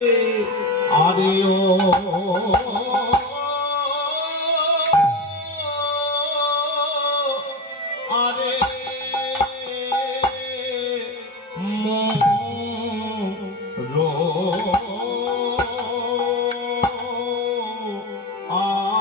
আরে ও আরে রো আরে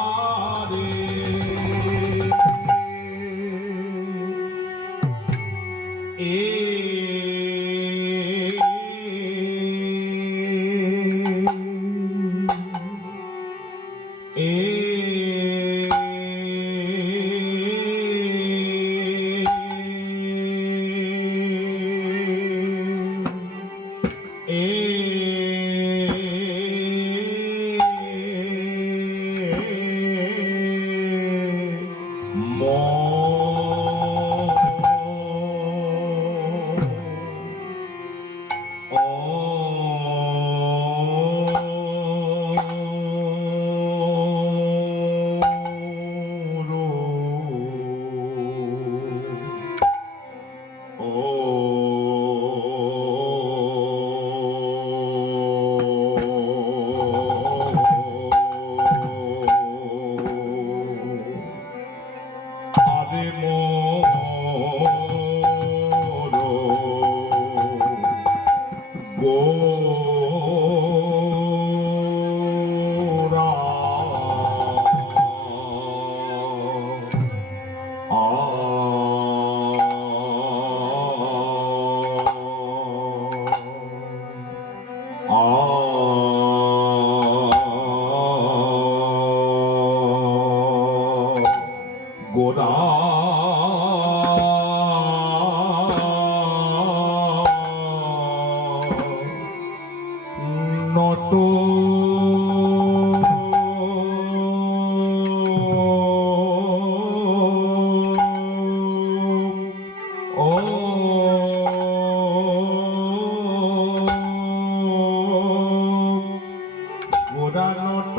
গোরা নট গোরা নট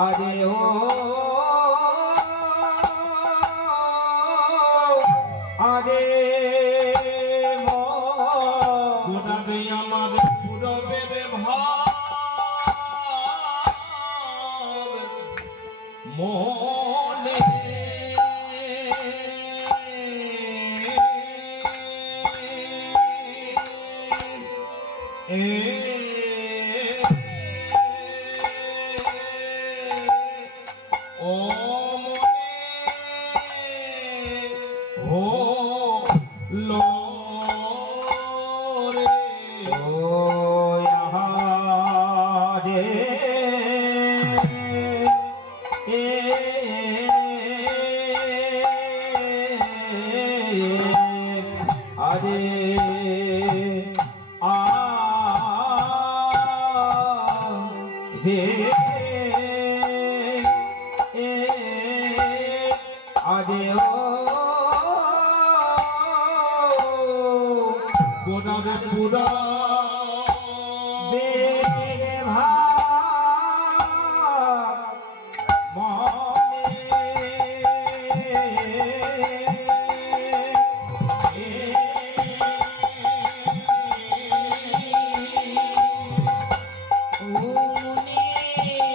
আরে ও আরে গোড়াবে আমার পুরবের ভাব মনে ও মনে হো লো রে ও রে আরে আ রে আরে ও গোড়াবে পুরা বের ভাব মনে উনি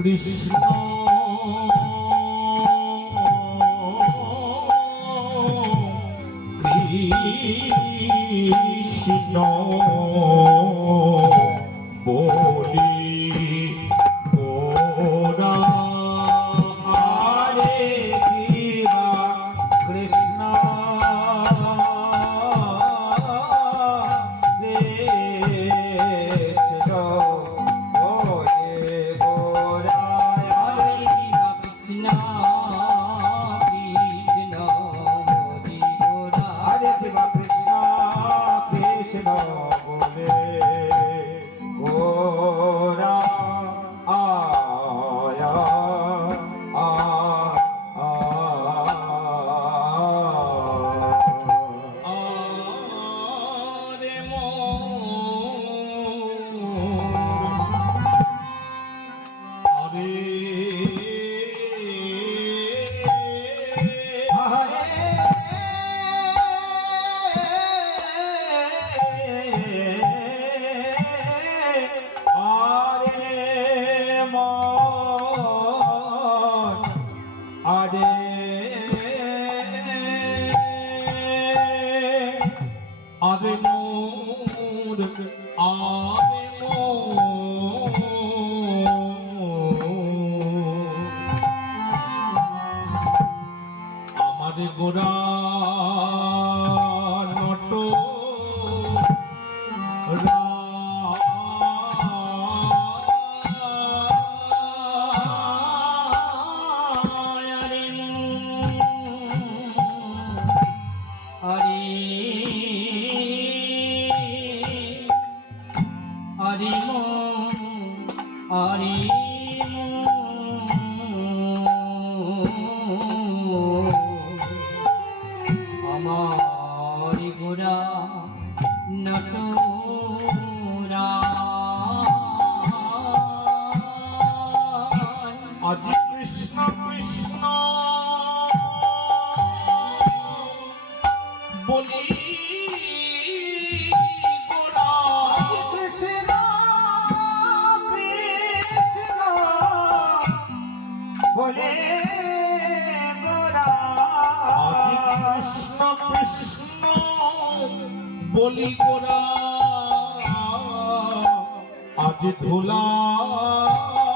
কৃষ্ণ কৃষ্ণ বলি গোরা হরে শিবা কৃষ্ণ কৃষ্ণ হরে গোরা হরে শিবা কৃষ্ণ কৃষ্ণ হরে গোরা হরে শিবা কৃষ্ণ কৃষ্ণ হরে গোরা আয়া আরে আরে মোর আরে মোর আমার গোরা নট আমার গোরা নটরা আজি কৃষ্ণ কৃষ্ণ বলি গোরা কৃষ্ণ কৃষ্ণ বলে গোরা আজি কৃষ্ণ কৃষ্ণ বলি গোরা আজ ধুলাতে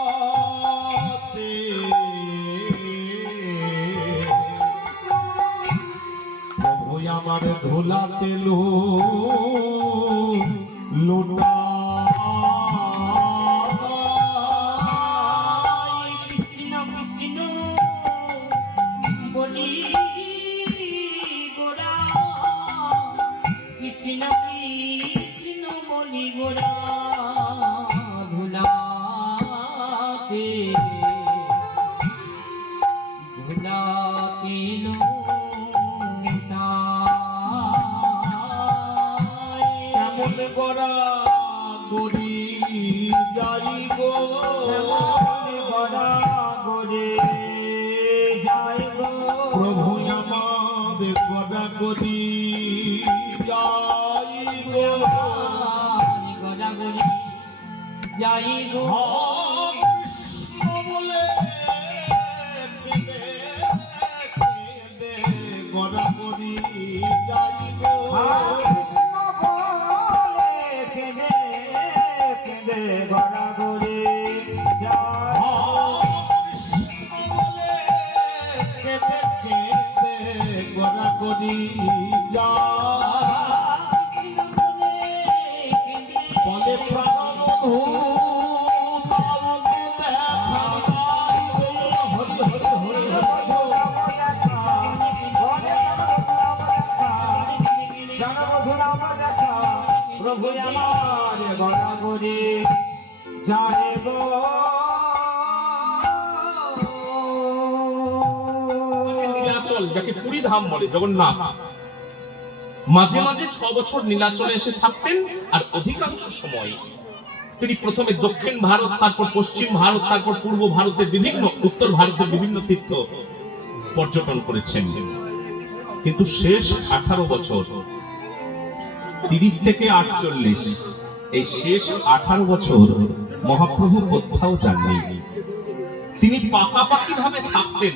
প্রভু আমার ধুলাতে লুটা কৃষ্ণ কৃষ্ণ বলি গোরা কৃষ্ণ কৃষ্ণ বলি গোরা ধুলাতে ধুলাতে কেমন গোরা গরি যাই গো গোরা গোরে যায় গো প্রভু আমার গোরা গরি যাই গো গড়াগড়ি যাই গো কৃষ্ণ বলে কেঁদে কেঁদে গোরা গরি যাই গো কৃষ্ণ বলে কেঁদে কেঁদে গোরা গোরে যায় কৃষ্ণ বলে কেঁদে কেঁদে গোরা গরি যায় বলে প্রাণবধূ তাও দেখা নাই গো। হরি হরি হরি প্রভু আমার গড়া গড়ি যায় গো নীলাচল যাকে পুরী ধাম বলে জগন্নাথ মাঝে মাঝে 6 বছর নীলাচলে এসে থাকতেন আর অধিকাংশ সময় তিনি প্রথমে দক্ষিণ ভারত, তারপর পশ্চিম ভারত, তারপর পূর্ব ভারতের বিভিন্ন, উত্তর ভারতের বিভিন্ন তীর্থ পর্যটন করেছেন। কিন্তু শেষ 18 বছর 30 থেকে 48 এই শেষ 18 বছর মহাপ্রভু কোথাও যাননি। তিনি পাকাপাকি ভাবে থাকতেন,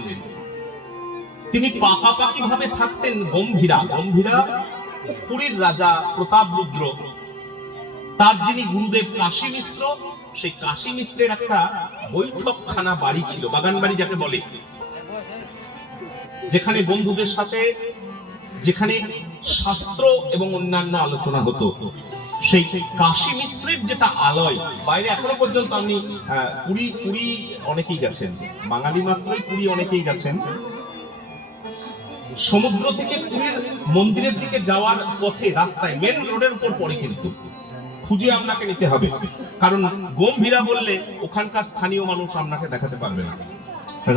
তিনি পাকাপাকি ভাবে থাকতেন গম্ভীরা। গম্ভীরা পুরীর রাজা প্রতাপরুদ্র, তার যিনি গুরুদেব কাশী মিশ্র, সেই কাশী মিশ্রের একটা বৈঠকখানা বাড়ি ছিল, বাগান বাড়ি যাকে বলে, যেখানে বন্ধুদের সাথে, যেখানে শাস্ত্র এবং অন্যান্য আলোচনা হতো। সেই কাশী মিশ্রের যেটা আলয়, বাইরে এখনো পর্যন্ত আপনি পুরী অনেকেই গেছেন, বাঙালি মাত্রই পুরী অনেকেই গেছেন। সমুদ্র থেকে পুরীর মন্দিরের দিকে যাওয়ার পথে রাস্তায় মেন রোডের উপর পড়ে, কিন্তু খুঁজে আপনাকে নিতে হবে, কারণ গম্ভীরা বললে ওখানকার স্থানীয় মানুষ আপনাকে দেখাতে পারবে না,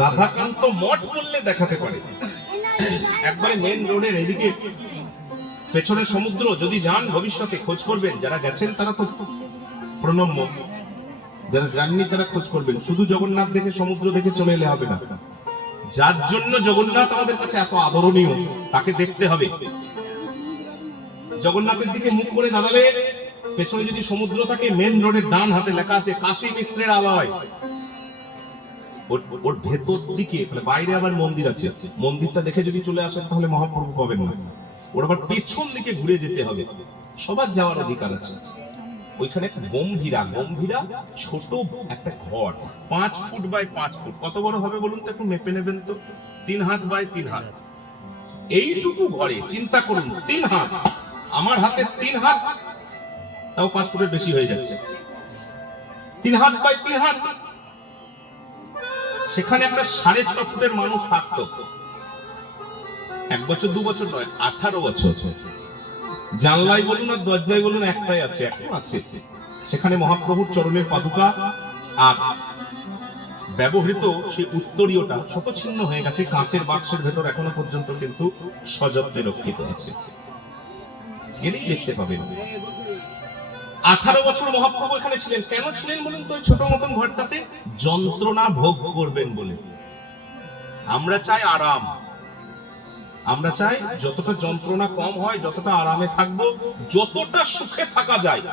রাধাকান্ত মঠ বললে দেখাতে পারে। একবারে মেন রোডের এদিকে পেছনের সমুদ্র, যদি যান ভবিষ্যতে খোঁজ করবেন, যারা গেছেন তারা তো প্রণম্য, যারা যাননি তারা খোঁজ করবেন। শুধু জগন্নাথ দেখে সমুদ্র দেখে চলে এলে হবে না, যার জন্য জগন্নাথ আমাদের কাছে এত আদরণীয় তাকে দেখতে হবে। জগন্নাথের দিকে মুখ করে দাঁড়ালে পেছনে যদি সমুদ্র থাকে, মেন রোডের ডান হাতে লেখা আছে কাশী মিশ্রের আলয়। ওর ভেতর দিকে, মানে বাইরে আবার মন্দির আছে, মন্দিরটা দেখে যদি চলে আসেন তাহলে মহাপ্রভু পাবেন না, ওর আবার পেছন দিকে ঘুরে যেতে হবে। সবার যাওয়ার অধিকার আছে। ওইখানে একটা গম্ভীরা, গম্ভীরা ছোট একটা ঘর, 5 ফুট বাই 5 ফুট, কত বড় হবে বলুন তো, একটু মেপে নেবেন তো, 3 হাত বাই 3 হাত, এইটুকু ঘরে চিন্তা করুন, 3 হাত, আমার হাতে 3 হাত, তাও 5 ফুটের বেশি হয়ে যাচ্ছে, 3 হাত বাই 3 হাত। সেখানে একটা 6.5 ফুটের মানুষ থাকতো, 1 বছর 2 বছর নয়, 18 বছর। জানলাই বলুন আর দরজায় বলুন একটাই আছে, এখনো আছে। সেখানে মহাপ্রভুর চরণের পাদুকা আর ব্যবহৃত সেই উত্তরীয়টা শতছিন্ন হয়ে গেছে, কাঁচের বাক্সের ভেতর এখনো পর্যন্ত কিন্তু সযত্নে রক্ষিত আছে, গেলেই দেখতে পাবেন। 18 বছর মহাপ্রভু এখানে ছিলেন। কেন ছিলেন বলুন তো? ছোট মতন ঘরটাতে যন্ত্রণা ভোগ করবেন বলে। আমরা চাই আরাম, আমরা চাই যতটা যন্ত্রণা কম হয়, যতটা আরামে থাকবো, যতটা সুখে থাকা যায়,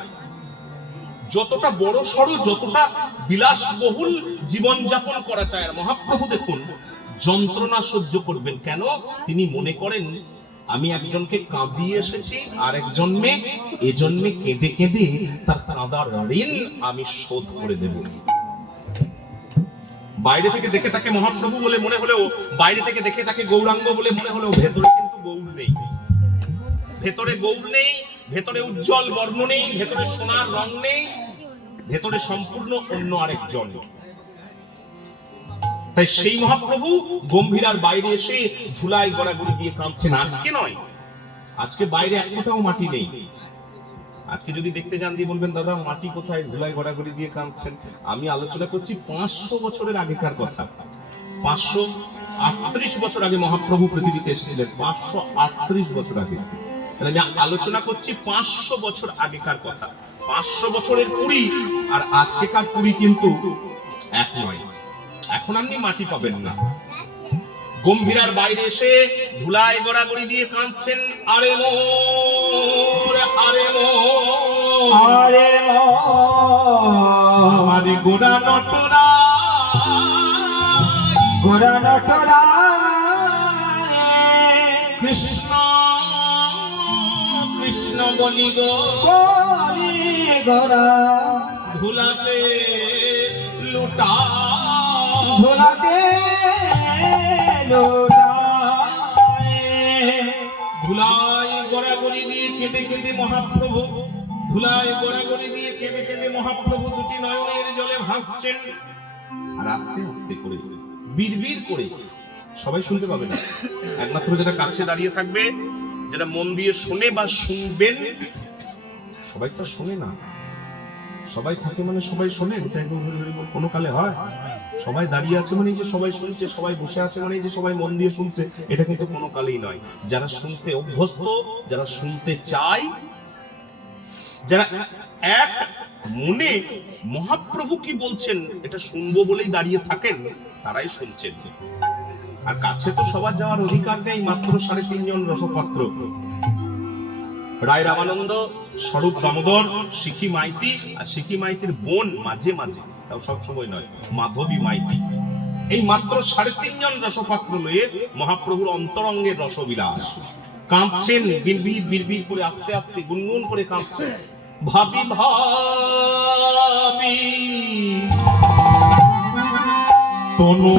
যতটা বড় সড়ো, যতটা বিলাসবহুল জীবনযাপন করা চায়। আর মহাপ্রভু দেখুন যন্ত্রণা সহ্য করবেন কেন? তিনি মনে করেন আমি একজনকে কাঁদিয়ে এসেছি, আর এক জন্মে এজন্মে কেঁদে কেঁদে তার কাঁদার ঋণ আমি শোধ করে দেব। বাইরে থেকে দেখে তাকে মহাপ্রভু বলে মনে হলেও, বাইরে থেকে দেখে তাকে গৌরাঙ্গ বলে মনে হলেও, ভেতরে কিন্তু গৌর নেই, ভেতরে গৌর নেই, ভেতরে উজ্জ্বল বর্ণ নেই, ভেতরে সোনার রং নেই, ভেতরে সম্পূর্ণ অন্য আরেকজন। তাই সেই মহাপ্রভু গম্ভীরার বাইরে এসে ধুলাই গড়াগড়ি দিয়ে কাঁদছেন। আজকে নয়, আজকে বাইরে এক ফোঁটাও মাটি নেই। আজকে যদি দেখতে যান দিয়ে বলবেন দাদা মাটি কোথায়, ধুলাই গড়াগড়ি দিয়ে কাঁদছেন। আমি আলোচনা করছি 500 বছরের আগেকার কথা। 538 বছর আগে মহাপ্রভু পৃথিবীতে এসেছিলেন, 538 বছর আগে। আমি আলোচনা করছি 500 বছর আগেকার কথা। 500 বছরের পুরী আর আজকেকার পুরী কিন্তু এক নয়। এখন আপনি মাটি পাবেন না। গম্ভীরার বাইরে এসে ধুলাই গড়াগড়ি দিয়ে কাঁদছেন, আরে মোর, আরে মোর, আরে আমারে গোড়া নটরা, গোরা নটরা কৃষ্ণ কৃষ্ণ বলি গো, বলি গোরা ধুলাতে লুটা, ধুলাতে লোটায়। ধুলাই গড়াগড়ি দিয়ে কেঁদে কেঁদে মহাপ্রভু, ধুলাই গড়াগড়ি দিয়ে কেঁদে কেঁদে মহাপ্রভু দুটি নয়নের জলে ভাসছেন। আর আস্তে আস্তে করে, বিড়বিড় করে, সবাই শুনতে পাবে না, একমাত্র যারা কাছে দাঁড়িয়ে থাকবে, যারা মন দিয়ে শুনে বা শুনবেন। সবাই তো শুনে না, সবাই থাকে মানে সবাই শোনে, কোনো কালে হয়? সবাই দাঁড়িয়ে আছে মানে যে সবাই শুনছে, সবাই বসে আছে মানে যে সবাই মন দিয়ে শুনছে, এটা কিন্তু কোনো কালেই নয়। যারা শুনতে অভ্যস্ত, যারা শুনতে চায়, যারা এক মনে মহাপ্রভু কি বলছেন এটা শুনবো বলেই দাঁড়িয়ে থাকেন, তারাই শুনছেন। আর কাছে তো সবার যাওয়ার অধিকার নেই, মাত্র 3.5 জন রসপাত্র। রায় রামানন্দ, স্বরূপ দামোদর, শিখি মাইতি, আর শিখি মাইতির বোন মাঝে মাঝে, তাও সব সময় নয়, মাধবী মাইতি, এই মাত্র 3.5 জন রসপাত্র লয়ে মহাপ্রভুর অন্তরঙ্গের রসবিলাস। কাঁদছেন, বিড়বিড় বিড়বিড় করে আস্তে আস্তে গুনগুন করে কাঁদছেন। ভাবি ভাবি তনু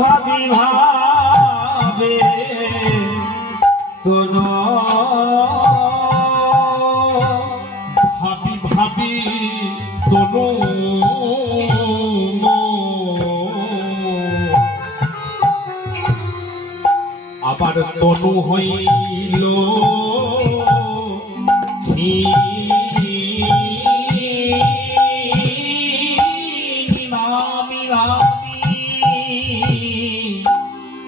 ভাবি ভাবে তোনো ভাবি ভাবি তনু আবার তনু হইল ভাবি ভাবি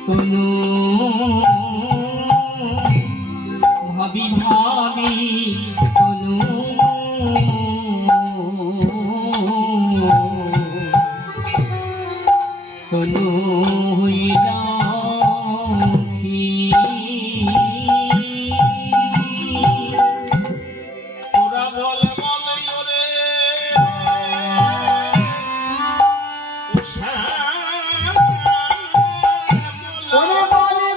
তনু ভাবি ভাবি তনু তনু হইলা তোরা বল বলে ওরে ওরে বলে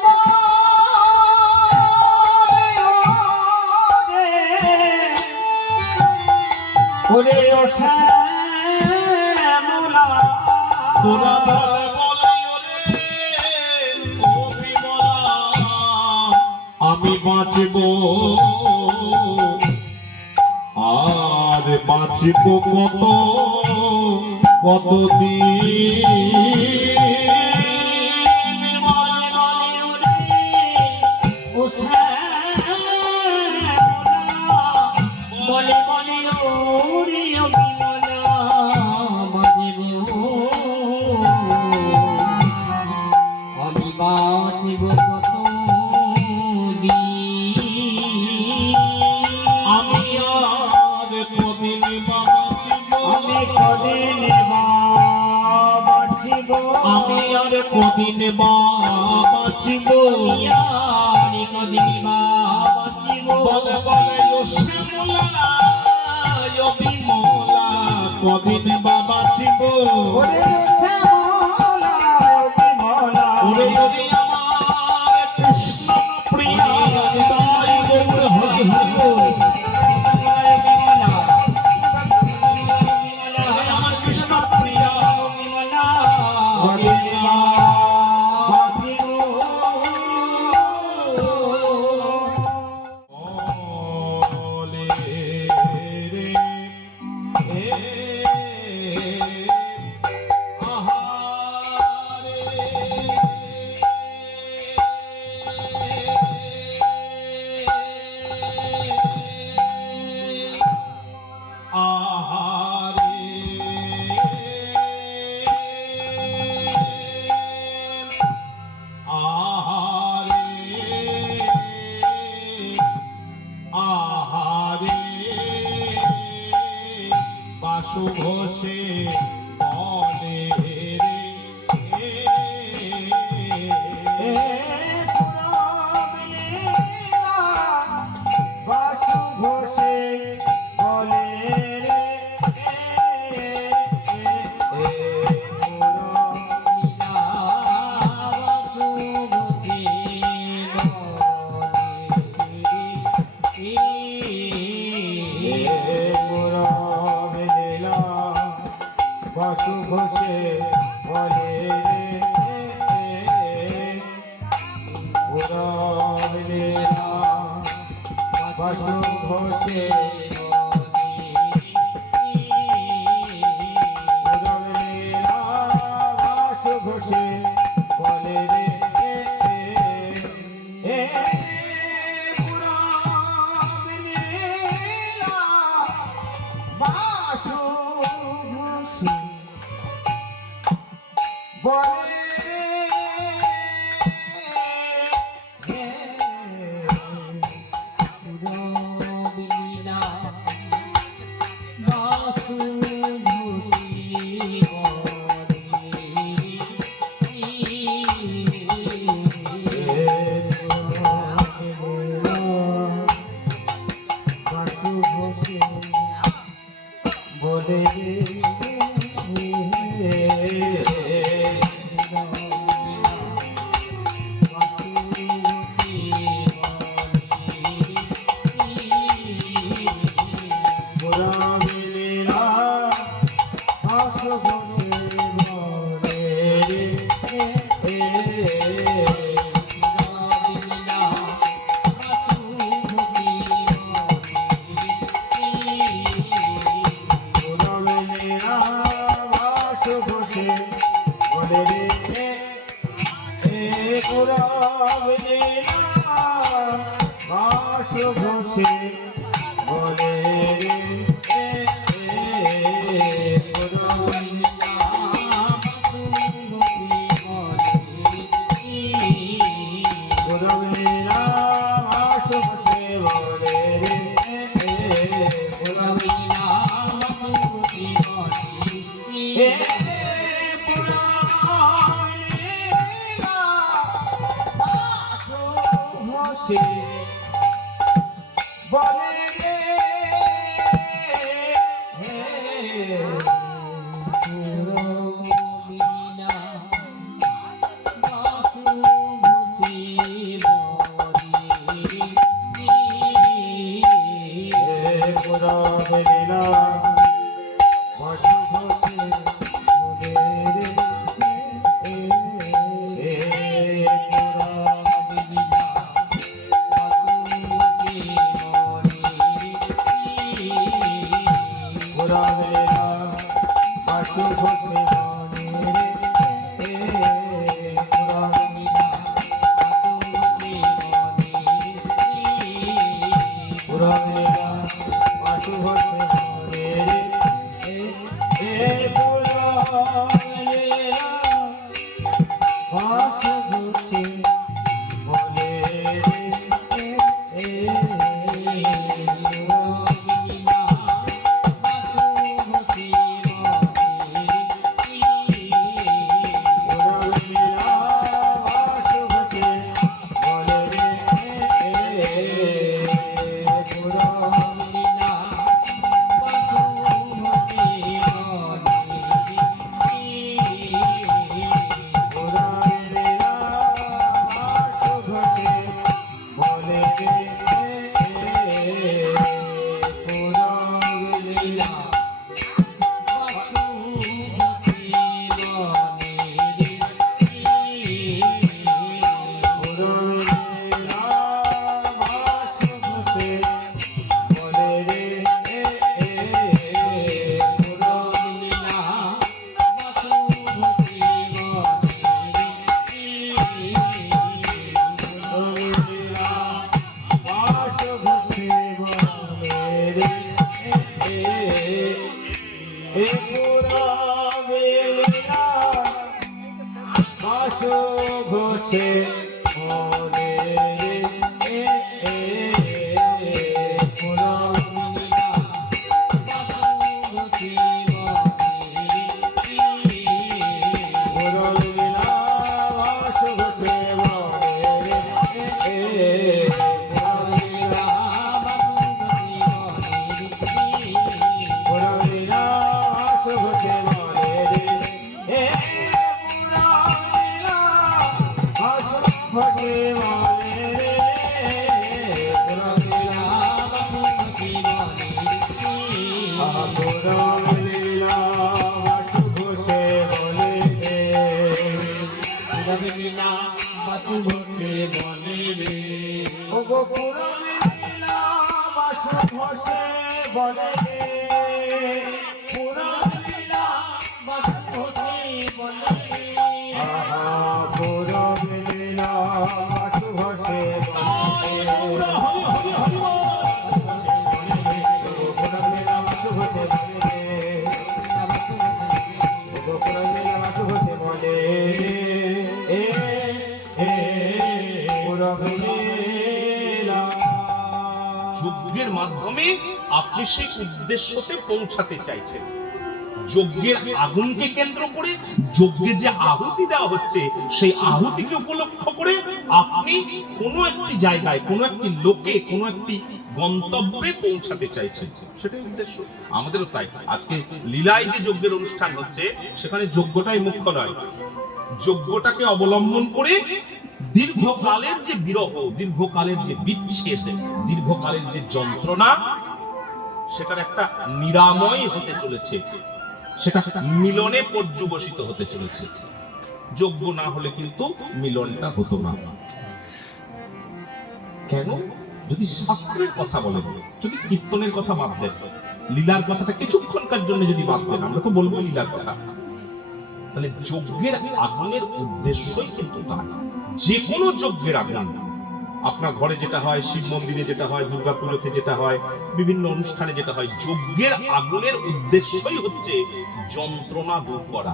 ওরে ও শ্যামলা তোরা বলে বলে ওরে ও বিমলা আমি বাঁচব আর বাঁচব কত কতদিন বলে বলে ওরে অভিমনা বাজব আমি বাজব কত আমি আর কদিন বাঁচব আমি কদিন বাঁচিব আমি আর কদিন বাঁচব বলে বলে ও শ্যামলা ও বিমলা কদিন বাঁচব ওরে শ্যামলা ও বিমলা ওরে ওরে আমার কৃষ্ণ প্রিয়া হৃদয় গৌর হরি হরি আমার কৃষ্ণ প্রিয়া কদিন বাঁচিব বলে রে আহারে বাসু ঘোষে বলে রে বাসু ঘোষে বলে বাসু ঘোষে বলে বাসু ঘোষে বাসু ঘোষে বলে রে বাসু ঘোষে বলে বাসু ঘষে বলে রে পুরলীলা বাসু ঘষে বলে রে যজ্ঞের মাধ্যমে আপনি সেই উদ্দেশ্যতে পৌঁছাতে চাইছেন। যজ্ঞের আগুনকে কেন্দ্র করে যজ্ঞে যে আহুতি দেওয়া হচ্ছে সেই আহুতিকে উপলক্ষ করে আপনি কোনো একটি জায়গায়, কোনো একটি লোকে, কোনো একটি গন্তব্যে পৌঁছাতে চাইছেন, সেটাই উদ্দেশ্য। আমাদেরও তাই। আজকে লীলায় যে যজ্ঞের অনুষ্ঠান হচ্ছে সেখানে যজ্ঞটাই মুখ্য নয়, যজ্ঞটাকে অবলম্বন করে দীর্ঘকালের যে বিরহ, দীর্ঘকালের যে বিচ্ছেদ, দীর্ঘকালের যে যন্ত্রণা, সেটার একটা নিরাময় হতে চলেছে, সেটা মিলনে পর্যবসিত হতে চলেছে। যজ্ঞ না হলে কিন্তু মিলনটা হতো না। কেন? যদি শাস্ত্রের কথা বলেন, যদি কীর্তনের কথা বাদ দেন, লীলার কথাটা কিছুক্ষণকার জন্য যদি বাদ দেন, আমরা তো বলবো লীলার কথা, তাহলে যজ্ঞের আগুনের উদ্দেশ্যই কিন্তু তাই। যে কোনো যজ্ঞের আগুন আপনার ঘরে যেটা হয়, শিব মন্দিরে যেটা হয়, দুর্গা পুজোতে যেটা হয়, বিভিন্ন অনুষ্ঠানে যেটা হয়, যজ্ঞের আগুনের উদ্দেশ্যই হচ্ছে যন্ত্রণা দূর করা।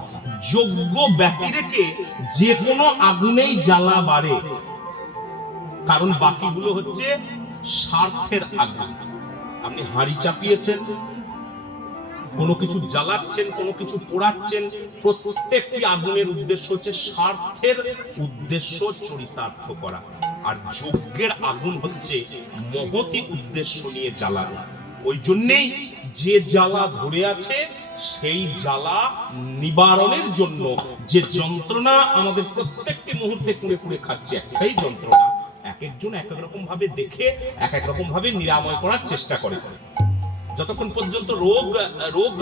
যজ্ঞ ব্যতি রেখে যে কোনো আগুনেই জ্বালা বাড়ে, কারণ বাকিগুলো হচ্ছে স্বার্থের আগুন। আপনি হাঁড়ি চাপিয়েছেন, কোনো কিছু জ্বালাচ্ছেন, কোনো কিছু পোড়াচ্ছেন, প্রত্যেকটি আগুনের উদ্দেশ্য হচ্ছে স্বার্থের উদ্দেশ্য চরিতার্থ করা। আর যজ্ঞের আগুন হচ্ছে মহতি উদ্দেশ্য নিয়ে জ্বালানো। ওই জন্যেই যে জ্বালা ধরে আছে সেই জ্বালা নিবারণের জন্য যে যন্ত্রণা আমাদের প্রত্যেকটি মুহূর্তে কুড়ে কুড়ে খাচ্ছে, একটাই যন্ত্রণা। এক একজন এক এক রকম ভাবে দেখে এক এক রকম ভাবে নিরাময় করার চেষ্টা করে। যতক্ষণ পর্যন্ত রোগ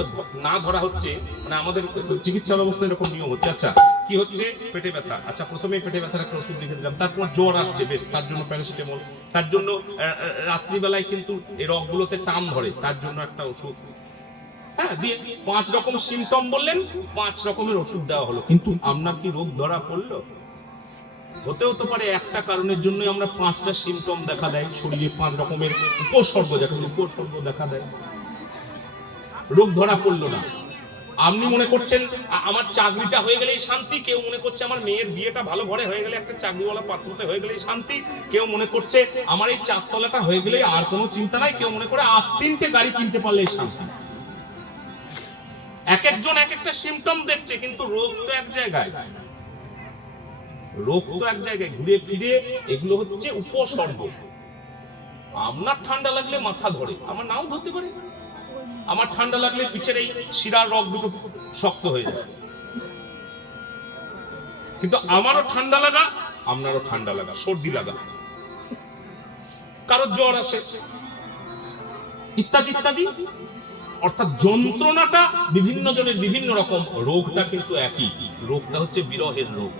না ধরা হচ্ছে, মানে আমাদের চিকিৎসা ব্যবস্থা এরকম নিয়ম হচ্ছে। আচ্ছা কি হচ্ছে? পেটে ব্যথা, আচ্ছা প্রথমে পেটে ব্যথার একটা ওষুধ লিখে দিলাম, তারপর জ্বর আসছে, বেশ, তার জন্য প্যারাসিটামল, তার জন্য রাত্রিবেলায় কিন্তু এই রগগুলোতে টান ধরে, তার জন্য একটা ওষুধ, হ্যাঁ, দিয়ে 5 রকম সিমটম বললেন, 5 রকমের ওষুধ দেওয়া হলো। কিন্তু আপনার কি রোগ ধরা পড়লো? হতেও তো পারে একটা কারণের জন্য আমরা 5টা সিমটম দেখা দেয় শরীরে, 5 রকমের উপসর্গ, যাকে বলে উপসর্গ দেখা দেয়, রোগ ধরা পড়লো না। আপনি মনে করছেন আমার চাকরিটা হয়ে গেলেই শান্তি, কেউ মনে করছে আমার মেয়ের বিয়েটা ভালো ঘরে হয়ে গেলে, একটা চাকরিওয়ালা পাত্রতে হয়ে গেলেই শান্তি, কেউ মনে করছে আমার এই 4 তলাটা হয়ে গেলেই আর কোনো চিন্তা নাই, কেউ মনে করে 3টে গাড়ি কিনতে পারলেই শান্তি। এক একজন এক একটা সিমটম দেখছে, কিন্তু রোগ তো এক জায়গায়, রোগ তো এক জায়গায় ঘুরে ফিরে। এগুলো হচ্ছে উপসর্গ। আপনার ঠান্ডা লাগলে মাথা ধরে, আমার নাও ধরতে পারে। আমার ঠান্ডা লাগলে পিছের এই শিরার রগ দুটো শক্ত হয়ে যায়। কিন্তু আমারও ঠান্ডা লাগা, আপনারও ঠান্ডা লাগা, সর্দি লাগা, কারোর জ্বর আসে, ইত্যাদি ইত্যাদি। অর্থাৎ যন্ত্রণাটা বিভিন্ন জনের বিভিন্ন রকম, রোগটা কিন্তু একই। রোগটা হচ্ছে বিরহের রোগ।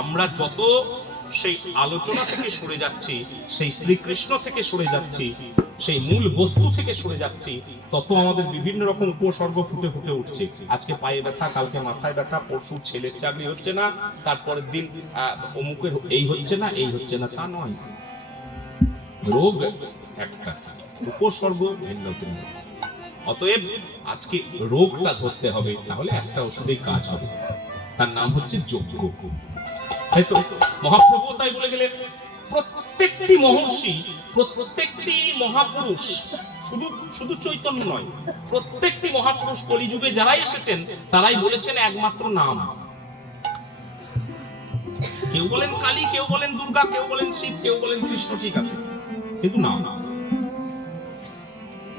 আমরা যত সেই আলোচনা থেকে সরে যাচ্ছি, সেই শ্রীকৃষ্ণ থেকে সরে যাচ্ছি, সেই মূল বস্তু থেকে সরে যাচ্ছি, তত আমাদের বিভিন্ন রকম উপসর্গ ফুটে ফুটে উঠছে। আজকে পায়ে ব্যথা, কালকে মাথায় ব্যথা, পরশু ছেলের চাকরি হচ্ছে না, তারপরের দিন অমুকের এই হচ্ছে না, এই হচ্ছে না, তা নয়। রোগ একটা, উপসর্গ ভিন্ন ভিন্ন। অতএব আজকে রোগটা ধরতে হবে, তাহলে একটা ওষুধেই কাজ হবে, তার নাম হচ্ছে যজ্ঞ। তাই তো মহাপ্রভু তাই বলে গেলেন, প্রত্যেকটি মহর্ষি, প্রত্যেকটি মহাপুরুষ, শুধু চৈতন্য নয়, প্রত্যেকটি মহাপুরুষ কলিযুগে যারাই এসেছেন তারাই বলেছেন একমাত্র নাম। কেউ বলেন কালী, কেউ বলেন দুর্গা, কেউ বলেন শিব, কেউ বলেন কৃষ্ণ, ঠিক আছে, কিন্তু নাম।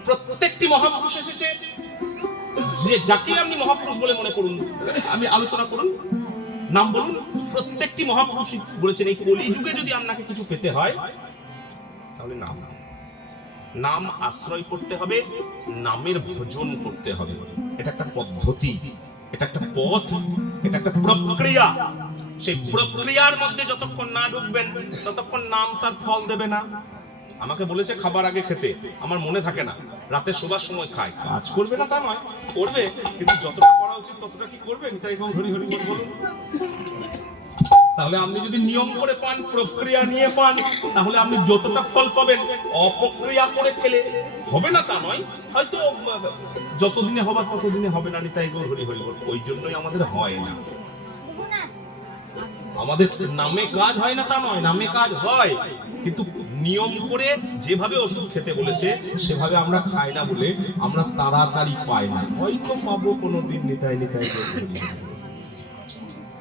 প্রত্যেকটি মহাপুরুষ এসেছে, যে যাকে আপনি মহাপুরুষ বলে মনে করুন, আমি আলোচনা করুন, নাম বলুন, প্রত্যেকটি মহাপুরুষ বলেছেন এই কলিযুগে যদি আপনাকে কিছু পেতে হয় তাহলে নাম, নাম আশ্রয় করতে হবে, নামের ভজন করতে হবে। এটা একটা পদ্ধতি, এটা একটা পথ, এটা একটা প্রক্রিয়া। সেই প্রক্রিয়ার মধ্যে যতক্ষণ না ঢুকবেন ততক্ষণ নাম তার ফল দেবে না। আমাকে বলেছে খাবার আগে খেতে, আমার মনে থাকে না, রাতে শোবার সময় খায়। কাজ করবে না তা নয়, করবে, কিন্তু যতটা করা উচিত ততটা কি করবেন? তাই হরি হরি বলুন। তাহলে আপনি যদি নিয়ম করে পান, প্রক্রিয়া নিয়ে পান, তাহলে আপনি যতটা ফল পাবেন। অপ্রক্রিয়া করে খেলে হবে না তা নয়, হয়তো যতদিনে হবার ততদিনে হবে না, তাই হরি হরি বল। ওই জন্যই আমাদের হয় না, আমাদের নামে কাজ হয় না তা নয়, নামে কাজ হয়, কিন্তু নিয়ম করে যেভাবে ওষুধ খেতে বলেছে সেভাবে আমরা খাই না বলে আমরা তাড়াতাড়ি পাই না, হয়তো পাবো কোনোদিন, নিতাই নিতাই।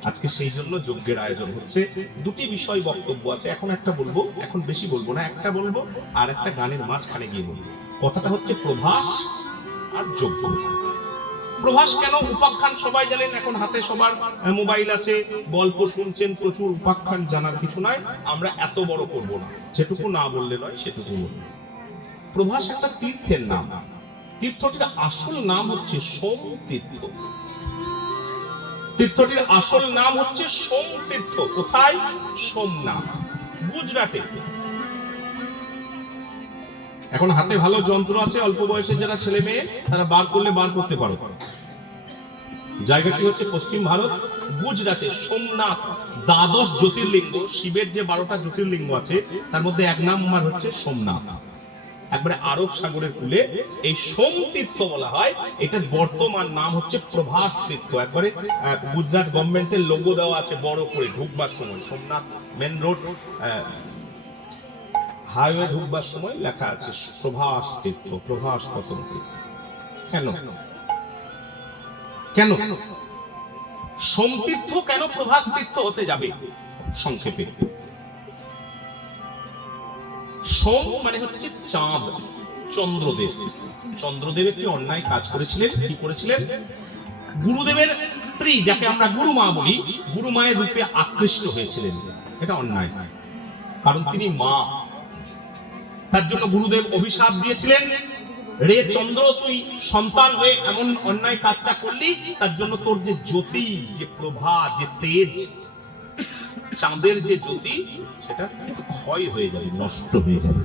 আজকে সেই জন্য যজ্ঞের আয়োজন হচ্ছে। দুটি বিষয় বক্তব্য আছে, এখন একটা বলবো, এখন বেশি বলবো না, একটা বলবো আর একটা গানের মাঝখানে গিয়ে বলবো। কথাটা হচ্ছে প্রভাস আর যজ্ঞ। প্রভাস কেন? উপাখ্যান সবাই জানেন, এখন হাতে সবার মোবাইল আছে, গল্প শুনছেন, প্রচুর উপাখ্যান, জানার কিছু নাই, আমরা এত বড় করব না, যেটুকু না বললে নয় সেটুকু বলবো। প্রভাস একটা তীর্থের নাম, তীর্থটির আসল নাম হচ্ছে সোম তীর্থ। তীর্থটির আসল নাম হচ্ছে সোম তীর্থ। কোথায়? সোমনাথ, গুজরাটে। এখন হাতে ভালো যন্ত্র আছে, অল্প বয়সের যারা ছেলে মেয়ে তারা বার করলে বার করতে পারো। জায়গাটি হচ্ছে পশ্চিম ভারত, গুজরাটে সোমনাথ, দ্বাদশ জ্যোতির্লিঙ্গ, শিবের যে 12টা জ্যোতির্লিঙ্গ আছে তার মধ্যে এক নাম্বার হচ্ছে সোমনাথ। একবারে আরব সাগরের কূলে এই সোম তীর্থ বলা হয়, এটার বর্তমান নাম হচ্ছে প্রভাস তীর্থ। একবারে গুজরাট গভর্নমেন্টের লোগো দেওয়া আছে বড় করে ঢুকবার সময়, সোমনাথ মেন রোড হাইওয়ে ঢুকবার সময় লেখা আছে প্রভাস তীর্থ, প্রভাস পতন তীর্থ। কেন কেন সোম তীর্থ কেন প্রভাস তীর্থ হতে যাবে? সংক্ষেপে, সোম মানে হচ্ছে চাঁদ, চন্দ্রদেব। চন্দ্রদেব একটি অন্যায় কাজ করেছিলেন। কি করেছিলেন? গুরুদেবের স্ত্রী, যাকে আমরা গুরুমা বলি, গুরুমায়ের রূপে আকৃষ্ট হয়েছিলেন। এটা অন্যায়, কারণ তিনি মা। তার জন্য গুরুদেব অভিশাপ দিয়েছিলেন, রে চন্দ্র, তুই সন্তান হয়ে এমন অন্যায় কাজটা করলি, তার জন্য তোর যে জ্যোতি, যে প্রভা, যে তেজ, চাঁদের যে জ্যোতি, সেটা ক্ষয় হয়ে যাবে, নষ্ট হয়ে যাবে।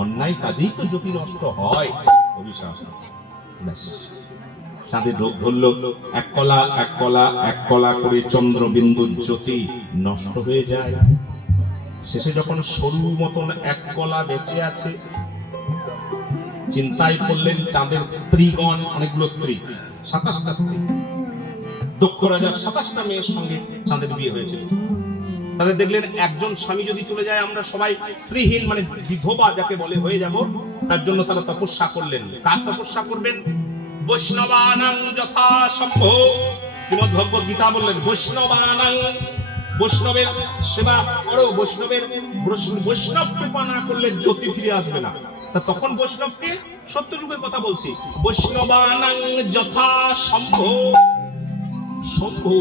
অন্যায় কাজেই তো জ্যোতি নষ্ট হয়। অভিশাপ। চাঁদের রোগ ধরল, এক কলা এক কলা এক কলা করে চন্দ্রবিন্দুর জ্যোতি নষ্ট হয়ে যায়। শেষে যখন সরু মতন এক কলা বেঁচে আছে, চিন্তায় করলেন চাঁদের স্ত্রীগণ, অনেকগুলো স্ত্রী, 27টা স্ত্রী, দক্ষ রাজার 27টা মেয়ের সঙ্গে চাঁদের বিয়ে হয়েছিল। তাহলে দেখলেন একজন স্বামী যদি চলে যায়, আমরা সবাই স্ত্রীহীন মানে বিধবা যাকে বলে হয়ে যাব। তার জন্য তারা তপস্যা করলেন। কার তপস্যা করবেন? বৈষ্ণবানাং যথা সম্ভব। শ্রীমদ্ ভগবত গীতা বললেন বৈষ্ণবানাং, বৈষ্ণবের সেবা করো। বৈষ্ণব কৃপা না করলে জ্যোতি ফিরে আসবে না। তা তখন বৈষ্ণবকে, সত্যযুগের কথা বলছি, বৈষ্ণবানাং যথা সম্ভব। শম্ভু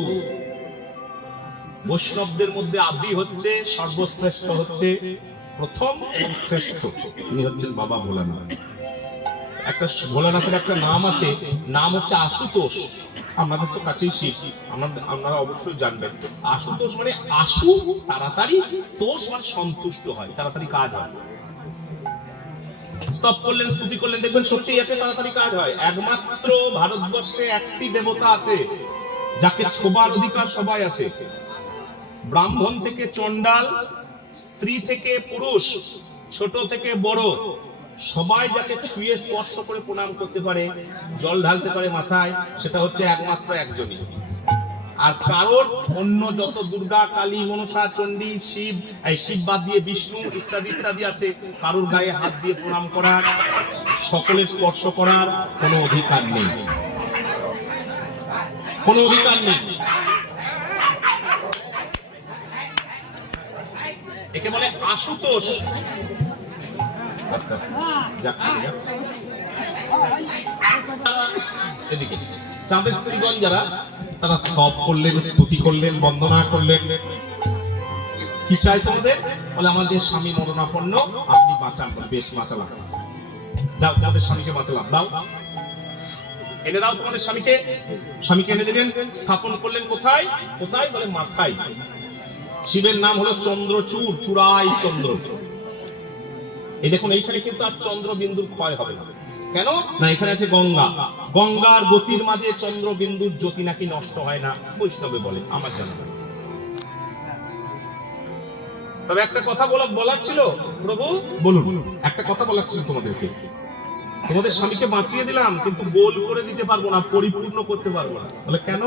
বৈষ্ণবদের মধ্যে আদি হচ্ছে, সর্বশ্রেষ্ঠ হচ্ছে, প্রথম এবং শ্রেষ্ঠ তিনি হচ্ছেন বাবা ভোলানাথ। একটা ভোলানাথের একটা নাম আছে, নাম হচ্ছে আশুতোষ। আমাদের তো কাছেই শিব, আপনারা অবশ্যই জানবেন। আশুতোষ মানে আশু তাড়াতাড়ি, তোষ মানে সন্তুষ্ট হয়, তাড়াতাড়ি কাজ হয়। স্তব করলেন, স্তুতি করলেন, দেখবেন সত্যি এতে তাড়াতাড়ি কাজ হয়। একমাত্র ভারতবর্ষে একটি দেবতা আছে যাকে ছোবার অধিকার সবাই আছে। ব্রাহ্মণ থেকে চণ্ডাল, স্ত্রী থেকে পুরুষ, ছোট থেকে বড়, সবাই যাকে ছুঁয়ে স্পর্শ করে প্রণাম করতে পারে, জল ঢালতে পারে মাথায়, সেটা হচ্ছে একমাত্র একজনই। আর কারোর অন্য যত দুর্গা, কালী, মনসা, চণ্ডী, শিব, এই শিব বাদ দিয়ে বিষ্ণু ইত্যাদি ইত্যাদি আছে, কারোর গায়ে হাত দিয়ে প্রণাম করার, সকলের স্পর্শ করার কোনো অধিকার নেই, কোনো অধিকার নেই। একে বলে আশুতোষ। এদিকে চাঁদের স্ত্রীগণ যারা, তারা স্তব করলেন, স্তুতি করলেন, বন্দনা করলেন। কি চাই তোমাদের? বলে আমাদের স্বামী মরণাপন্ন, আপনি বাঁচান। বেশ, বাঁচালাম, দাও তোমাদের স্বামীকে বাঁচালাম, দাও এনে দাও তোমাদের স্বামীকে। স্বামীকে এনে দিলেন, স্থাপন করলেন কোথায়? কোথায় বলে মাথায়। শিবের নাম হলো চন্দ্রচূড়, চূড়াই চন্দ্র। এই দেখুন, এইখানে কিন্তু আর চন্দ্র বিন্দুর ক্ষয় হবে না। কেন না? এখানে আছে গঙ্গা। গঙ্গার গতির মাঝে চন্দ্র বিন্দুর জ্যোতি নাকি নষ্ট হয় না, বৈষ্ণবে বলে, আমার জানা নেই। তবে একটা কথা বলার ছিল, প্রভু বলুন, একটা কথা বলার ছিল তোমাদেরকে। তোমাদের স্বামীকে বাঁচিয়ে দিলাম, কিন্তু গোল করে দিতে পারবো না, পরিপূর্ণ করতে পারবো না। বলে কেন?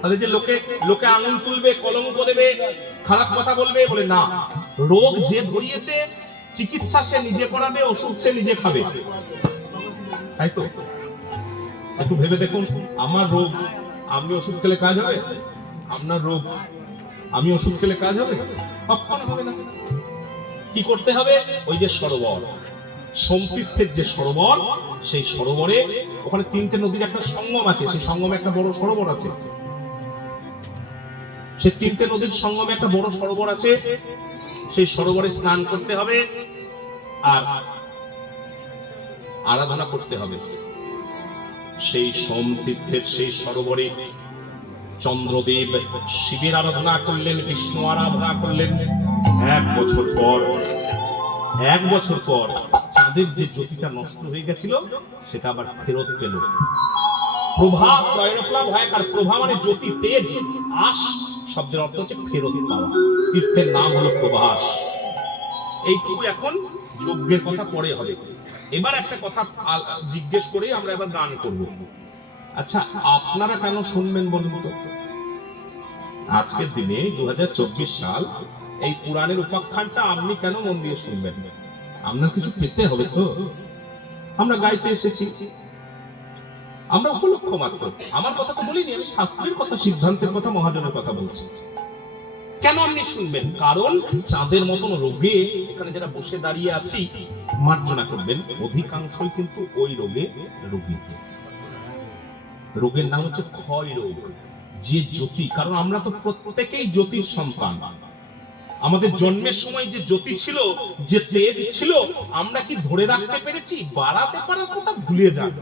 তাহলে যে লোকে আঙুল তুলবে, কলঙ্ক দেবে, খারাপ কথা বলবে, বলে না, রোগ যে ধরিয়েছে চিকিৎসা সে নিজে করাবে, ওষুধ সে নিজে খাবে, তাই তো? একটু ভেবে দেখুন, আমার রোগ আমি ওষুধ খেলে কাজ হবে? আপনার রোগ আমি ওষুধ খেলে কাজ হবে? কখনো হবে না। কি করতে হবে? ওই যে সরোবর, সোমতীর্থের যে সরোবর, সেই সরোবরে ওখানে 3টে নদীর একটা সঙ্গম আছে, সেই সঙ্গমে একটা বড় সরোবর আছে। সেই 3টে নদীর সঙ্গমে একটা বড় সরোবর আছে, সেই সরোবরে স্নান করতে হবে আর আরাধনা করতে হবে। সেই সোমতীর্থের সেই সরোবরে চন্দ্রদেব শিবের আরাধনা করলেন, বিষ্ণু আরাধনা করলেন। 1 বছর পর চাঁদের যে জ্যোতিটা নষ্ট হয়ে গেছিল, সেটা আবার ফেরত পেল। প্রভা প্রয়রপ্লাব হয়, আর প্রভা মানে জ্যোতি, তেজ। আস শব্দের অর্থ হচ্ছে ফেরত পাওয়া। তীর্থের নাম হলো প্রভাস। এইটুকু এখন যজ্ঞের কথা পরে হবে। এবার একটা কথা জিজ্ঞেস করে আমরা এবার গান করব। আচ্ছা, আপনারা কেন শুনবেন বলুন তো? আজকের দিনে 2024 সাল, এই পুরাণের উপাখ্যানটা আপনি কেন মন দিয়ে শুনবেন? আপনার কিছু পেতে হবে তো। আমরা গাইতে এসেছি, আমরা উপলক্ষ মাত্র। আমার কথা তো বলিনি, আমি শাস্ত্রের কথা, সিদ্ধান্তের কথা, মহাজনের কথা বলছি। কেন আপনি শুনবেন? কারণ চাঁদের মতন রোগে এখানে যারা বসে দাঁড়িয়ে আছি, মার্জনা করবেন, অধিকাংশই কিন্তু ওই রোগে রোগী। রোগের নাম হচ্ছে ক্ষয় রোগ। যে জ্যোতি, কারণ আমরা তো প্রত্যেকেই জ্যোতির সন্তান। আমাদের জন্মের সময় যে জ্যোতি ছিল, যে তেজ ছিল, আমরা কি ধরে রাখতে পেরেছি? বাড়াতে পারার কথা ভুলে যান।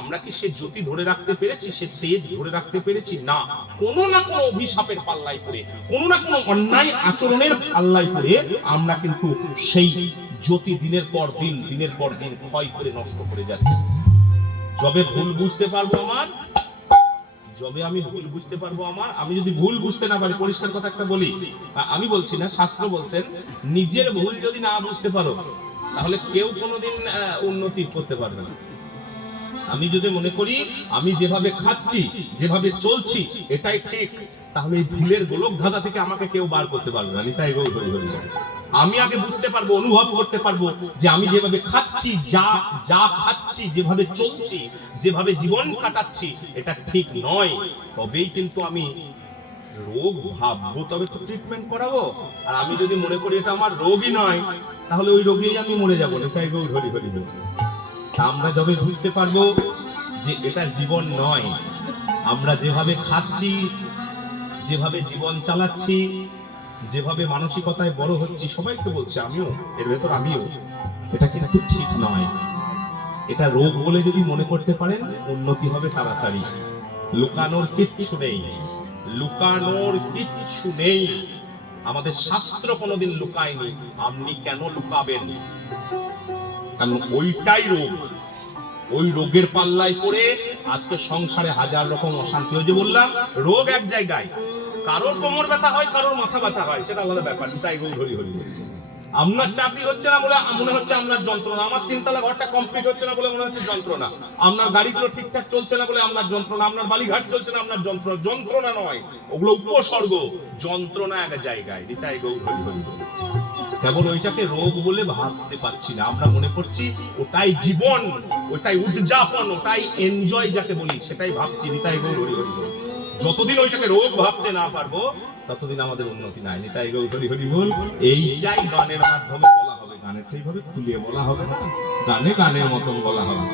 আমরা কি সে জ্যোতি ধরে রাখতে পেরেছি? সে তেজ ধরে রাখতে পেরেছি? না। কোনো না কোনো অভিশাপের পাল্লায় পড়ে, কোনো না কোনো অন্যায় আচরণের পাল্লায় পড়ে আমরা কিন্তু সেই জ্যোতি দিনের পর দিন, দিনের পর দিন ক্ষয় করে নষ্ট করে যাচ্ছি। যবে ভুল বুঝতে পারবো আমার, যবে আমি ভুল বুঝতে পারবো আমার, আমি যদি ভুল বুঝতে না পারি, পরিষ্কার কথা একটা বলি, আমি বলছি না, শাস্ত্র বলছেন, নিজের ভুল যদি না বুঝতে পারো তাহলে কেউ কোনোদিন উন্নতি করতে পারবে না। আমি যদি মনে করি আমি যেভাবে খাচ্ছি, যেভাবে চলছি এটাই ঠিক, তাহলে এই ভুলের গোলক ধাঁধা থেকে আমাকে কেউ বার করতে পারবে না। তাই আমি আগে বুঝতে পারবো, অনুভব করতে পারবো যে আমি যেভাবে খাচ্ছি, যা খাচ্ছি, যেভাবে চলছি, যেভাবে জীবন কাটাচ্ছি, এটা ঠিক নয়। তবেই কিন্তু আমি রোগ ভাববো, তবে তো ট্রিটমেন্ট করাবো। আর আমি যদি মনে করি এটা আমার রোগই নয়, তাহলে ওই রোগেই আমি মরে যাবো। তাই গো ধরি ধরি ধরি। আমরা যবে বুঝতে পারবো যে এটা জীবন নয়, আমরা যেভাবে খাচ্ছি, যেভাবে জীবন চালাচ্ছি, যেভাবে মানসিকতায় বড় হচ্ছি, সবাইকে বলছি, আমিও এর ভেতর আমিও, এটা কিন্তু ঠিক নয়। এটা রোগ বলে যদি মনে করতে পারেন, উন্নতি হবে তাড়াতাড়ি। লুকানোর কিচ্ছু নেই, লুকানোর কিচ্ছু নেই। আমাদের শাস্ত্র কোনোদিন লুকায়নি। আপনি কেন লুকাবেন? কারণ ওইটাই রোগ। ওই রোগের পাল্লায় পড়ে আজকে সংসারে হাজার রকম অশান্তি। ওই যে বললাম, রোগ এক জায়গায়, কারোর কোমর ব্যথা হয়, কারোর মাথা ব্যথা হয়, সেটা আলাদা ব্যাপার। তাই হরি হরি। আপনার চাকরি হচ্ছে না বলে মনে হচ্ছে আপনার যন্ত্রণা, আমার তিনতলা ঘরটা কমপ্লিট হচ্ছে না বলে মনে হচ্ছে যন্ত্রণা, আপনার গাড়িগুলো ঠিকঠাক চলছে না বলে আপনার যন্ত্রণা, আপনার বালিঘাট চলছে না আপনার যন্ত্রণা। যন্ত্রণা নয়, ওগুলো উপসর্গ। যন্ত্রণা এক জায়গায়। তাই হরি হরি। কেবল ওইটাকে রোগ বলে ভাবতে পারছি না, আমরা মনে করছি ওটাই জীবন, ওটাই উদযাপন, ওটাই এনজয় যাকে বলি, সেটাই ভাবছি। নিতাই গৌর হরি হরি। যতদিন ওইটাকে রোগ ভাবতে না পারবো, ততদিন আমাদের উন্নতি নাই। নিতাই গৌর হরি হরি বল। এইটাই গানের মাধ্যমে বলা হবে। গানের তো এইভাবে খুলিয়ে বলা হবে না, গানে গানের মতন বলা হবে।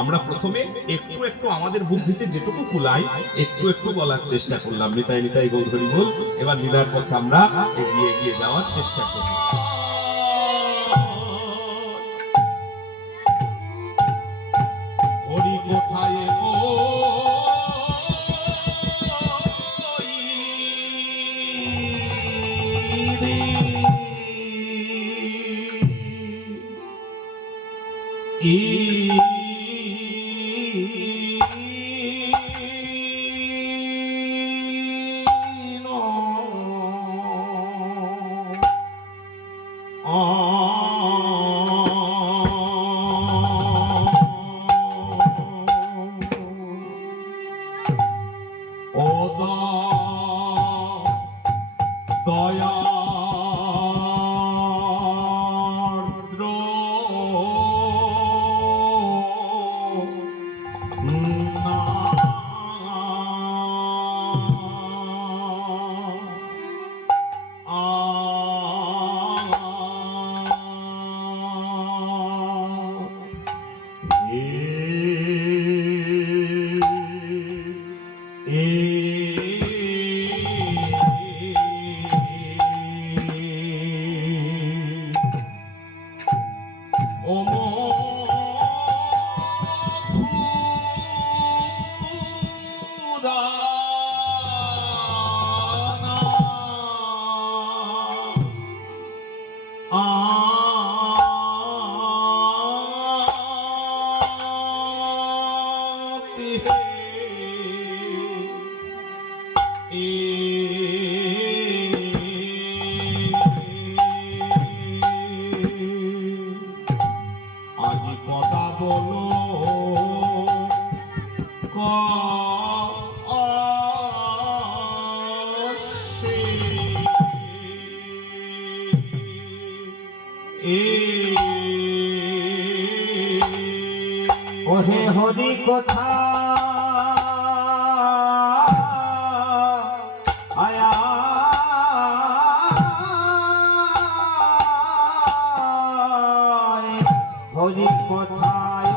আমরা প্রথমে একটু একটু আমাদের বুদ্ধিতে যেটুকু কুলাই, একটু একটু বলার চেষ্টা করলাম। নিতাই নিতাই গৌর হরি বল। এবার লীলার পথে আমরা এগিয়ে এগিয়ে যাওয়ার চেষ্টা করি। হরি কোথায় ওহে হরি কথা আয়া হরি কথায়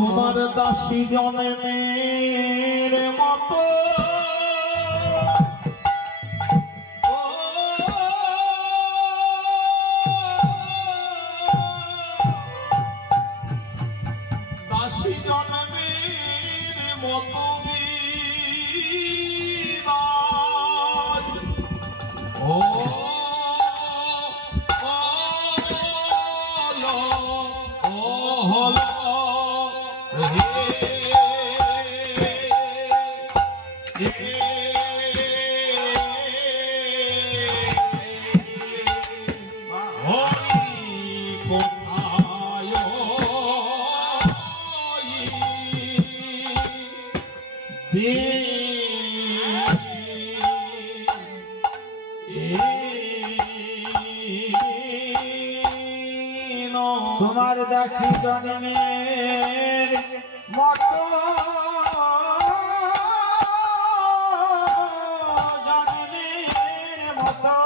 তোমার দাসী জনমের মতো ও দাসী জনমের মতো বিদায় ও হলো তোমার দাসী জনমের মতো জনমের মতো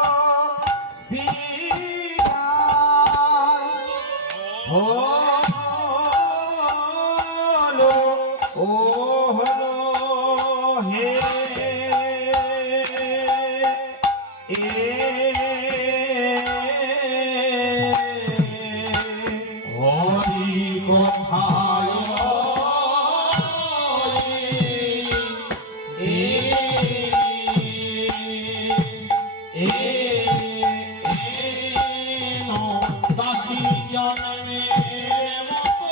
বিদায় হলো ও হলো হে হরি কথায় দাসী জনমের মতো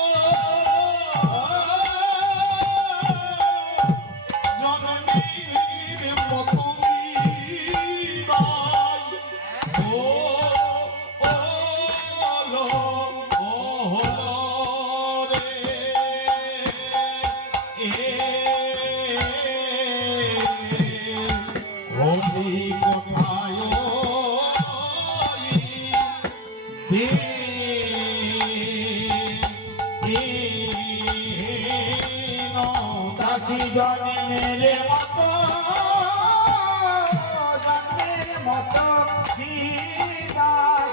জনমের মতো বিদায় ও হলো রে হরি কথায় দাসী জনমের মতো জন্মের মতো বিদায়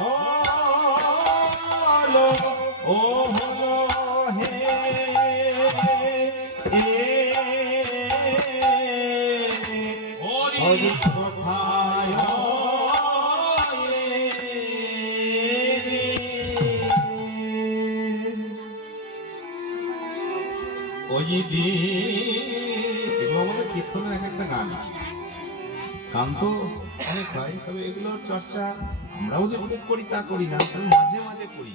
হলো ও হলো হে হরি কথায় ওই এগুলো আমাদের কীর্তনের এক একটা গান গান তো অনেক হয়, তবে এগুলোর চর্চা আমরাও যে খুব করি তা করি না, তবে মাঝে মাঝে করি,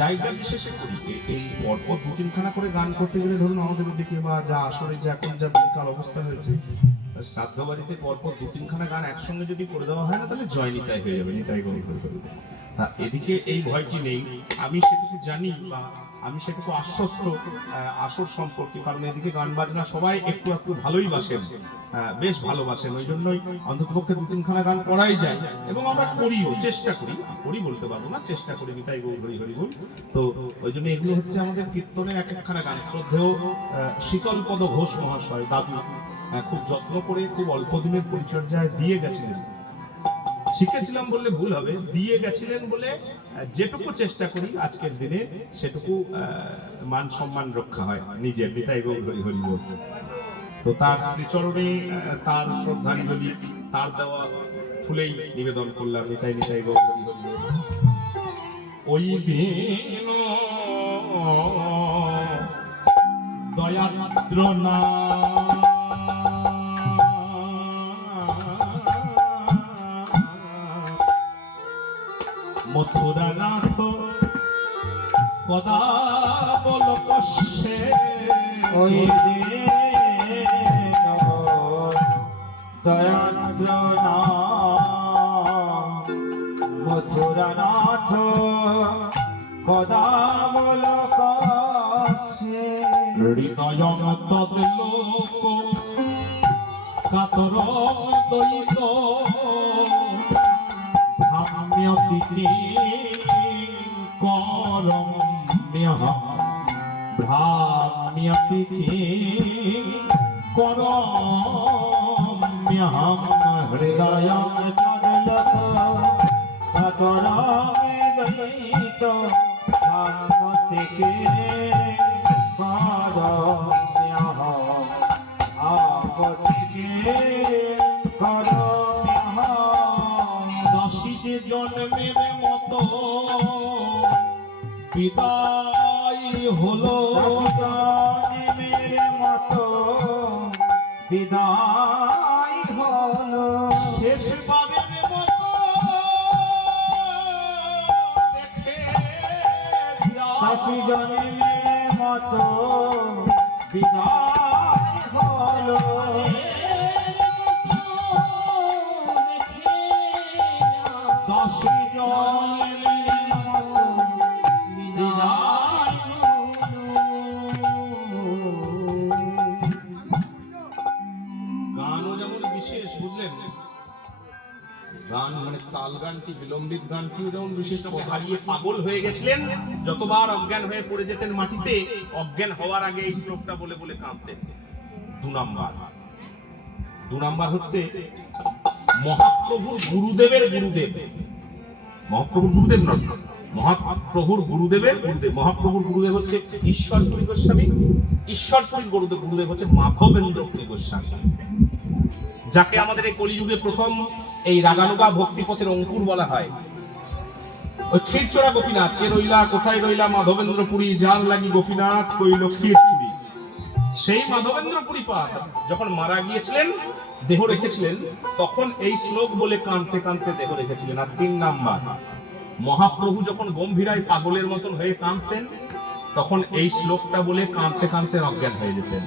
জায়গা বিশেষে করি। এই পরপর দু তিনখানা করে গান করতে গেলে ধরুন আমাদের ওদিকে বা যা আসরে যে এখন যা দিনকাল অবস্থা হয়েছে, শ্রাদ্ধ বাড়িতে পরপর দু তিনখানা গান একসঙ্গে যদি করে দেওয়া হয় না, তাহলে জয় নিতাই হয়ে যাবে, নিতাই গৌর হয়ে যাবে। এদিকে এই ভয়টি নেই, আমি সেটুকু জানি বা আমি সেটুকু আশ্বস্ত আসর সম্পর্কে, কারণ এদিকে গান বাজনা সবাই একটু একটু ভালোই বাসেন, বেশ ভালোবাসেন, ওই জন্যই অন্ততপক্ষে দু তিনখানা গান করাই যায় এবং আমরা করিও, চেষ্টা করি বলতে পারবো না, চেষ্টা করি, নিতাই গৌর হরি হরি বল। তো ওই জন্য এগুলো হচ্ছে আমাদের কীর্তনের এক একখানা গান। শ্রদ্ধেয় শীতলপদ ঘোষ মহাশয় দাদু খুব যত্ন করে খুব অল্প দিনের পরিচর্যায় দিয়ে গেছিলেন, শিখেছিলাম বললে ভুল হবে, দিয়ে গেছিলেন বলে যেটুকু চেষ্টা করি আজকের দিনে সেটুকু মান সম্মান রক্ষা হয় নিজের, নিতাই গৌর হরি হরি বল। তো তার শ্রীচরণে তার শ্রদ্ধাঞ্জলি, তার দেওয়া ফুলেই নিবেদন করলাম, নিতাই নিতাই গৌর হরি হরি বল। ওই দিন দয়াদ্র না মথুরা নাথ কদা বল কষ্টে ওই দয়াদ্র না মথুরা নাথ কদা বল হৃদয়ং তদ্লোক কাতরং দয়িত ধাম্যতি করম্যঃ ভ্রাম্যতি করম্যঃ হৃদয়ং তদ্লোক কাতরং দয়িত ধাম্যতি করম্যঃ দশিতে জন্মের মতো বিদায় হলো জন্মের মতো বিদায় হলো শেষবারের মতো দেখে শশী জন্মের মতো বিদায় হলো দশি জন্মের মতো বিদায় গানও যেমন বিশেষ, বুঝলেন? গান মানে তাল গান কি বিলম্বিত গান কি যেমন বিশেষ, হারিয়ে পাগল হয়ে গেছিলেন, যতবার অজ্ঞান হয়ে পড়ে যেতেন মাটিতে, অজ্ঞান হওয়ার আগে এই শ্লোকটা বলে বলে কাঁদতেন। দু নাম্বার হচ্ছে মহাপ্রভুর গুরুদেবের গুরুদেব, মহাপ্রভুর গুরুদেব নয়, মহাপ্রভুর গুরুদেবের গুরুদেব। মহাপ্রভুর গুরুদেব হচ্ছে ঈশ্বরপুরী গোস্বামী, ঈশ্বরপুরীর গুরুদেব হচ্ছে মাধবেন্দ্র পুরী গোস্বামী, যাকে আমাদের এই কলিযুগে প্রথম এই রাগানুগা ভক্তিপথের অঙ্কুর বলা হয়। ওই ক্ষীরচোরা গোপীনাথ, কে রইলা কোথায় রইলা মাধবেন্দ্র পুরী, যার লাগি গোপীনাথ কইল ক্ষীর চুরি। সেই মাধবেন্দ্র পুরী পাদ যখন মারা গিয়েছিলেন, দেহ রেখেছিলেন, তখন এই শ্লোক বলে কাঁদতে কাঁদতে দেহ রেখেছিলেন। আর 3 নাম্বার, মহাপ্রভু যখন গম্ভীরায় পাগলের মতন হয়ে কাঁদতেন, তখন এই শ্লোকটা বলে কাঁদতে কাঁদতে অজ্ঞান হয়ে যেতেন।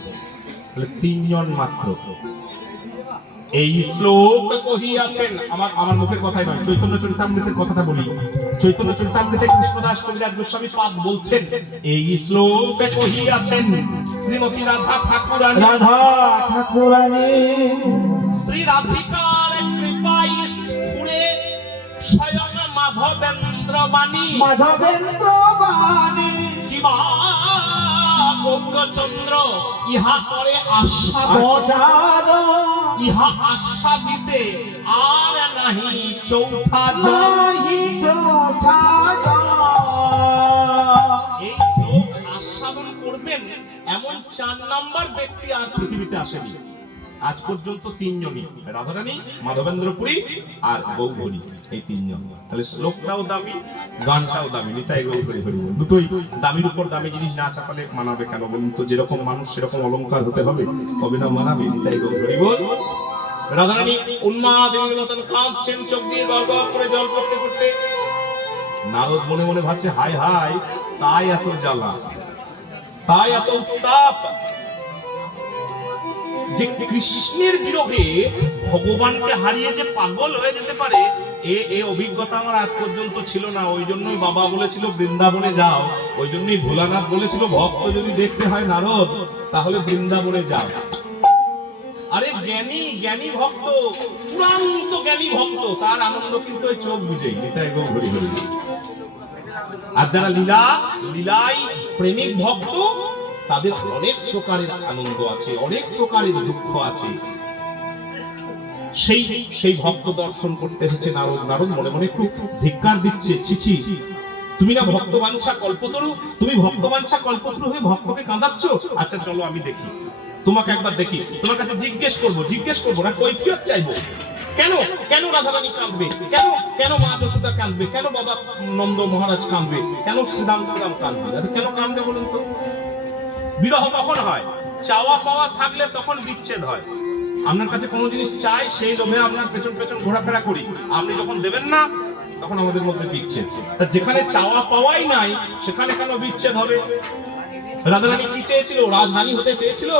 তাহলে 3 জন মাত্র এই শ্লোক কহিয়াছেন। আমার মুখের কথাই নয়, চৈতন্য চরিতামৃতের কথাটা বলি। চৈতন্য চরিতামৃতে কৃষ্ণদাস কবিরাজ গোস্বামী পাদ বলছেন, এই শ্লোক কহিয়াছেন শ্রীমতী রাধা ঠাকুরানী, রাধা ঠাকুরানী শ্রী রাধিকার কৃপায় স্ফুরে স্বয়ং মাধবেন্দ্র বাণী, মাধবেন্দ্র বাণী কিবা গৌরচন্দ্র ইহা করে আস্বাদন, আস্বাদ ইহা আস্বাদিতে আর নাহি চৌথা জন। নাহি চৌঠা জন। এই শ্লোক আস্বাদন করবেন এমন 4 নাম্বার ব্যক্তি আর পৃথিবীতে আসেনি। আজ পর্যন্ত 3 জনই, রাধারানী, মাধবেন্দ্র পুরী আর গৌরী, এই 3 জন। তাহলে শ্লোকটাও দামি, গানটাও দামি। নিতাই গৌর হরি হরি বল। দুটোই দামির উপর দামি জিনিস না চাপালে মানাবে কেন বলুন তো? যেরকম মানুষ সেরকম অলংকার হতে হবে, তবে না মানাবে। নিতাই গৌর হরি বল। রাধারানী উন্মাদিনীর মতন কাঁদছেন, চোখ দিয়ে গড় গড় করে জল পড়তে পড়তে। নারদ মনে মনে ভাবছে, হায় হায়, তাই এত জ্বালা, তাই এত উত্তাপ, যে কৃষ্ণের বিরহে ভগবানকে হারিয়ে যে পাগল হয়ে যেতে পারে, এ অভিজ্ঞতা আমার আজ পর্যন্ত ছিল না। ওই জন্যই বাবা বলেছিল বৃন্দাবনে যাও, ওই জন্যই ভোলানাথ বলেছিল ভক্ত যদি দেখতে হয় নারদ, তাহলে বৃন্দাবনে যাও। আরে জ্ঞানী জ্ঞানী ভক্ত, চূড়ান্ত জ্ঞানী ভক্ত, তার আনন্দ কিন্তু ওই চোখ বুঝেই। এটা একদম হরি হরি। আর যারা লীলাই প্রেমিক ভক্ত, তাদের অনেক প্রকারের আনন্দ আছে, অনেক প্রকারের দুঃখ আছে। সেই ভক্ত দর্শন করতে এসেছে নারদ। নারদ মনে মনে খুব ধিক্কার দিচ্ছে, ছিছি, তুমি না ভক্তবাঞ্ছা কল্পতরু, তুমি ভক্তবাঞ্ছা কল্পতরু হয়ে ভক্তকে কাঁদাচ্ছ। আচ্ছা চলো আমি দেখি, তোমাকে একবার দেখি, তোমার কাছে জিজ্ঞেস করবো না, কৈফিয়ত চাইবো। কেন রাধারানী কাঁদবে, কেন মা যশোদা কাঁদবে, কেন বাবা নন্দ মহারাজ কাঁদবে, কেন শ্রীদাম কাঁদবে? কেন কাঁদবে বলুন তো? বিরহ কখন হয়? চাওয়া পাওয়া থাকলে তখন বিচ্ছেদ হয়। আপনার কাছে কোনো জিনিস চাই, সেই লোভে আপনার পেছন পেছন ঘোরাফেরা করি, আপনি যখন দেবেন না তখন আমাদের মধ্যে বিচ্ছেদ। তা যেখানে চাওয়া পাওয়াই নাই, সেখানে কেন বিচ্ছেদ হবে? রাধারানী কি চেয়েছিল? রাজরানী হতে চেয়েছিল।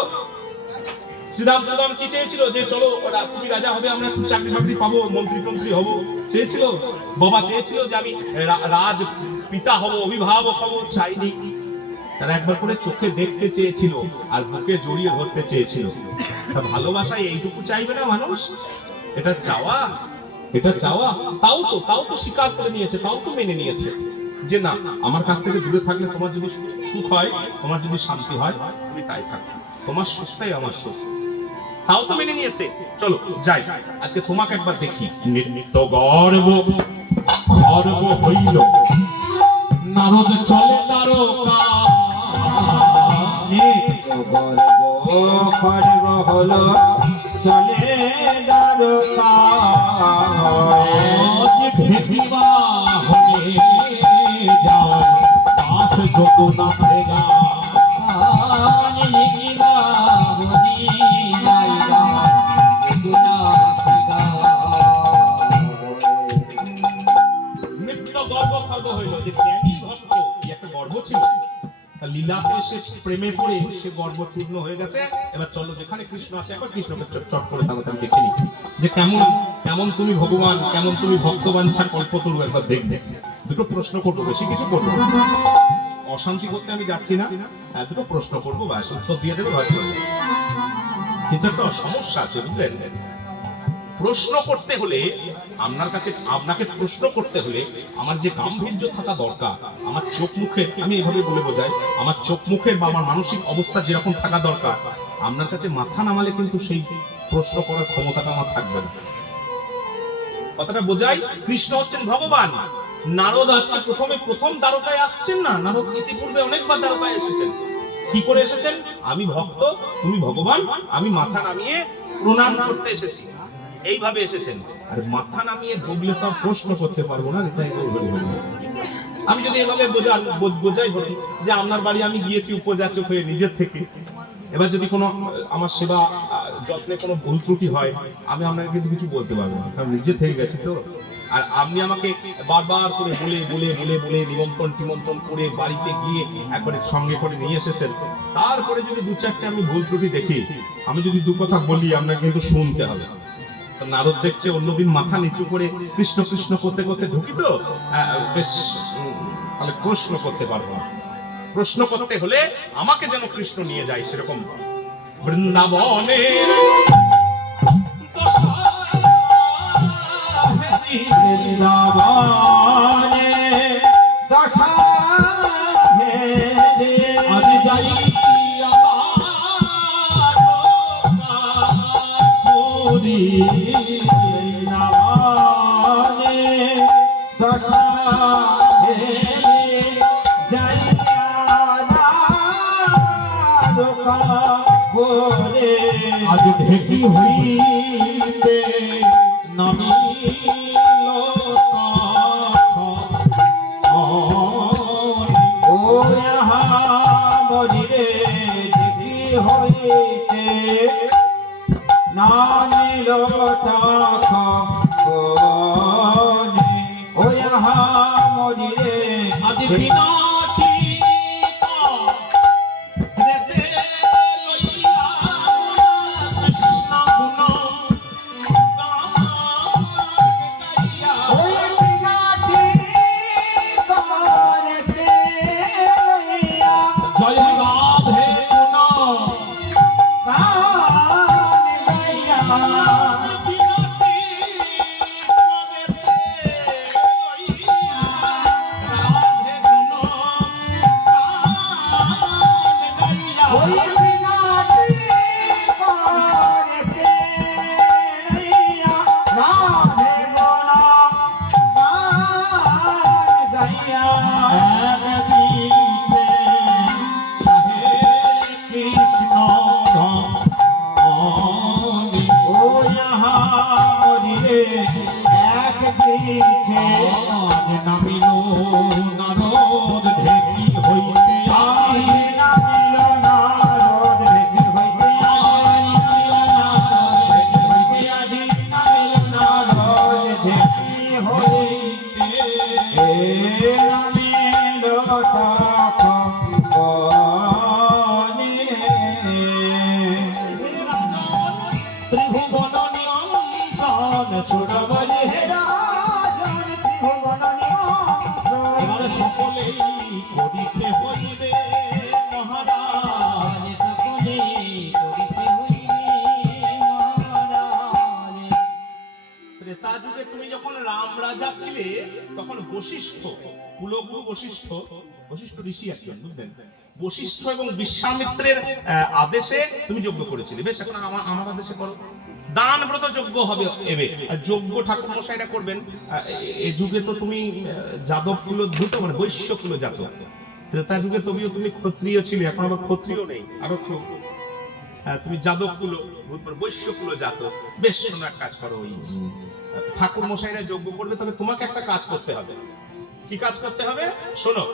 শ্রীদাম কি চেয়েছিল? যে চলো তুমি রাজা হবে, আমরা চাকরি বাকরি পাবো, মন্ত্রী হব, চেয়েছিল। বাবা চেয়েছিল যে আমি রাজ পিতা হব, অভিভাবক হব, চাইনি। তারা একবার করে চোখে দেখতে চেয়েছিল আর বুকে জড়িয়ে ধরতে চেয়েছিল। তা ভালোবাসায় এইটুকু চাইবে না মানুষ? এটা চাওয়া, এটা চাওয়া। তাও তো স্বীকার করে নিয়েছে, তাও তো মেনে নিয়েছে যে না, আমার কাছ থেকে দূরে থাকলে তোমার যদি সুখ হয়, তোমার যদি শান্তি হয়, তুমি তাই থাকো, তোমার সুখটাই আমার সুখ। তাও তো মেনে নিয়েছে। চলো যাই, আজকে তোমাকে একবার দেখি। নিত্য গর্ব গর্ব হইল নারদ চলে দ্বারকা, খর্ব হলো চলে দ্বারকা, ভেদিবা হলে যায় দাস যত না ভেগা। নিত্য গর্ব খর্ব হইল যে জ্ঞানী ভক্ত, কি একটা গর্ব ছিল। লীলাতে সে প্রেমে পড়ে সে গর্ব চূর্ণ হয়ে গেছে। এবার চলো যেখানে কৃষ্ণ আছে একবার কৃষ্ণকে চট করে তাড়াতাড়ি দেখে নি যে কেমন কেমন তুমি ভগবান, কেমন তুমি ভক্তবাঞ্ছা কল্পতরু, একবার দেখবে। দুটো প্রশ্ন করবো, বেশি কিছু করবো না। অশান্তি করতে আমি যাচ্ছি না, দুটো প্রশ্ন করবো, ব্যাস উত্তর দিয়ে দেবে হয়তো। কিন্তু একটা সমস্যা আছে, বুঝলেন? প্রশ্ন করতে হলে আপনার কাছে, আপনাকে প্রশ্ন করতে হলে আমার যে গাম্ভীর্য থাকা দরকার, আমার চোখ মুখে, আমি এভাবে বলে বোঝাই, আমার চোখ মুখের বা আমার মানসিক অবস্থা যেরকম থাকা দরকার, আপনার কাছে মাথা নামালে কিন্তু সেই প্রশ্ন করার ক্ষমতাটা আমার থাকবে না। কথাটা বোঝাই? কৃষ্ণ হচ্ছেন ভগবান, নারদ আজকে প্রথম দ্বারকায় আসছেন না, নারদ ইতিপূর্বে অনেকবার দ্বারকায় এসেছেন। কি করে এসেছেন? আমি ভক্ত, তুমি ভগবান, আমি মাথা নামিয়ে প্রণাম করতে এসেছি, এইভাবে এসেছেন। আর মাথা নামিয়ে ভোগলে তো প্রশ্ন করতে পারবো না। আমি যদি এভাবে বোঝাই বলি যে আপনার বাড়ি আমি গিয়েছি উপযাচক হয়ে নিজের থেকে, এবার যদি কোনো আমার সেবা যত্নে কোনো ভুল ত্রুটি হয়, আমি আপনাকে কিন্তু কিছু বলতে পারবো না, কারণ নিজে থেকে গেছি তো। আর আপনি আমাকে বারবার করে বলে বলে বলে বলে নিমন্ত্রণ করে বাড়িতে গিয়ে একবারে সঙ্গে করে নিয়ে এসেছেন। তারপরে যদি দু চারটে আমি ভুল ত্রুটি দেখি, আমি যদি দু কথা বলি, আপনাকে কিন্তু শুনতে হবে। নারদ দেখছে অন্যদিন মাথা নিচু করে কৃষ্ণ কৃষ্ণ করতে করতে ঢুকি তো, বেশ তাহলে প্রশ্ন করতে পারবো না। প্রশ্ন করতে হলে আমাকে যেন কৃষ্ণ নিয়ে যায় সেরকম বৃন্দাবনের বৃন্দাবনে দশা আদি যাই বৃন্দাবনে দশা আজ ঢেকি হইতে নামিল ও মরিরে ঢেকি হইতে নামিল ও মরিরে আজ বিনাটি নামিল নারদ ঢেকি হইতে ত্রিভুবন নিয়ন্ত্রণ সুরবলি এবারে সকলেই করিতে হইবে বশিষ্ঠ, কুলগুরু বশিষ্ঠ, বশিষ্ঠ ঋষি একজন, বুঝলেন? বশিষ্ঠ এবং বিশ্বামিত্রের আদেশে তুমি যজ্ঞ করেছিলে। বেশ, এখন আমার আদেশে করো। দান ব্রত যজ্ঞ হবে এবে। আর যজ্ঞ ঠাকুর মশাইরা করবেন। এ যুগে তো তুমি যাদব কুল ধুত, মানে বৈশ্য কুল জাত। ত্রেতা যুগে তুমি ক্ষত্রিয় ছিলে, এখন আবার ক্ষত্রিয় নেই, আরো তুমি যাদব কুল, বৈশ্য কুল জাত। বেশ, শোনো, এক কাজ করো, ওই ঠাকুর মশাইরা যজ্ঞ করবে, তবে তোমাকে একটা কাজ করতে হবে। কি কাজ করতে হবে শোনো।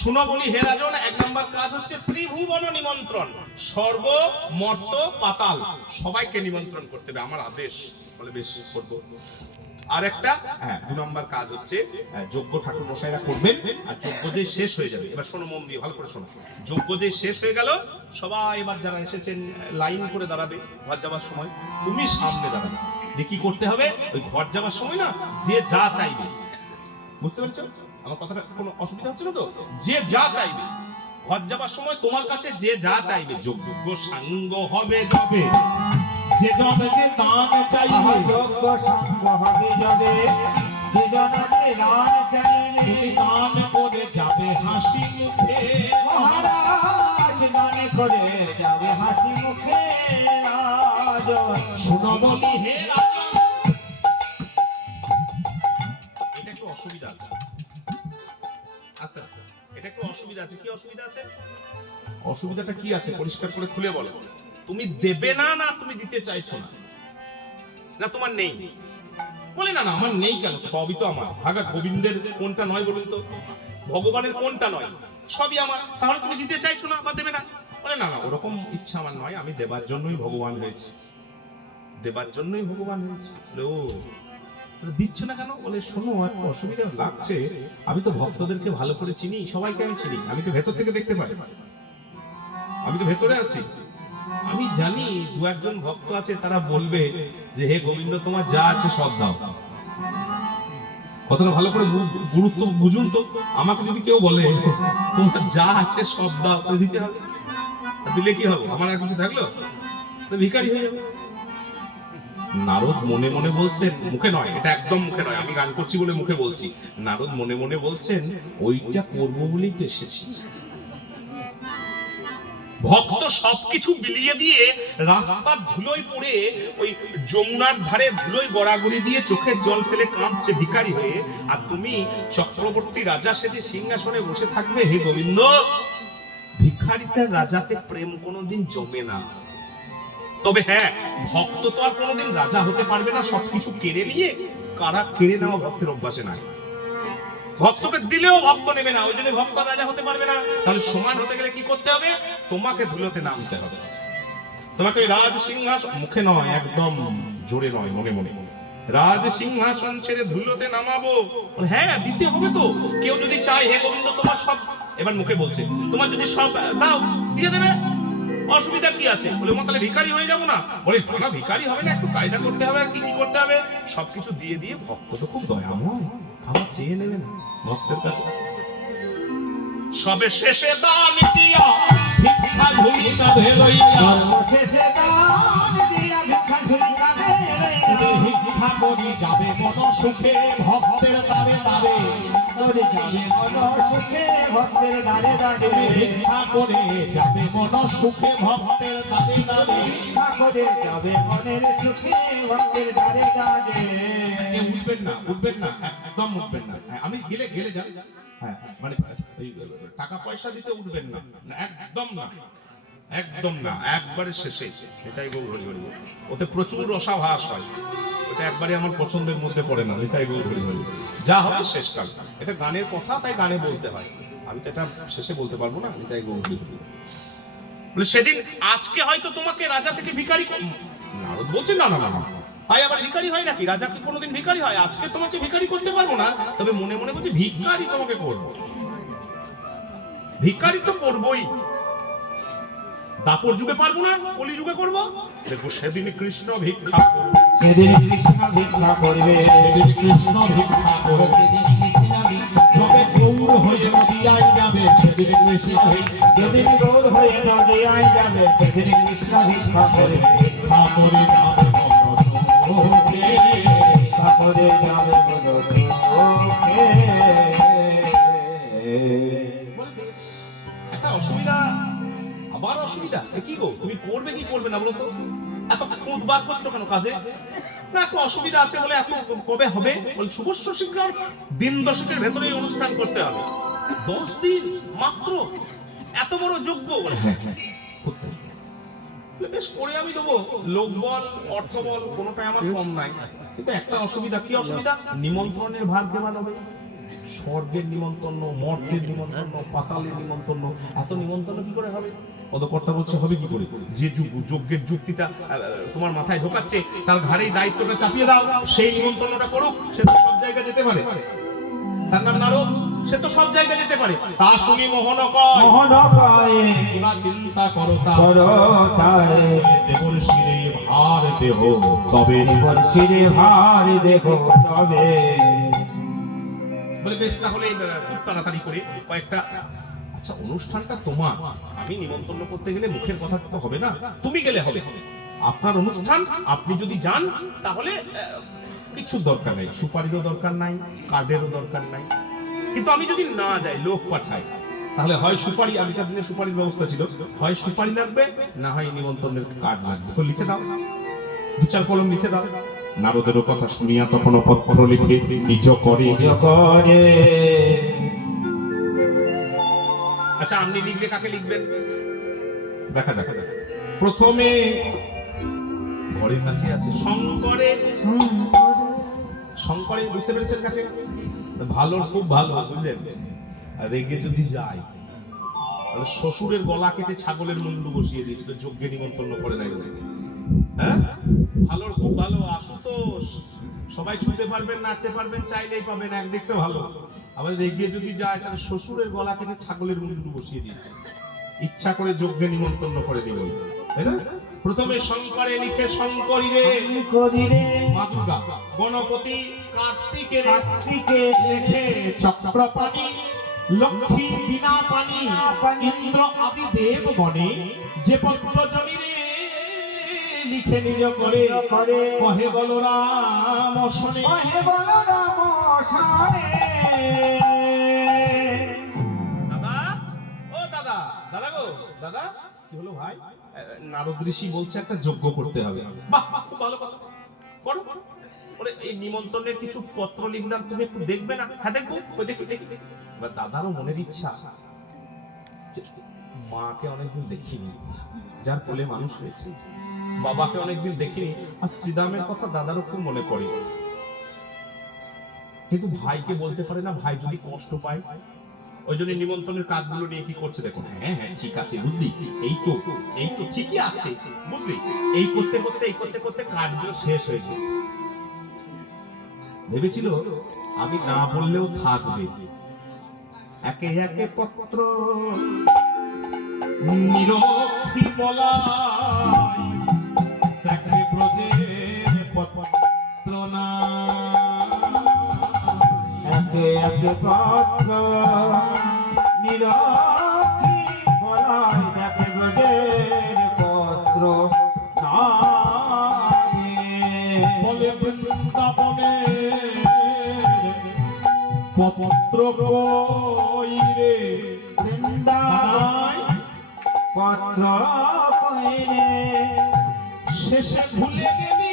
শুনো বলি হে রাজন, 1 নম্বর কাজ হচ্ছে ত্রিভুবন নিমন্ত্রণ। স্বর্গ, মর্ত, পাতাল সবাইকে নিমন্ত্রণ করতে হবে, আমার আদেশ। বলে বেশ, করবো। আর একটা 2 নম্বর কাজ হচ্ছে যজ্ঞ ঠাকুর মশাইরা করবেন। আর যজ্ঞ যে শেষ হয়ে যাবে, এবার শোনো, মন দিয়ে ভালো করে শোনো। যজ্ঞ যে শেষ হয়ে গেল, সবাই এবার যারা এসেছেন লাইন করে দাঁড়াবে। ঘর যাবার সময় তুমি সামনে দাঁড়াবে। যে কি করতে হবে, ওই ঘর যাবার সময় না, যে যা চাইবে, বুঝতে পেরেছো আমার কথাটা? কোনো অসুবিধা হচ্ছে না তো? যে যা চাইবে ঘর যাবার সময় তোমার কাছে যে যা চাইবে, যোগ্য সাঙ্গ হবে যাবে, যে যাবে যে দান চাইবে, যোগ্য সঙ্গ হবে যাবে, যে জনকে দান চাইবে, তুমি দান করে যাবে হাসি মুখে। মহারাজ দান করে যাবে হাসি মুখে। রাজন শুনো বলি হে রাজন, এটা একটু অসুবিধা আছে, আস্তে আস্তে, এটা একটু অসুবিধা আছে। কি অসুবিধা আছে? অসুবিধাটা কি আছে পরিষ্কার করে খুলে বলো। তুমি দেবে না, না তুমি দিতে চাইছো না, না তোমার নেই? বলে না না, আমার নেই কেন, সবই তো আমার। ভাগা গোবিন্দের কোনটা নয় বলুন তো? ভগবানের কোনটা নয়? সবই আমার। তাহলে তুমি দিতে চাইছো না বা দেবে না? বলে না না, ওরকম ইচ্ছা আমার নয়, আমি দেবার জন্যই ভগবান হয়েছে, দেবার জন্যই ভগবান হয়েছে। ও দিচ্ছ না কেন? বলে শোনো, একটা অসুবিধা লাগছে, আমি তো ভক্তদেরকে ভালো করে চিনি, সবাইকে আমি চিনি, আমি তো ভেতর থেকে দেখতে পাই, আমি তো ভেতরে আছি, আমি জানি 2-1 জন ভক্ত আছে, তারা বলবে যে হে গোবিন্দ, তোমার যা আছে সব দাও। কতটা ভালো করে গুরুত্ব বুঝুন তো। আমাকে যদি কেউ বলে তোমার যা আছে সব দাও, দিতে হবে। দিলে কি হবে? আমার আর কিছু থাকলো? ভিখারি হয়ে যাবে। নারদ মনে মনে বলছেন, মুখে নয়, এটা একদম মুখে নয়, আমি গান করছি বলে মুখে বলছি। নারদ মনে মনে বলছেন, ওইটা করবো বলেই তো এসেছি। ভক্ত সবকিছু বিলিয়ে দিয়ে রাস্তার ধুলোয় পড়ে ওই যমুনার ধারে ধুলোয় গড়াগড়ি দিয়ে চোখের জল ফেলে কাঁদছে ভিখারি হয়ে, আর তুমি চক্রবর্তী রাজা সেজে সিংহাসনে বসে থাকবে। হে গোবিন্দ, ভিখারিটার রাজাতে প্রেম কোনোদিন জমে না। তবে হ্যাঁ, ভক্ত তো আর কোনোদিন রাজা হতে পারবে না সবকিছু কেড়ে নিয়ে। কারা কেড়ে নেওয়া ভক্তের অভ্যাসে নাই। ভক্তকে দিলেও ভক্ত নেবে না, ওই জন্য ভক্ত রাজা হতে পারবে না। তাহলে সমান হতে গেলে কি করতে হবে? তোমাকে ধুলোতে নামতে হবে। তোমাকে ওই রাজ সিংহাসন, মুখে নয়, একদম জোরে নয়, মনে মনে, রাজ সিংহাসন ছেড়ে ধুলোতে নামাবো। হ্যাঁ, দিতে হবে তো। কেউ যদি চায় হে গোবিন্দ তোমার সব, এবার মুখে বলছে তোমার যদি সব দাও, দিয়ে দেবে, অসুবিধা কি আছে? বলে মা তাহলে ভিখারি হয়ে যাবো না? বলে না, ভিখারি হবে না, একটু কায়দা করতে হবে। আর কি কি করতে হবে? সবকিছু দিয়ে দিয়ে, ভক্ত তো খুব দয়াময়, আবার চেয়ে নেবে না ভক্তের কাছে। সবে শেষে দান দিয়া ভিক্ষা ঝুলি কাঁধে লইয়া, শেষে দান দিয়া ভিক্ষা ঝুলি কাঁধে লইয়া, ভিক্ষা করি যাবে মন সুখে ভক্তের দ্বারে দ্বারে, করে যাবে মন সুখে ভক্তের দ্বারে দ্বারে, ভিক্ষা করে যাবে মন সুখে ভক্তের দ্বারে দ্বারে, ভিক্ষা করে যাবে মনের সুখে ভক্তের দ্বারে দ্বারে। উঠবেন না, উঠবেন না, একদম উঠবেন না। আমি গেলে গেলে যান, হ্যাঁ, মানে টাকা পয়সা দিতে উঠবেন না, একদম না, একদম না, একবারে শেষে। এটাই গো হরি হরি। ওতে প্রচুর রসাভাস হয়, ওটা একবারে আমার পছন্দের মধ্যে পড়ে না। এটাই গো হরি হরি। যা হবে শেষকাল। এটা গানের কথা, তাই গানে বলতে হয়, আমি তো এটা শেষে বলতে পারবো না। এটাই গো হরি হরি। বলে সেদিন, আজকে হয়তো তোমাকে রাজা থেকে ভিখারি, নারদ বলছে না না না না, তাই আবার ভিখারি হয় নাকি? রাজা কি কোনোদিন ভিখারি হয়? আজকে তোমাকে ভিখারি করতে পারবো না, তবে মনে মনে বলছি ভিখারি তোমাকে করবো, ভিখারি তো করবোই। দাপর যুগে পারবো না, কলি যুগে করবো। দেখো সেদিন কৃষ্ণ ভিক্ষা করবে, সেদিন কৃষ্ণ ভিক্ষা করবে, সেদিন কৃষ্ণ ভিক্ষা করবে, যবে গৌর হয়ে নদিয়ায় যাবে, সেদিন কৃষ্ণ যেদিন গৌর হয়ে নদিয়ায় যাবে, সেদিন কৃষ্ণ ভিক্ষা করবে, ভিক্ষা করে যাবে মন সুখে, ভিক্ষা করে যাবে মন সুখে। অসুবিধা, আবার অসুবিধা। কি গো, তুমি করবে কি করবে না বলো তো? এত খোঁজ বার করছো কেন কাজে? না, একটু অসুবিধা আছে বলে এত কবে হবে বলে শুভস্য শীঘ্র দিন দশকের ভেতরে এই অনুষ্ঠান করতে হবে। 10 দিন মাত্র, এত বড় যজ্ঞ বলে। বেশ করে আমি দেবো, লোক বল অর্থ বল কোনোটাই আমার কম নাই, কিন্তু একটা অসুবিধা। কি অসুবিধা? নিমন্ত্রণের ভার দেওয়া হবে। স্বর্গের নিমন্ত্রণ, মর্তের নিমন্ত্রণ, পাতালের নিমন্ত্রণ, এত নিমন্ত্রণ কি করে হবে? পদকর্তা বলছে হবে কি করে? যে যজ্ঞের যুক্তিটা তোমার মাথায় ঢোকাচ্ছে তার ঘাড়েই দায়িত্বটা চাপিয়ে দাও, সেই নিমন্ত্রণটা করুক। সে তো সব জায়গায় যেতে পারে, তার নাম নারদ, সে তো সব জায়গায় যেতে পারে। তা শুনি মোহন কয় এবার চিন্তা করো তারে দেবর শিরে ভার দেহ তবে। শিরে ভার দেহ তবে। বলে বেশ, তাহলে খুব তাড়াতাড়ি করে কয়েকটা। আচ্ছা, অনুষ্ঠানটা তোমার, আমি নিমন্ত্রণ করতে গেলে মুখের কথা তো হবে না, তুমি গেলে হবে। আপনার অনুষ্ঠান, আপনি যদি যান তাহলে কিছু দরকার নাই, সুপারিরও দরকার নাই, কার্ডেরও দরকার নাই। কিন্তু আমি যদি না যাই, লোক পাঠাই, তাহলে হয় সুপারি, আগেকার দিনে সুপারির ব্যবস্থা ছিল, হয় সুপারি লাগবে, না হয় নিমন্ত্রণের কার্ড লাগবে। তো লিখে দাও, 2-4 কলম লিখে দাও। নারদেরও কথা শুনিয়া তখন পত্র লিখে নিজ করে। আচ্ছা, আপনি লিখলে কাকে লিখবেন? দেখা দেখা দেখা। প্রথমে ঘরের কাছে আছে শঙ্করে। শঙ্করে বুঝতে পেরেছেন কাকে? ভালো, খুব ভালো, বুঝলেন? রেগে যদি যায় তাহলে শ্বশুরের গলা কেটে ছাগলের মুন্ডু বসিয়ে দিয়েছিল, যজ্ঞে নিমন্ত্রণ করে নাই বলে। হ্যাঁ, ভালোর খুব ভালো। আশুতোষ, সবাই ছুতে পারবেন, নাড়তে পারবেন, চাইলেই পাবেন, একদিকটা ভালো। আবার রেগে যদি যায় তাহলে শ্বশুরের গলা কেটে ছাগলের মুন্ডু বসিয়ে দিয়েছে, ইচ্ছা করে যজ্ঞে নিমন্ত্রণ করে নি বলে, তাই না? প্রথমে শঙ্করে লিখে শঙ্করী রে মা দুর্গা, গণপতি কার্তিকের লেখে চক্রপাণি, লক্ষ্মী বিনা পানি, ইন্দ্র আদি দেব গণে যে পদ্মজনী রে লিখে নিজ করে কহে বলরাম শোনে। দাদা, ও দাদা, দাদা গো, দাদা কি হলো ভাই? নারদ ঋষি বলছে একটা যজ্ঞ করতে হবে। বাহ, খুব ভালো কথা, করো। ওরে, এই নিমন্ত্রণের কিছু পত্র লিখলাম, তুমি একটু দেখবে না? হ্যাঁ দেখবো, ওই দেখি দেখি। এবার দাদারও মনের ইচ্ছা, মাকে অনেকদিন দেখিনি, যার কোলে মানুষ হয়েছে, বাবাকে অনেকদিন দেখিনি, আর শ্রীদামের কথা দাদারও খুব মনে পড়ে। কিন্তু ভাইকে বলতে পারে না, ভাই যদি কষ্ট পায়। ওই জন্য নিমন্ত্রণের কাজগুলো নিয়ে কি করছে দেখুন। হ্যাঁ হ্যাঁ, ঠিক আছে, বুঝলি, এই তো ঠিকই আছে, বুঝলি, এই করতে করতে কাজগুলো শেষ হয়ে গেছে। ভেবেছিল আমি না বললেও থাকবে। একে একে পত্র নিরক্ষী বলাই, দেখে ব্রজের পত্র না। একে একে পত্র নিরক্ষী বলাই, দেখে ব্রজের পত্র বলে বৃন্দাবনে পত্র কই রে, বৃন্দাবন পত্র কইরে শেষে ভুলে গেলি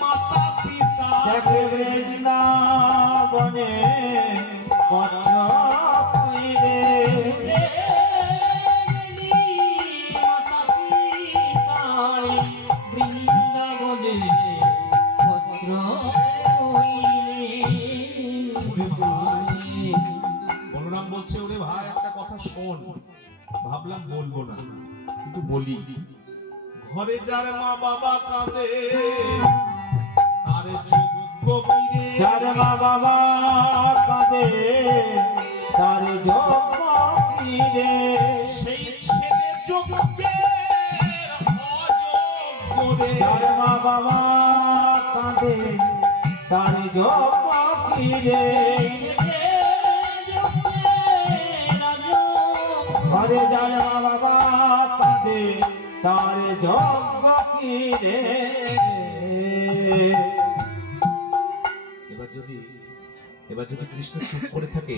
মাতা পিতা। দেখে বৃন্দাবনে পত্র কইরে বলরাম বলছে, ওরে ভাই একটা কথা শোন। ভাবলাম বলবো না, কিন্তু বলি। ঘরে যার মা বাবা কাঁদে তারে যজ্ঞ কইরে, যার মা বাবা কাঁদে তার যজ্ঞ কইরে, সেই ছেলে যজ্ঞে অযোগ্য। যার মা বাবা কাঁদে তার যজ্ঞ কইরে, ঘরে যার মা বাবা কাঁদে তার যজ্ঞ কইরে। এবার যদি কৃষ্ণ চুপ করে থাকে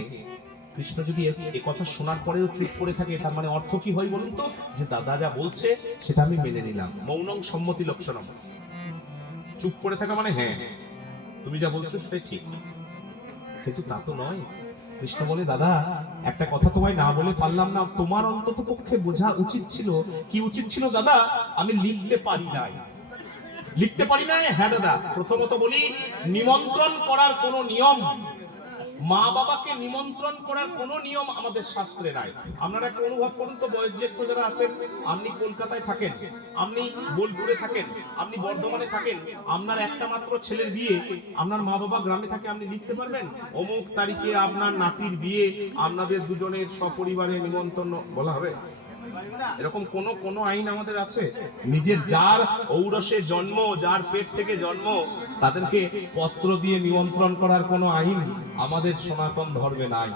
কৃষ্ণ যদি এ কথা শোনার পরেও চুপ করে থাকে, তার মানে অর্থ কি হয় বলুন তো? যে দাদা যা বলছে সেটা আমি মেনে নিলাম। মৌনং সম্মতি লক্ষণম। চুপ করে থাকা মানে হ্যাঁ তুমি যা বলছো সেটাই ঠিক। কিন্তু তা তো নয়। কৃষ্ণ বলে, দাদা একটা কথা তোমায় না বলে পারলাম না, তোমার অন্তত পক্ষে বোঝা উচিত ছিল। কি উচিত ছিল দাদা? আমি লিখতে পারি নাই। লিখতে পারি নাই? হ্যাঁ দাদা, প্রথমত বলি, নিমন্ত্রণ করার কোনো নিয়ম, মা বাবাকে নিমন্ত্রণ করার কোনো নিয়ম আমাদের শাস্ত্রে নাই। আপনারা একটা অনুভব করুন তো, বয়োজ্যেষ্ঠ যারা আছেন, আপনি কলকাতায় থাকেন, আপনি বোলপুরে থাকেন, আপনি বর্ধমানে থাকেন, আপনার একটা মাত্র ছেলের বিয়ে, আপনার মা বাবা গ্রামে থাকে, আপনি লিখতে পারবেন অমুক তারিখে আপনার নাতির বিয়ে, আপনাদের দুজনের সপরিবারে নিমন্ত্রণ বলা হবে? এরকম কোন আইন আমাদের আছে? নিজের যার ঔরসে জন্ম, যার পেট থেকে জন্ম, তাদেরকে পত্র দিয়ে নিমন্ত্রণ করার কোনো আইন আমাদের সনাতন ধর্মে নাই।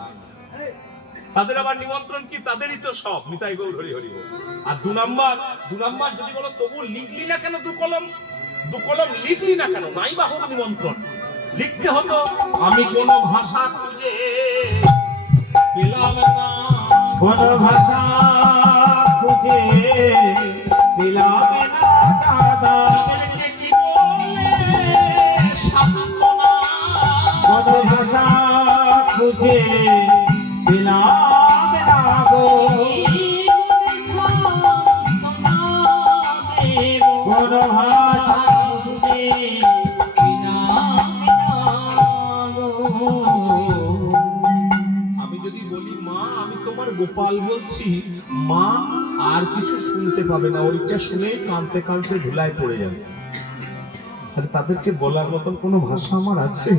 তাদের আবার নিমন্ত্রণ কি? তাদেরই তো সব। নিতাই গৌর হরি হরি বল। আর দু নাম্বার যদি বলো, তবু লিখলি না কেন দু কলম লিখলি না কেন? নাই বা হোক নিমন্ত্রণ, লিখতে হতো, আমি কোন ভাষা খুঁজে পেলাম না, কোন ভাষা খুঁজে পেলাম না দাদা, তাদেরকে কি বলে সান্ত্বনা, কোন ভাষা খুঁজে পেলাম না গো, কোন ভাষা আমি যদি বলি মা আমি তোমার গোপাল বলছি, মা আর কিছু শুনতে পাবে না, ওইটা শুনে কাঁদতে কাঁদতে ধুলায় পড়ে যাবে। আর তাদেরকে বলার মতন কোনো ভাষা আমার আছে?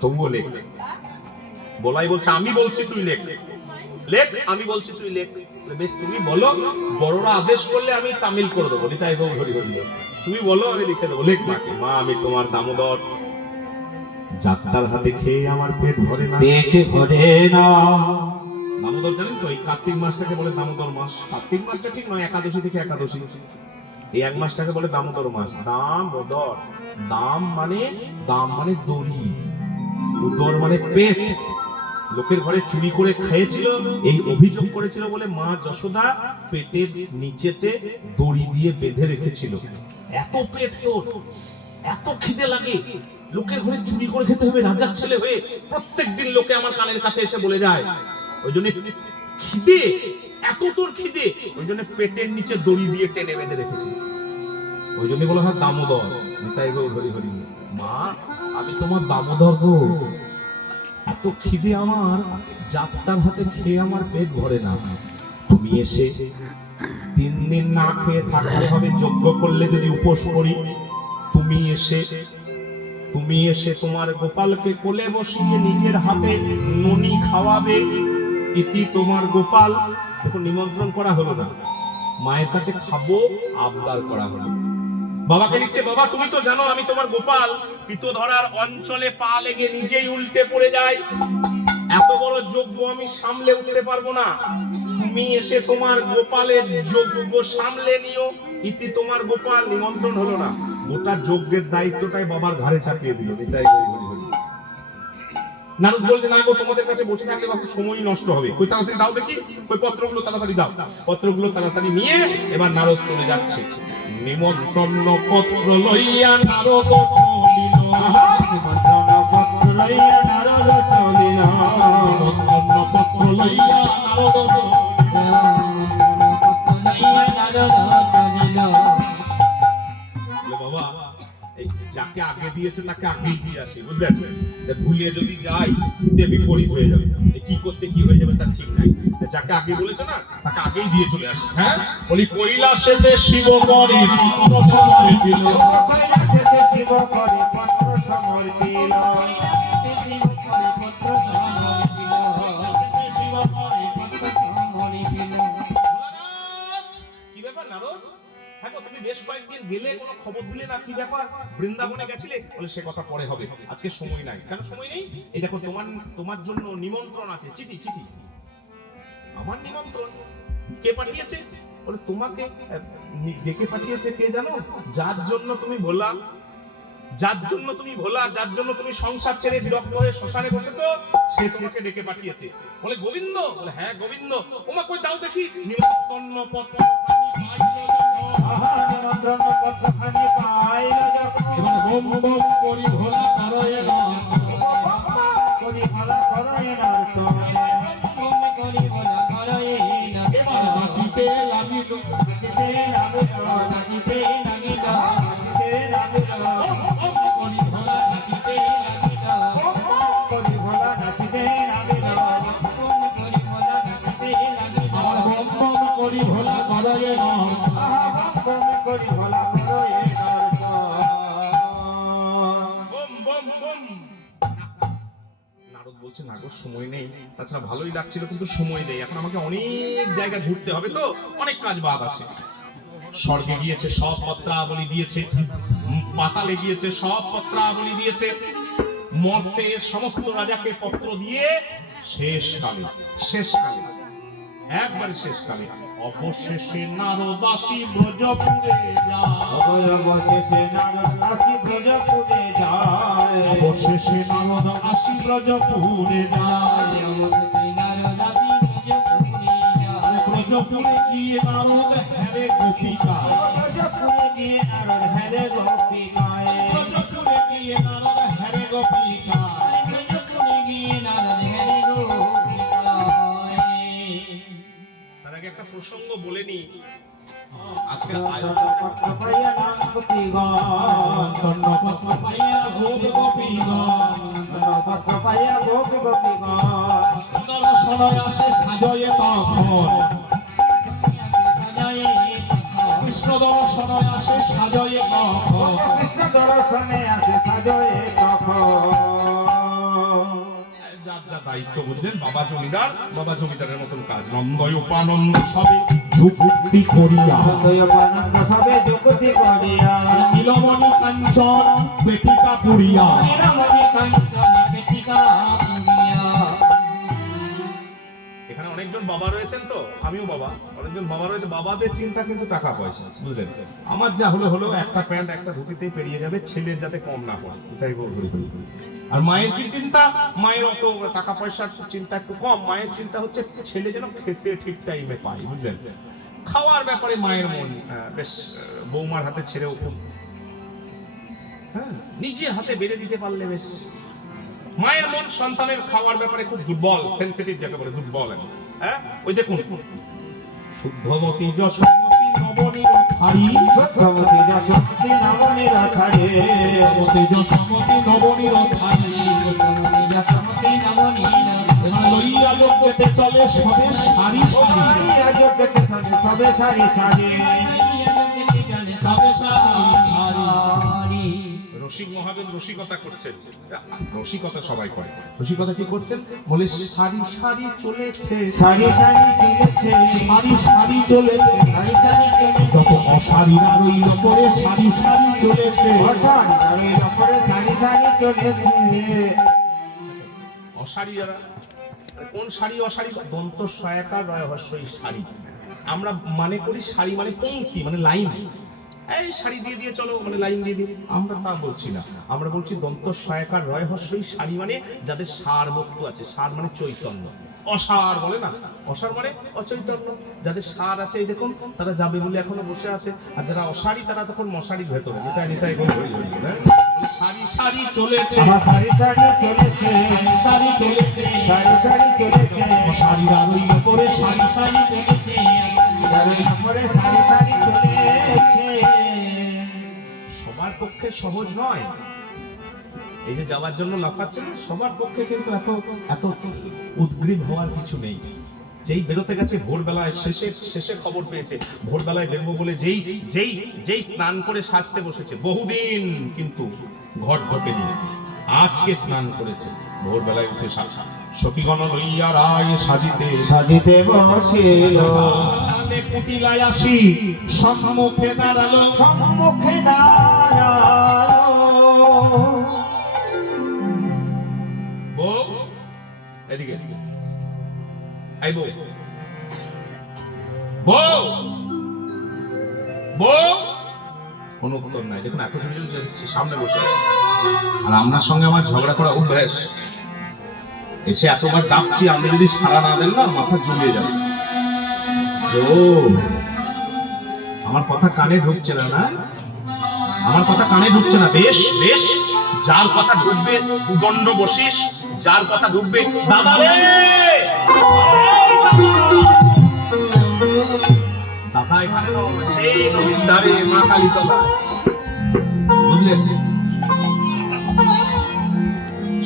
তবুও লেখ। বলাই বলছে, আমি বলছি তুই লেখ, আমি বলছি তুই লেখ। বেশ, তুমি বলো, বড়রা আদেশ করলে আমি তামিল করে দেবো। নিতাই গৌর হরি হরি বল। তুমি বলো, আমি লিখে দেবো। লেখ মাকে, মা আমি তোমার দামোদর, যাত্রার হাতে খেয়ে আমার পেট ভরে না, পেট ভরে না। দামোদর জানেন তো, এই কার্তিক মাসটাকে বলে দামোদর মাস। কার্তিক মাসটা ঠিক নয়, একাদশী থেকে একাদশী, এই এক মাসটাকে বলে দামোদর মাস। দামোদর, দাম মানে দড়ি, উদর মানে পেট। লোকের ঘরে চুরি করে খেয়েছিল, এই অভিযোগ করেছিল বলে মা যশোদা পেটের নিচেতে দড়ি দিয়ে বেঁধে রেখেছিল। এত পেট তোর, এত খিদে লাগে, লোকের ঘরে চুরি করে খেতে হবে রাজার ছেলে হয়ে। প্রত্যেকদিন লোকে আমার কানের কাছে এসে বলে যায়, ওই জন্য খিদে, এত তোর খিদে, ওই জন্য পেটের নিচে দড়ি দিয়ে টেনে বেঁধে রেখেছিল। ওই জন্য বলা হয় দামোদর। নিতাই গৌর হরি হরি। মা আমি তোমার দামোদর গো, এত খিদে আমার, যাত্রার হাতে খেয়ে আমার পেট ভরে না। তুমি এসে 3 দিন না খেয়ে থাকতে হবে, যজ্ঞ করলে যদি উপোস করি। তুমি এসে তোমার গোপালকে কোলে বসিয়ে নিজের হাতে ননি খাওয়াবে। ইতি তোমার গোপাল। দেখো, নিমন্ত্রণ করা হলো না, মায়ের কাছে খাবো আবদার করা হলো। বাবাকে লিখছে, বাবা তুমি তো জানো আমি তোমার গোপাল, পিতো ধরার অঞ্চলে পা লেগে নিজেই উল্টে পড়ে যায়, এত বড় যজ্ঞ আমি সামলে উঠতে পারবো না, তুমি এসে তোমার গোপালের যজ্ঞ সামলে নিও। ইতি তোমার গোপাল। নিমন্ত্রণ হলো না, গোটা যজ্ঞের দায়িত্বটাই বাবার ঘাড়ে চাপিয়ে দিল। এটাই নারদ বলতে, না গো, তোমাদের কাছে বসে থাকলে বাবু সময় নষ্ট হবে, কই তাড়াতাড়ি দাও দেখি, ওই পত্রগুলো তাড়াতাড়ি দাও। পত্রগুলো তাড়াতাড়ি নিয়ে এবার নারদ চলে যাচ্ছে। নিমন্ত্রণ পত্র লইয়া নারদ চলিল, নিমন্ত্রণ পত্র লইয়া নারদ চলিল, নিমন্ত্রণ পত্র লইয়া নারদ বাবা, এই যাকে আগে দিয়েছে তাকে আগেই দিয়ে আসি, বুঝলেন? ভুলিয়ে যদি যাই হিতে বিপরীত হয়ে যাবে, কি করতে কি হয়ে যাবে তার ঠিক নাই। যাকে আগে বলেছে না, তাকে আগেই দিয়ে চলে আসি। হ্যাঁ বলি, কৈলাসেতে শিব করি পত্র সমর্পিল, কৈলাসেতে শিব করি পত্র সমর্পিল, কি ব্যাপার নারদ? হ্যাঁ গো, তুমি বেশ কয়েকদিন গেলে, কোনো খবর দিলে না, কি ব্যাপার? বৃন্দাবনে গেছিলে? বলে সে কথা পরে হবে, আজকে সময় নাই। কেন সময় নেই? এই দেখো, তোমার জন্য নিমন্ত্রণ আছে, চিঠি। আমার নিমন্ত্রণ? কে পাঠিয়েছে? বলে তোমাকে ডেকে পাঠিয়েছে কে জানো? যার জন্য তুমি বললা যার জন্য তুমি ভোলা, যার জন্য তুমি সংসার ছেড়ে বিরক্ত হয়ে শ্মশানে বসেছো, সে তোমাকে ডেকে পাঠিয়েছে। বলে গোবিন্দ? বলে হ্যাঁ গোবিন্দ। ওমা কই দাও দেখি। নিমন্ত্রণ পত্র নিমন্ত্রণ পত্রখানি পাইল যখন এবার বোম বোম করি ভোলা করো এলো করি ভালা করয় না করি বলা করে না এবার নাচিতে লাগিল নাচিতে লাগিল নাচিতে লাগিল নাচিতে লাগিল করি ভোলা নাচিতে লাগিল করি ভালা নাচিতে লাগিল করি বলা নাচিতে লাগিল আবার বোম বোম করি ভোলা করো এলো করি ভালা করয় না বম বম বম। নারদ বলছে না গো সময় নেই, তাছাড়া ভালোই লাগছিল কিন্তু সময় নেই, এখন আমাকে অনেক জায়গা ঘুরতে হবে, তো অনেক কাজ বাদ আছে। স্বর্গে গিয়েছে সব পত্রাবলী দিয়েছে, পাতালে গিয়েছে সব পত্রাবলী দিয়েছে, মর্তে সমস্ত রাজাকে পত্র দিয়ে শেষকালে একবারে শেষকালে অবশেষে নারদাসী ব্রজপুরে যায়। অবশেষে নারদাসী ব্রজপুরে যায় অবশেষে নারদ আসি ব্রজপুরে যায় ব্রজপুরে গিয়ে নারদ হেরে গোপিকা ব্রজপুরে গিয়ে নারদ হেরে গোপিকায় ব্রজপুরে গিয়ে নারদ হেরে গোপিকা তার আগে একটা প্রসঙ্গ বলে নি। আজকে পত্র পাইয়া নাম গোপীগণ দণ্ডপত্র পাইয়া ভোগ গোপীগণ পত্র পাইয়া গোপীগণ দর্শন আসে সাজয়ে তখন কৃষ্ণ দর্শন আসে সাজয়ে তখন কৃষ্ণ দর্শনে আছে সাজয়ে তখন যার যা দায়িত্ব বুঝলেন, বাবা জমিদারের মতন কাজ। নন্দয় উপানন্দ সবে যুক্তি করিয়া দয়ানন্দ সবে যুক্তি করিয়া নীলমণি কাঞ্চন পেটিকা পুরিয়া এখানে অনেকজন বাবা রয়েছেন, তো আমিও বাবা, অনেকজন বাবা রয়েছে। বাবাদের চিন্তা কিন্তু টাকা পয়সা, বুঝলেন? আমার যা হলো একটা প্যান্ট একটা ধুতিতেই পেরিয়ে যাবে, ছেলের যাতে কম না পড়ে, এটাই ঘুরি। আর মায়ের কি চিন্তা? মায়ের অত টাকা পয়সার চিন্তা একটু কম, মায়ের চিন্তা হচ্ছে ছেলে যেন খেতে ঠিক টাইমে পায়, বুঝলেন? খাওয়ার ব্যাপারে মায়ের মন বেশ বৌমার হাতে ছেড়েও খুব, হ্যাঁ, নিজের হাতে বেড়ে দিতে পারলে বেশ। মায়ের মন সন্তানের খাওয়ার ব্যাপারে খুব দুর্বল, সেনসিটিভ যাকে বলে, দুর্বল। হ্যাঁ, ওই দেখুন শুদ্ধমতী যশোমতী নবনীর হারি সত্যবতী যশোমতী নবনীর ধারে সত্যবতী যশোমতী নবনীর ধারি লইয়া লোকেতে চলে সবে সারি সারি রাজকে সবে সারি সারি সবে সারি রসিক মহাজন রসিকতা করছেন। রসিকতা সবাই করে, রসিকতা কি করছেন? বলে সারি সারি চলেছে, সারি সারি চলেছে সারি সারি চলেছে সারি সারি চলেছে যত অসারিরা রইল পরে সারি সারি চলেছে অসারি রইল পরে সারি সারি চলেছে অসারি যারা, কোন শাড়ি অসারি? দন্ত সহায়কার রয় হস্যই শাড়ি। আমরা মানে করি শাড়ি মানে পংক্তি, মানে লাইন, এই শাড়ি দিয়ে দিয়ে চলো, মানে লাইন দিয়ে দিয়ে। আমরা তা বলছি না, আমরা বলছি দন্ত সহায়কার রয় হস্যই শাড়ি মানে যাদের সার বস্তু আছে। সার মানে চৈতন্য, অসার বলে না, অসার মানে অচৈতন্য। যাদের সার আছে এই দেখুন, তারা যাবে বলে এখনো বসে আছে, আর যারা অসারি তারা তখন মশারির ভেতরে নিতাই নিতাই করে ধরি ধরি করে। সারি সারি চলেছে, আমার সারি সারি চলেছে সারি চলেছে সারি সারি চলেছে অসারিরা রইল পরে সারি সারি চলেছে রইল পরে সারি সারি চলেছে সবার পক্ষে সহজ নয় এই যে যাওয়ার জন্য লাফাচ্ছে না, সবার পক্ষে কিন্তু এত এত উদ্গ্রীব হওয়ার কিছু নেই। যেই বেরোতে গেছে ভোরবেলায়, শেষে খবর পেয়েছে ভোরবেলায় বেরোবো বলে, যেই স্নান করে সাজতে বসেছে, বহুদিন কিন্তু ঘট ঘটেনি, আজকে স্নান করেছে, ভোরবেলায় উঠে সাজা। সখীগণ লইয়া রায় সাজিতে সাজিতে বসিল কুটিলায় আসি সম্মুখে দাঁড়ালো সম্মুখে দাঁড়ালো বউ এদিকে এদিকে, এই বউ, বউ, বউ, কোনো উত্তর নাই। দেখুন এত জোরে জোরে চেঁচাচ্ছি, সামনে বসে আছে। আর আপনার সঙ্গে আমার ঝগড়া করা অভ্যাস। এসে এতবার ডাকছি, আপনি যদি সাড়া না দেন না মাথা জ্বলিয়ে যাবে। ও আমার কথা কানে ঢুকছে না, না আমার কথা কানে ঢুকছে না। বেশ বেশ, যার কথা ঢুকবে দুদণ্ড বসিস, যার কথা ঢুকবে দাদা রে, দাদা এখানে সেই নদীর ধারে মা কালীতলা, বুঝলেন?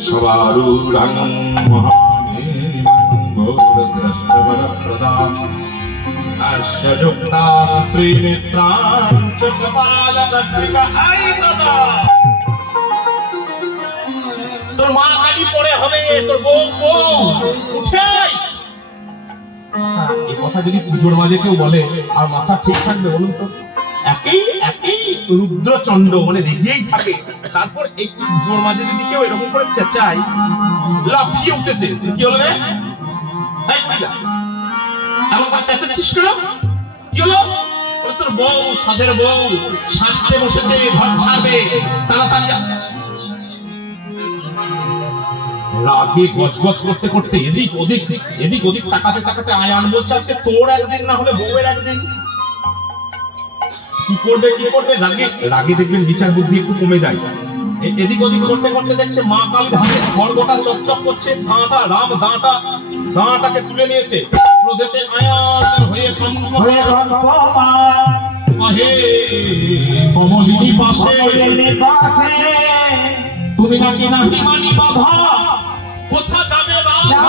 সবারুরাং মহানেদ্রষ্টবরপ্রদাম আশ্বযুক্তা ত্রিনেত্রাং চ কপালকট্টিকা। আই দাদা, তোর মা কালী পড়ে হবে, তোর বউ বউ উঠে আয়। আচ্ছা, এই কথা যদি পুজোর মাঝে কেউ বলে আর মাথা ঠিক থাকবে বলুন তো? একই একই রুদ্রচন্ড মানে রেগেই থাকে, তারপর এই পুজোর মাঝে যদি কেউ এরকম করে চেঁচায়, লাফিয়ে উঠেছে, কি হলো রে? এই মহিলা, এমন করে চেঁচাচ্ছিস কেন? কি হলো? বলে, তোর বউ, সাধের বউ সাজতে বসেছে, ঘর ছাড়বে, তাড়াতাড়ি আয়। রাগে গজগজ করতে করতে এদিক ওদিক তাকাতে তাকাতে আয়ান বলছে, আজকে তোর একদিন না হলে বউয়ের একদিন। কি করবে রাগে রাগে দেখবেন বিচার বুদ্ধি একটু কমে যায়। এদিক ওদিক করতে করতে দেখছে মা কালীর হাতে খড়গোটা চকচক করছে, দাঁটাকে তুলে নিয়েছে। ক্রোধেতে আয়ান হয়ে কহে, কমলিনী পাশে তুমি নাকি নাহি মানি বাধা, কোথা যাবে রাধা?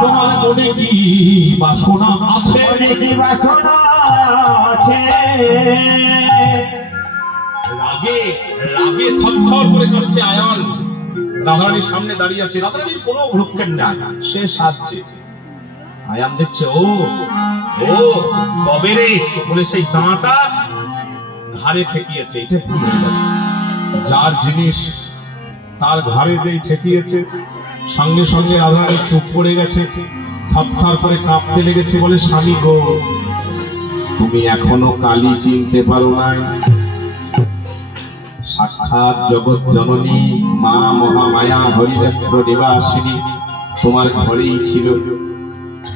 তোমার মনে কি বাসনা আছে? রাগে রাগে থরথর করে কাঁপছে আয়ান। রাধারানীর সামনে দাঁড়িয়ে আছে, রাধারানীর কোনো ভ্রুক্ষেপ নাই, সে সাজছে। আয়ান দেখছে, ও তবে রে বলে সেই দাঁটা ঘাড়ে ঠেকিয়েছে। এটা ভুল হয়ে গেছে, যার জিনিস তার ঘাড়ে যেই ঠেকিয়েছে, সঙ্গে সঙ্গে রাধারানী চুপ করে গেছে, থরথর করে কাঁপতে লেগেছে। বলে, স্বামী গো, তুমি এখনো কালী চিনতে পারো নাই? সাক্ষাৎ জগৎ জননী মা মহামায়া হরিদেন্দ্র নিবাসিনী তোমার ঘরেই ছিল,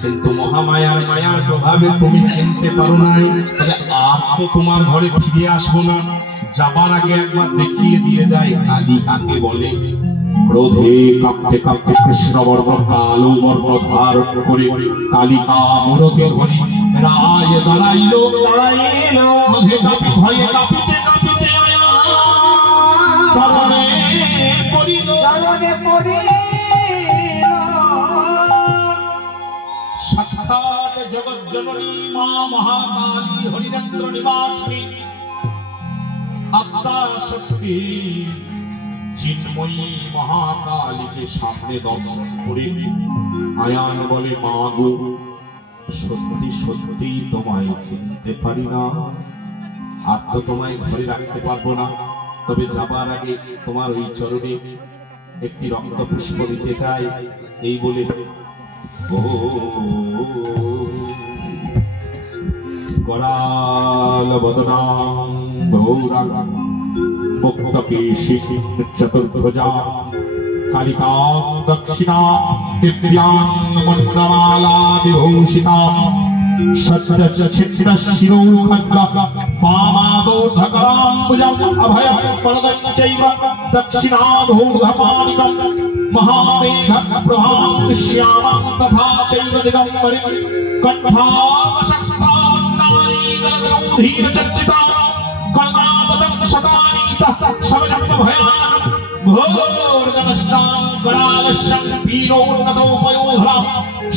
কিন্তু মহামায়ার মায়ার প্রভাবে তুমি চিনতে পারো নাই। আর তো তোমার ঘরে ফিরে আসবো না, যাবার আগে একবার দেখিয়ে দিয়ে যায় কালী কাকে বলে। ক্রোধে কাঁপতে কাঁপতে কৃষ্ণবর্ণ কালো বর্ণ ধারণ করে কালিকা মোরকে ধরি রায় দাঁড়াইল। ক্রোধে কাঁপি ভয়ে কাঁপিতে কাঁপিতে চরণে পড়িল। সাক্ষাৎ জগৎ জননী মা মহাকালী হরিনেন্দ্র নিবাসিনী আদ্যা শক্তি চিন্ময়ী মহাকালীকে সামনে দর্শন করে আয়ান বলে, মা গো, সত্যি সত্যি তোমায় চিনতে পারি না, আর তো তোমায় ঘরে রাখতে পারবো না, তবে যাবার আগে তোমার ওই চরণে একটি রক্ত পুষ্প দিতে চাই। এই বলে গরাল বদনাং গৌরাং মুক্তকেশী চতুর্ভুজা কালিকাং দক্ষিণাং দিব্যাং মন্ত্রমালা বিভূষিতাং সচ্ছিন্নশিরো খड्ग পামাদোর্ধকরাম্বুজং অভয়ং পরদং চৈব দক্ষিণাধূর্ধপাণিকং মহামেঘপ্রভাং শ্যামাং তথা চৈব দিগম্বরিং কণ্ঠাবশক্তান্তালীগলদৌধীরচর্চিতা কর্ণাবদং শতানীতঃ শবজম্ভয়ানকং ঘোরগণষ্টাং গণালস্যং পীনোন্নতোপయోధরাম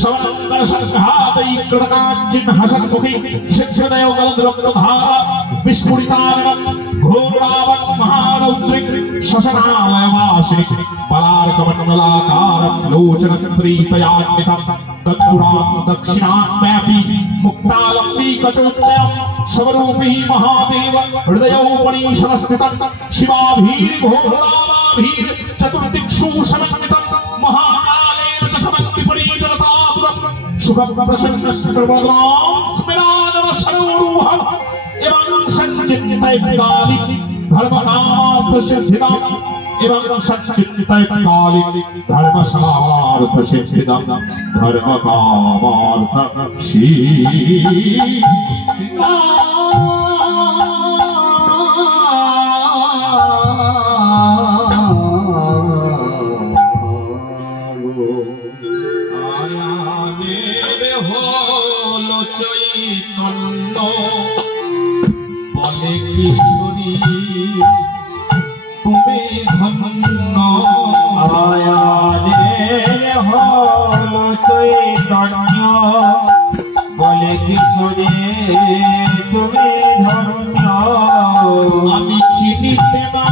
শবসঙ্করসংঘাতৈ কৃতকাঞ্চিন্হসন্মুখী শিক্ষদയോ গলদ্রক্তধারা বিস্ফুরিতাননং ঘোরাবং মহারৌদ্রিং শশনালয়বাসিনী পরার্কমণ্ডলাকারং লোচনপ্രീতয়ান্বিতং তৎপুরাং দক্ষিণান্ব্যাপী মুক্তালম্বিকচোচ্চয়ং শবরূপী মহাদেव হৃদয়োপনিষদস্থিतं শিবাভীর্ঘোরালাভীর চতুর্দিক্ষু সমন্বিतं মহাকালেন চ সমন্বিপরিজনতাপুরं সুখং প্রসন্নশ্চর্বদ্রাং স্মিরানমশরূঢ় এবং সচ্চিত্তায় কালী ধর্মনাথ সিদ্ধিদাম এবং সচ্চিত্তায় কালী ধর্মসামার্থ সিদ্ধিদাম ধর্মকামার্থ আয়ানের হলো চৈতন্য বলে কিশোরী তুমি ধন্য আয়ানের হল চৈতন্য বলে কিশোরী তুমি ধন্য আমি চিনিতে না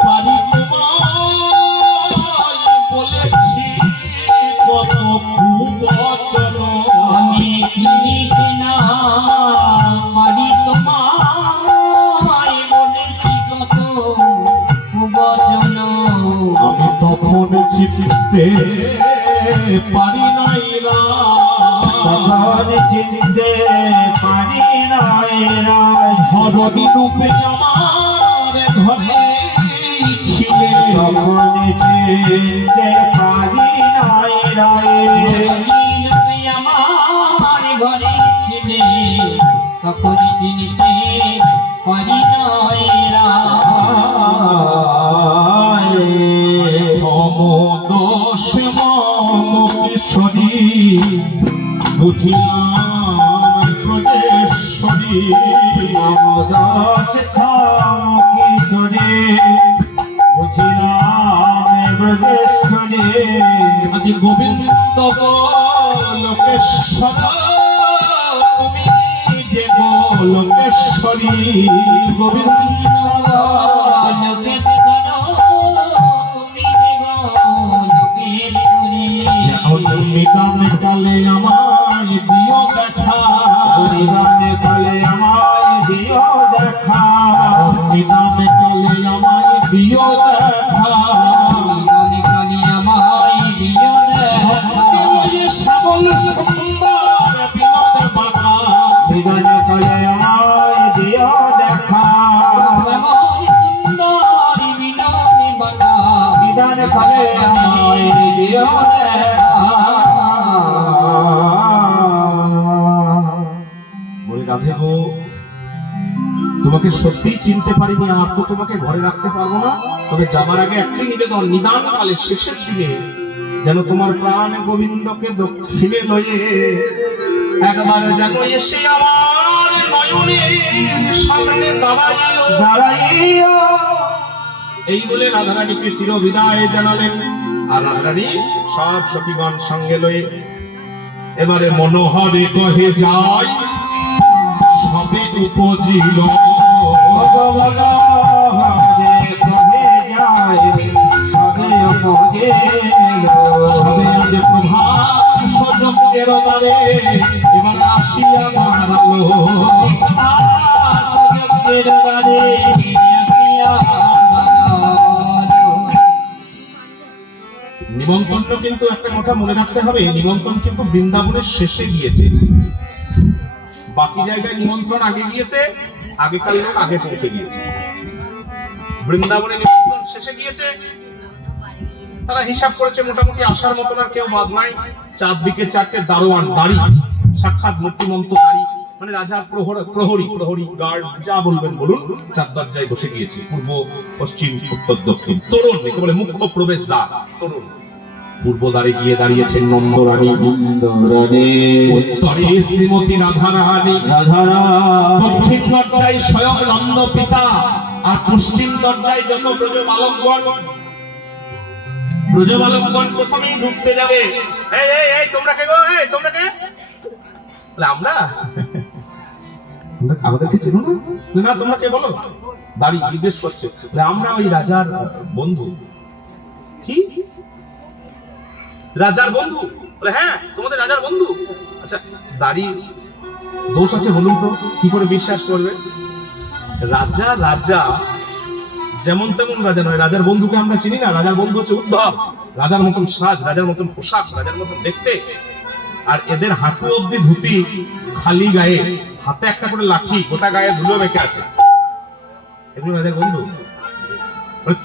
পারি তোমায় বলেছি কত কুবচন আমি চিনিতে না পারি তোমায় বলেছি কত কুবচন আমি তখন চিনতে পারি নাই তখন চিনতে পারি নাই রায় হরণী রূপে আমার ঘরে ছিলে তখন চিনতে পারি নাই রায় তুমি আমার ঘরে ছিলে তখন চিনিতে পারি নয় মম দোষ মম কিশোরী বুঝিলাম ব্রজেশ্বরী দাস কিশোরী বুঝিলাম ব্রজেশ্বরী আদি গোবিন্দ লোকেশ্বর তুমি যে গোলকেশ্বরী গোবিন্দ নিদান কালে আমায় দিও দেখা নিদান কালে আমায় দিও দেখা নিদান কালে আমায় দিও দেখা শ্রাবণ সুন্দর বিনোদ বাঁকা নিদান কালে আমায় দিও দেখা নিদান কালে আমায় দিও বলে রাধে গো তোমাকে সত্যিই চিনতে পারিনি আর তো তোমাকে ঘরে রাখতে পারবো না তবে যাবার আগে একটি নিবেদন নিদান কালে শেষের দিনে যেন তোমার প্রাণ গোবিন্দকে দক্ষিণে লয়ে একবার যেন এসে আমার নয়নের সামনে দাঁড়াইও দাঁড়াইও এই বলে রাধারানীকে চির বিদায় জানালেন আর রাধারানী সব সখীগণ সঙ্গে লয়ে এবারে মনোহরে কহে যায় সবে উপজিল ভগবান হরে কহে যায় সবে উপজেল সবে আজ প্রভাত সযজ্ঞের দ্বারে এবার আসিয়া দাঁড়ালো নিমন্ত্রণ কিন্তু একটা কথা মনে রাখতে হবে নিমন্ত্রণ কিন্তু বৃন্দাবনের শেষে গিয়েছে বাকি জায়গায় নিমন্ত্রণ আগে গিয়েছে আগেকার লোক আগে পৌঁছে গিয়েছে বৃন্দাবনে নিমন্ত্রণ শেষে গিয়েছে তারা হিসাব করেছে মোটামুটি আসার মতন আর কেউ বাদ নাই চারদিকে চারটে দারোয়ান দাড়ি সাক্ষাৎ মূর্তিমন্ত দাড়ি মানে রাজার প্রহরী গার্ড যা বলবেন বলুন চার দরজায় বসে গিয়েছে পূর্ব পশ্চিম উত্তর দক্ষিণ তরুণ একে বলে মুখ্য প্রবেশ দ্বার তরুণ পূর্ব দ্বারে গিয়ে দাঁড়িয়েছেন নন্দরানী উত্তরে শ্রীমতী রাধারানী দক্ষিণ দরজায় স্বয়ং নন্দ পিতা আর পশ্চিম দরজায় যত ব্রজবালকগণ প্রথমেই ঢুকতে যাবে এই তোমরা কে গো তোমরা কে আমরা আমাদেরকে চেনো না তোমরা কে বলো দাঁড়িয়ে জিজ্ঞেস করছে আমরা ওই রাজার বন্ধু কি রাজার বন্ধু বলে হ্যাঁ তোমাদের রাজার বন্ধু আচ্ছা দাড়ির দোষ আছে বলুন তো কি করে বিশ্বাস করবে রাজা যেমন তেমন রাজা নয় রাজার বন্ধুকে আমরা চিনি না রাজার বন্ধু হচ্ছে উদ্ধব রাজার মতন সাজ রাজার মতন পোশাক রাজার মতন দেখতে আর এদের হাঁটু অব্দি ধুতি খালি গায়ে হাতে একটা করে লাঠি, গোটা গায়ে ধুলো মেখে আছে। এগুলো রাজার বন্ধু?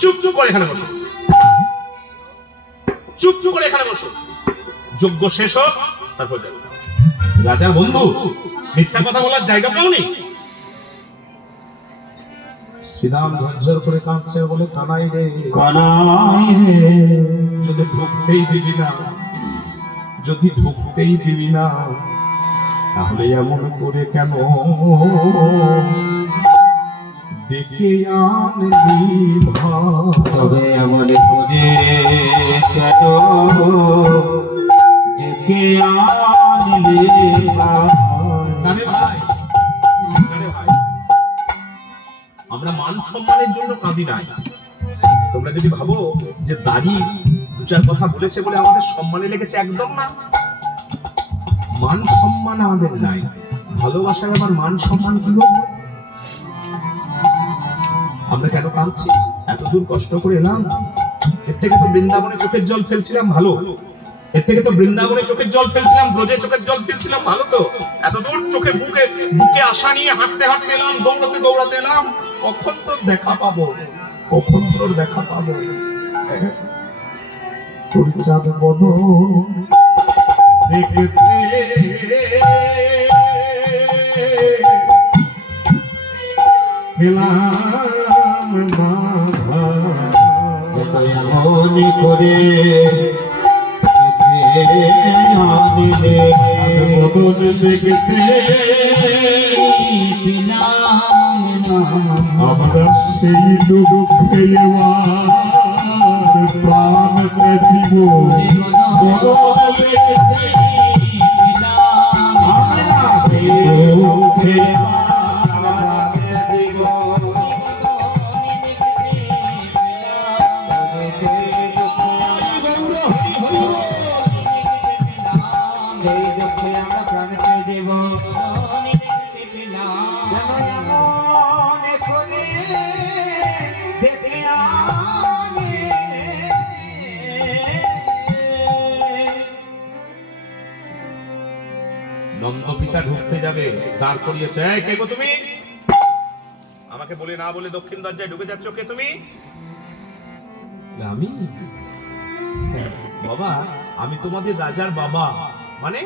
চুপ চুপ করে এখানে বসো, চুপ চুপ করে এখানে বসো, যজ্ঞ শেষ হোক তারপর যাবে। রাজার বন্ধু, মিথ্যা কথা বলার জায়গা পাওনি? শ্রীরাম ঝরঝর করে কাঁদছে, বলে কানাই রে, কানাই রে, যদি ঢুকতেই দিবি না, যদি ঢুকতেই দিবি না, তাহলে এমন করে কেন ডেকে আনলি ভাই? তবে এমন করে কেন ডেকে আনলি ভাই? না রে ভাই, না রে ভাই, আমরা মান সম্মানের জন্য কাঁদি নাই। তোমরা যদি ভাবো যে দাড়ি দু চার কথা বলেছে বলে আমাদের সম্মানে লেগেছে, একদম না। মান সম্মান আমাদের নাই, ভালোবাসার আবার মান সম্মান কি হোক? আমরা কেন কাঁদছি? এত দূর কষ্ট করে এলাম, এর থেকে তো বৃন্দাবনে চোখের জল ফেলছিলাম ভালো, এর থেকে তো বৃন্দাবনে চোখের জল ফেলছিলাম, ব্রজে চোখের জল ফেলছিলাম ভালো। তো এত দূর চোখে বুকে বুকে আশা নিয়ে হাঁটতে হাঁটতে এলাম, দৌড়াতে দৌড়াতে এলাম, কখন তোর দেখা পাবো, কখন তোর দেখা পাবো? তোর চাঁদ বদন দেখতে পেলাম না, এমন করে আনিলে বদন দেখতে আমরা সেই দুঃখে প্রাণ জীব বদন দেখতে আমরা সেই দুঃখে সেই দুঃখে আমরা প্রাণকে দেব। যেন এমন করে ডেকে আনিলে। নন্দ পিতা ঢুকতে যাবে, দাঁড় করিয়েছে। এই কে গো তুমি? আমাকে বলে না বলে দক্ষিণ দরজায় ঢুকে যাচ্ছ, কে তুমি? আমি বাবা, আমি তোমাদের রাজার বাবা। মানে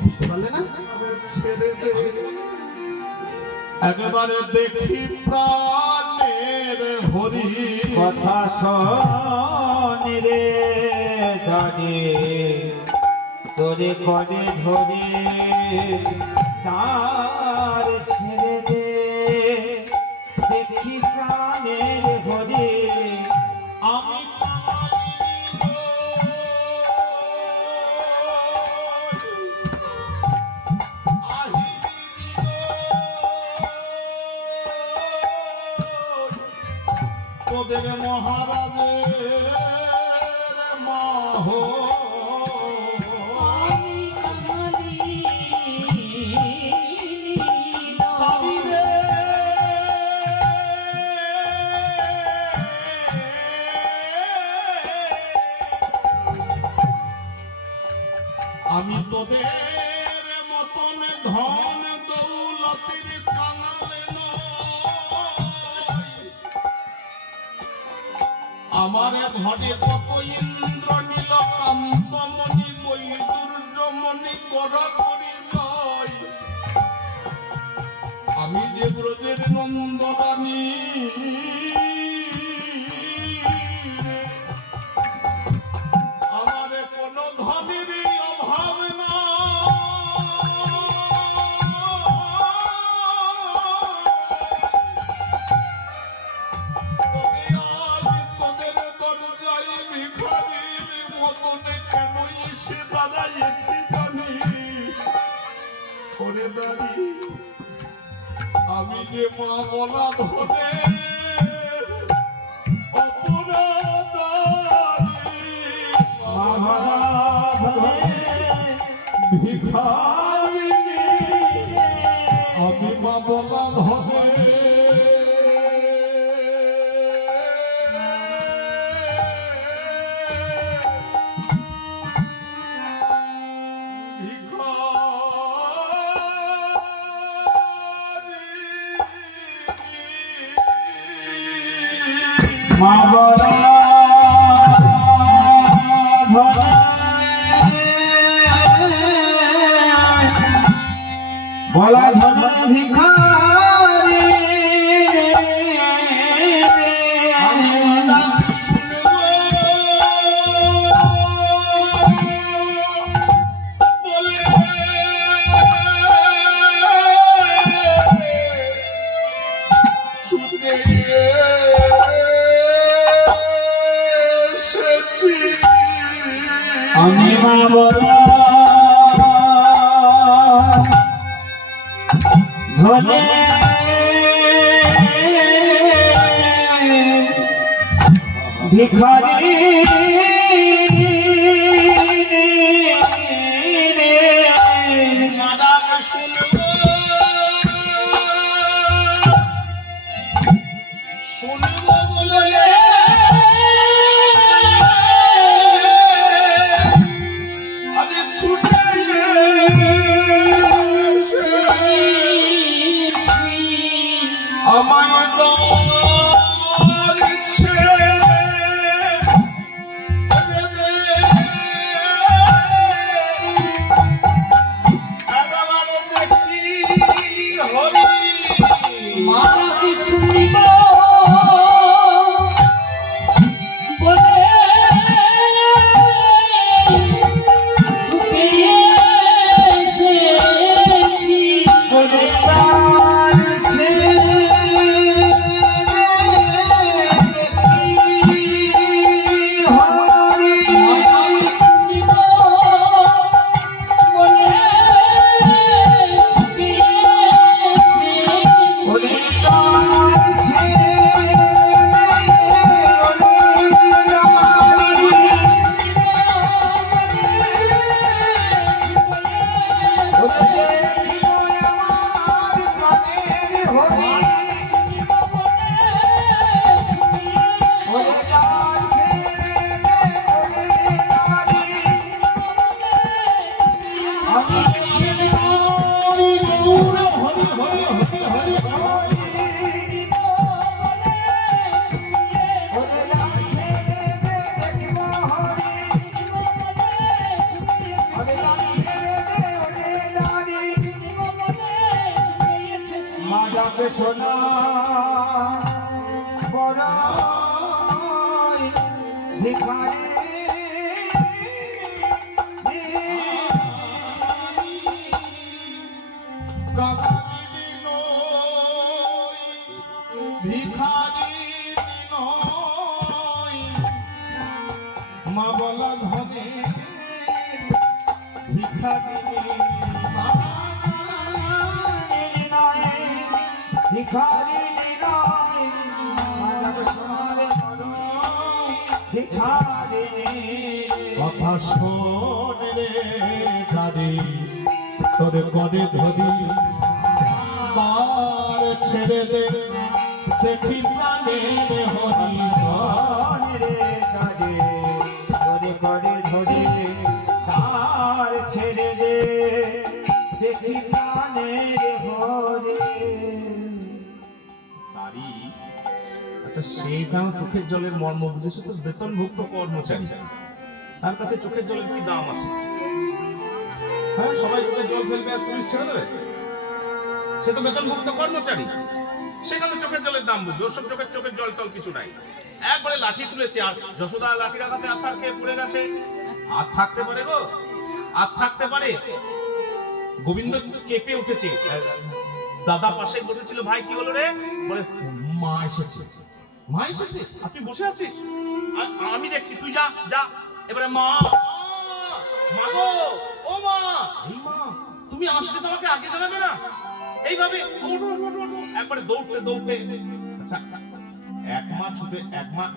বুঝতে পারলে না? একেবারে দেখি প্রাণের হরি কথা শোন রে দাঁড়িয়ে তোরে করে ধরে তার ছেড়ে দে। দেখি প্রাণের হরে আমি তোদের মহারাজের মাহ আমি তোদের মতন ধন দৌলতের কাঙালে নই। আমার ঘরে কত ইন্দ্র নীল কান্তমণি বৈদুর্যমণি করা করি নয়। আমি যে ব্রজের নন্দরানী, আমার কোনো ধনেরই অভাব না। তোদের দরজায় ভিখারির মতনে কেন এসে দাঁড়াইছি জানি? করে দাঁড়ি আমি যে মা বলা ধরে ভিখারিণী, আমি মা বলা ধরে ভিখারিণী। বলা ধনে ভিখারি আমি মা বলা ধনে ভিখারি মাকে শুনিব বলে ছুটে এসেছি বলে দাঁড়ছে হরি মাকে শুনিব বলে ছুটে এসেছি বলে দাঁড়ছে মাজাকে সোনা বড়াই ভিখারি মা বলা ধনে ভিখারি ভিখারি নয় মাজাকে সোনা ভিখারি কথা শোন রে দাদি তোর করে ধরি মার ছেড়ে দে দেখি প্রাণের হরি রে কাজে ধরে করে ধরে তার ছেড়ে দে দেখি প্রাণের হরে তারি আচ্ছা সেইটাও চোখের জলের মর্ম বুঝেছে তো বেতনভুক্ত কর্মচারী তার কাছে চোখের জলের কি দাম আছে হ্যাঁ সবাই চোখের জল ফেলবে আর পুলিশ ছেড়ে দেবে সে তো বেতনভুক্ত কর্মচারী সেখানে চোখের জলের দাম বুঝবে ওসব চোখের জল টল কিছু নাই একবারে লাঠি তুলেছে আর যশোদা লাঠি রাখাতে আছাড় খেয়ে পড়ে গেছে আর থাকতে পারে গো আর থাকতে পারে গোবিন্দ কেঁপে উঠেছে দাদা পাশে বসেছিল ভাই কি হলো রে বলে মা এসেছে মা এসেছে আর তুই বসে আছিস আমি দেখছি তুই যা যা এবারে মা মা গো ও মা এই মা তুমি আসলে তো আমাকে আগে জানাবে না এইভাবে ওঠো ওঠো ওঠো ওঠো একবারে দৌড়তে দৌড়তে আচ্ছা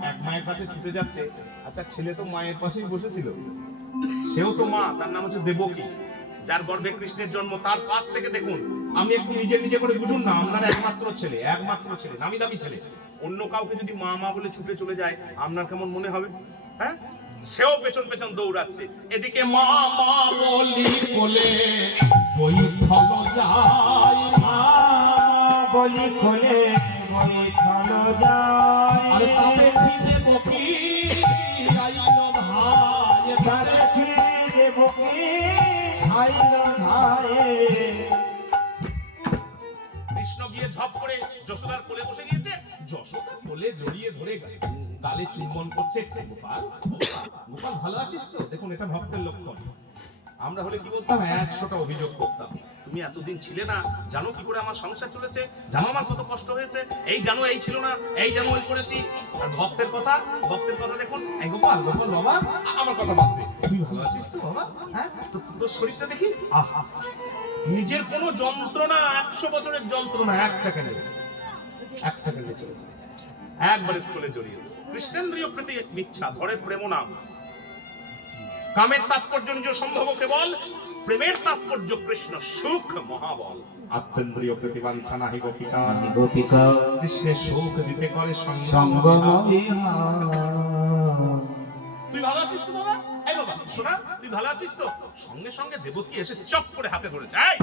এক মায়ের কাছে ছুটে যাচ্ছে আচ্ছা ছেলে তো মায়ের পাশেই বসেছিল সেও তো মা তার নাম হচ্ছে দেবকী যার গর্ভে কৃষ্ণের জন্ম তার কাছ থেকে দেখুন আমি একটু নিজে করে বুঝুন না আপনার একমাত্র ছেলে নামি দামি ছেলে অন্য কাউকে যদি মা মা বলে ছুটে চলে যায় আপনার কেমন মনে হবে হ্যাঁ সেও পেছন পেছন দৌড়াচ্ছে এদিকে মা মা বলি বলে ওই ফলো যায় মা বলি খোলে বলি খালো যায় আর তাতে খিদে বকি আইলো ভাই তারে কি দেবকী আইল ধায়ে কৃষ্ণ গিয়ে ঝপ করে যশোদার কোলে বসে গিয়েছে, যশোদা কোলে জড়িয়ে ধরে গালে চুম্বন করছে। গোপাল, গোপাল ভালো আছিস তো? দেখুন এটা ভক্তের লক্ষণ। আমরা হলে কি বলতাম, 100টা অভিযোগ করতাম। তুমি এতদিন ছিলে না, জানো কি করে আমার সংসার চলেছে, জানো আমার কত কষ্ট হয়েছে, এই জানো এই ছিল না, এই জানো ওই করেছি। আর ভক্তের কথা দেখুন, এই গোপাল, গোপাল বাবা আমার কথা ভাববে, তুই ভালো আছিস তো বাবা? হ্যাঁ, তোর শরীরটা দেখি, আহা, নিজের কোনো যন্ত্রণা, 100 বছরের যন্ত্রণা 1 সেকেন্ডে চলে যায়। একবারে কোলে জড়িয়ে কৃষ্ণেন্দ্রীয় প্রীতি ইচ্ছা ধরে প্রেম নাম। কামের তাৎপর্য নিজ সম্ভব কেবল, প্রেমের তাৎপর্য কৃষ্ণ সুখ মহাবল। আত্মেন্দ্রীয় প্রতিবাঞ্ছা নাহি গোপিকা, গোপিকা কৃষ্ণের সুখ দিতে করে সঙ্গম বিহার। তুই ভালো আছিস তো বাবা? এই বাবা শোনা, তুই ভালো আছিস তো? সঙ্গে সঙ্গে দেবকী এসে চপ করে হাতে ধরেছে। এই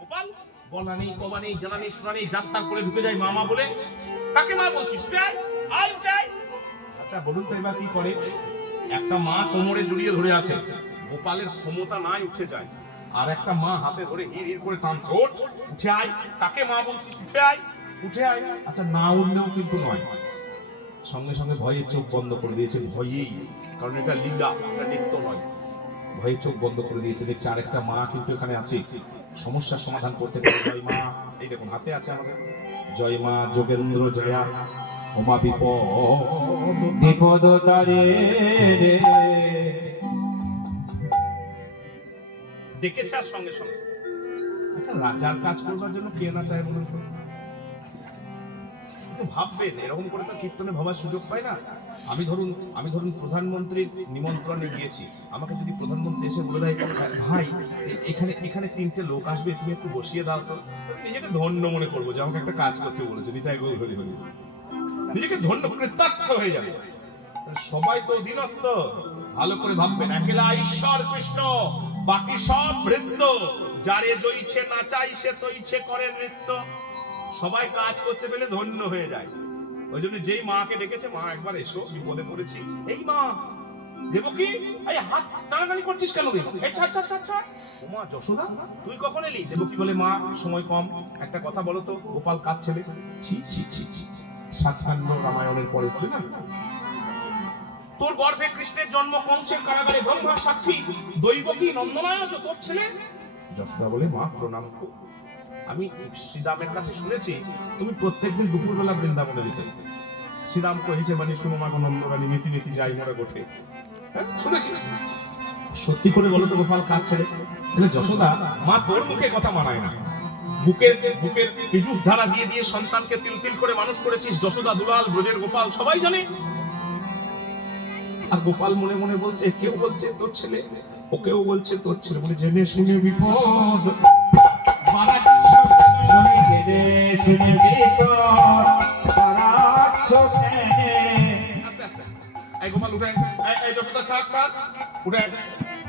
গোপাল, বলা নেই, কবা নেই, জানা নেই, শোনা নেই, যাত্রা করে ঢুকে যায় মামা বলে। কাকে মা বলছিস? উঠে আয়, আয় উঠে আয়। আচ্ছা বলুন তো এবার কি করে? একটা মা কোমরে জড়িয়ে ধরে আছে, গোপালের ক্ষমতা নাই, উঠে যায়। আর একটা মা হাতে ধরে হিড় হিড় করে টানছে, ওঠ, উঠে আয়। কাকে মা বলছিস? উঠে আয়, উঠে আয়। আচ্ছা না উঠলেও কিন্তু নয়, সঙ্গে সঙ্গে ভয়ে চোখ বন্ধ করে দিয়েছে, ভয়েই, কারণ এটা লীলা, এটা নিত্য নয়। ভয়ে চোখ বন্ধ করে দিয়েছে, দেখছে আরেকটা মা কিন্তু এখানে আছে, সমস্যার সমাধান করতে পারে। জয় মা, এই দেখুন হাতে আছে আমাদের, জয় মা যোগেন্দ্র জয়া উমা বিপদ তারে দেখেছে। আর সঙ্গে সঙ্গে, আচ্ছা রাজার কাজ করবার জন্য কে না চায় বলুন তো? ভাববেন, এরকম করে তো কীর্তনে ভাবার সুযোগ পাই না। আমি ধরুন প্রধানমন্ত্রীর নিমন্ত্রণে গিয়েছি, আমাকে যদি প্রধানমন্ত্রী এসে বলে দেয়, ভাই এখানে 3টে লোক আসবে, তুমি একটু বসিয়ে দাও তো, নিজেকে ধন্য মনে করবো যে আমাকে একটা কাজ করতে বলেছে, নিতাই গৌর হরি হরি, নিজেকে ধন্য কৃতার্থ হয়ে যাবে। সবাই তো অধীনস্থ। ভালো করে ভাববেন, একলা ঈশ্বর কৃষ্ণ, বাকি সব বৃত্ত, যারে জইছে নাচাই সে তৈছে করে নৃত্য। সবাই কাজ করতে পেলে ধন্য হয়ে যায়। ওই জন্য যেই মাকে ডেকেছে, মা একবার এসো, বিপদে পড়েছি। এই মা দেবকী, এই হাত টানাটানি করছিস কেন রে? এই ছাড় ছাড় ছাড় ছাড়। ও মা যশোদা, তুই কখন এলি? দেবকী বলে, মা সময় কম, একটা কথা বলো তো, গোপাল কাজ ছেলে। ছি ছি ছি ছি, সাতকাণ্ড রামায়ণের পরে বলে না, তোর গর্ভে কৃষ্ণের জন্ম, কংসের কারাগারে ব্রহ্মা সাক্ষী, দৈবকী নন্দনায় তোর ছেলে। যশোদা বলে, মা প্রণাম। আমি শ্রীরামের কাছে শুনেছি তুমি প্রত্যেকদিন দুপুরবেলা বৃন্দাবনে যেতে। শ্রীরাম কহিছে, মানে শুনো মা নন্দরানী, নীতি নীতি যাই মোরা গোঠে। শুনেছি, সত্যি করে বলো তো গোপাল কাজ ছেড়ে? বলে, যশোদা, মা তোর মুখে কথা মানায় না। বুকের পীযুষ ধারা দিয়ে দিয়ে সন্তানকে তিল তিল করে মানুষ করেছিস। যশোদা, দুলাল, ব্রজের গোপাল সবাই জানে। আর গোপাল মনে মনে বলছে, কেউ বলছে তোর ছেলে, ওকেও বলছে তোর ছেলে, বলে জেনে শুনে বিপদ।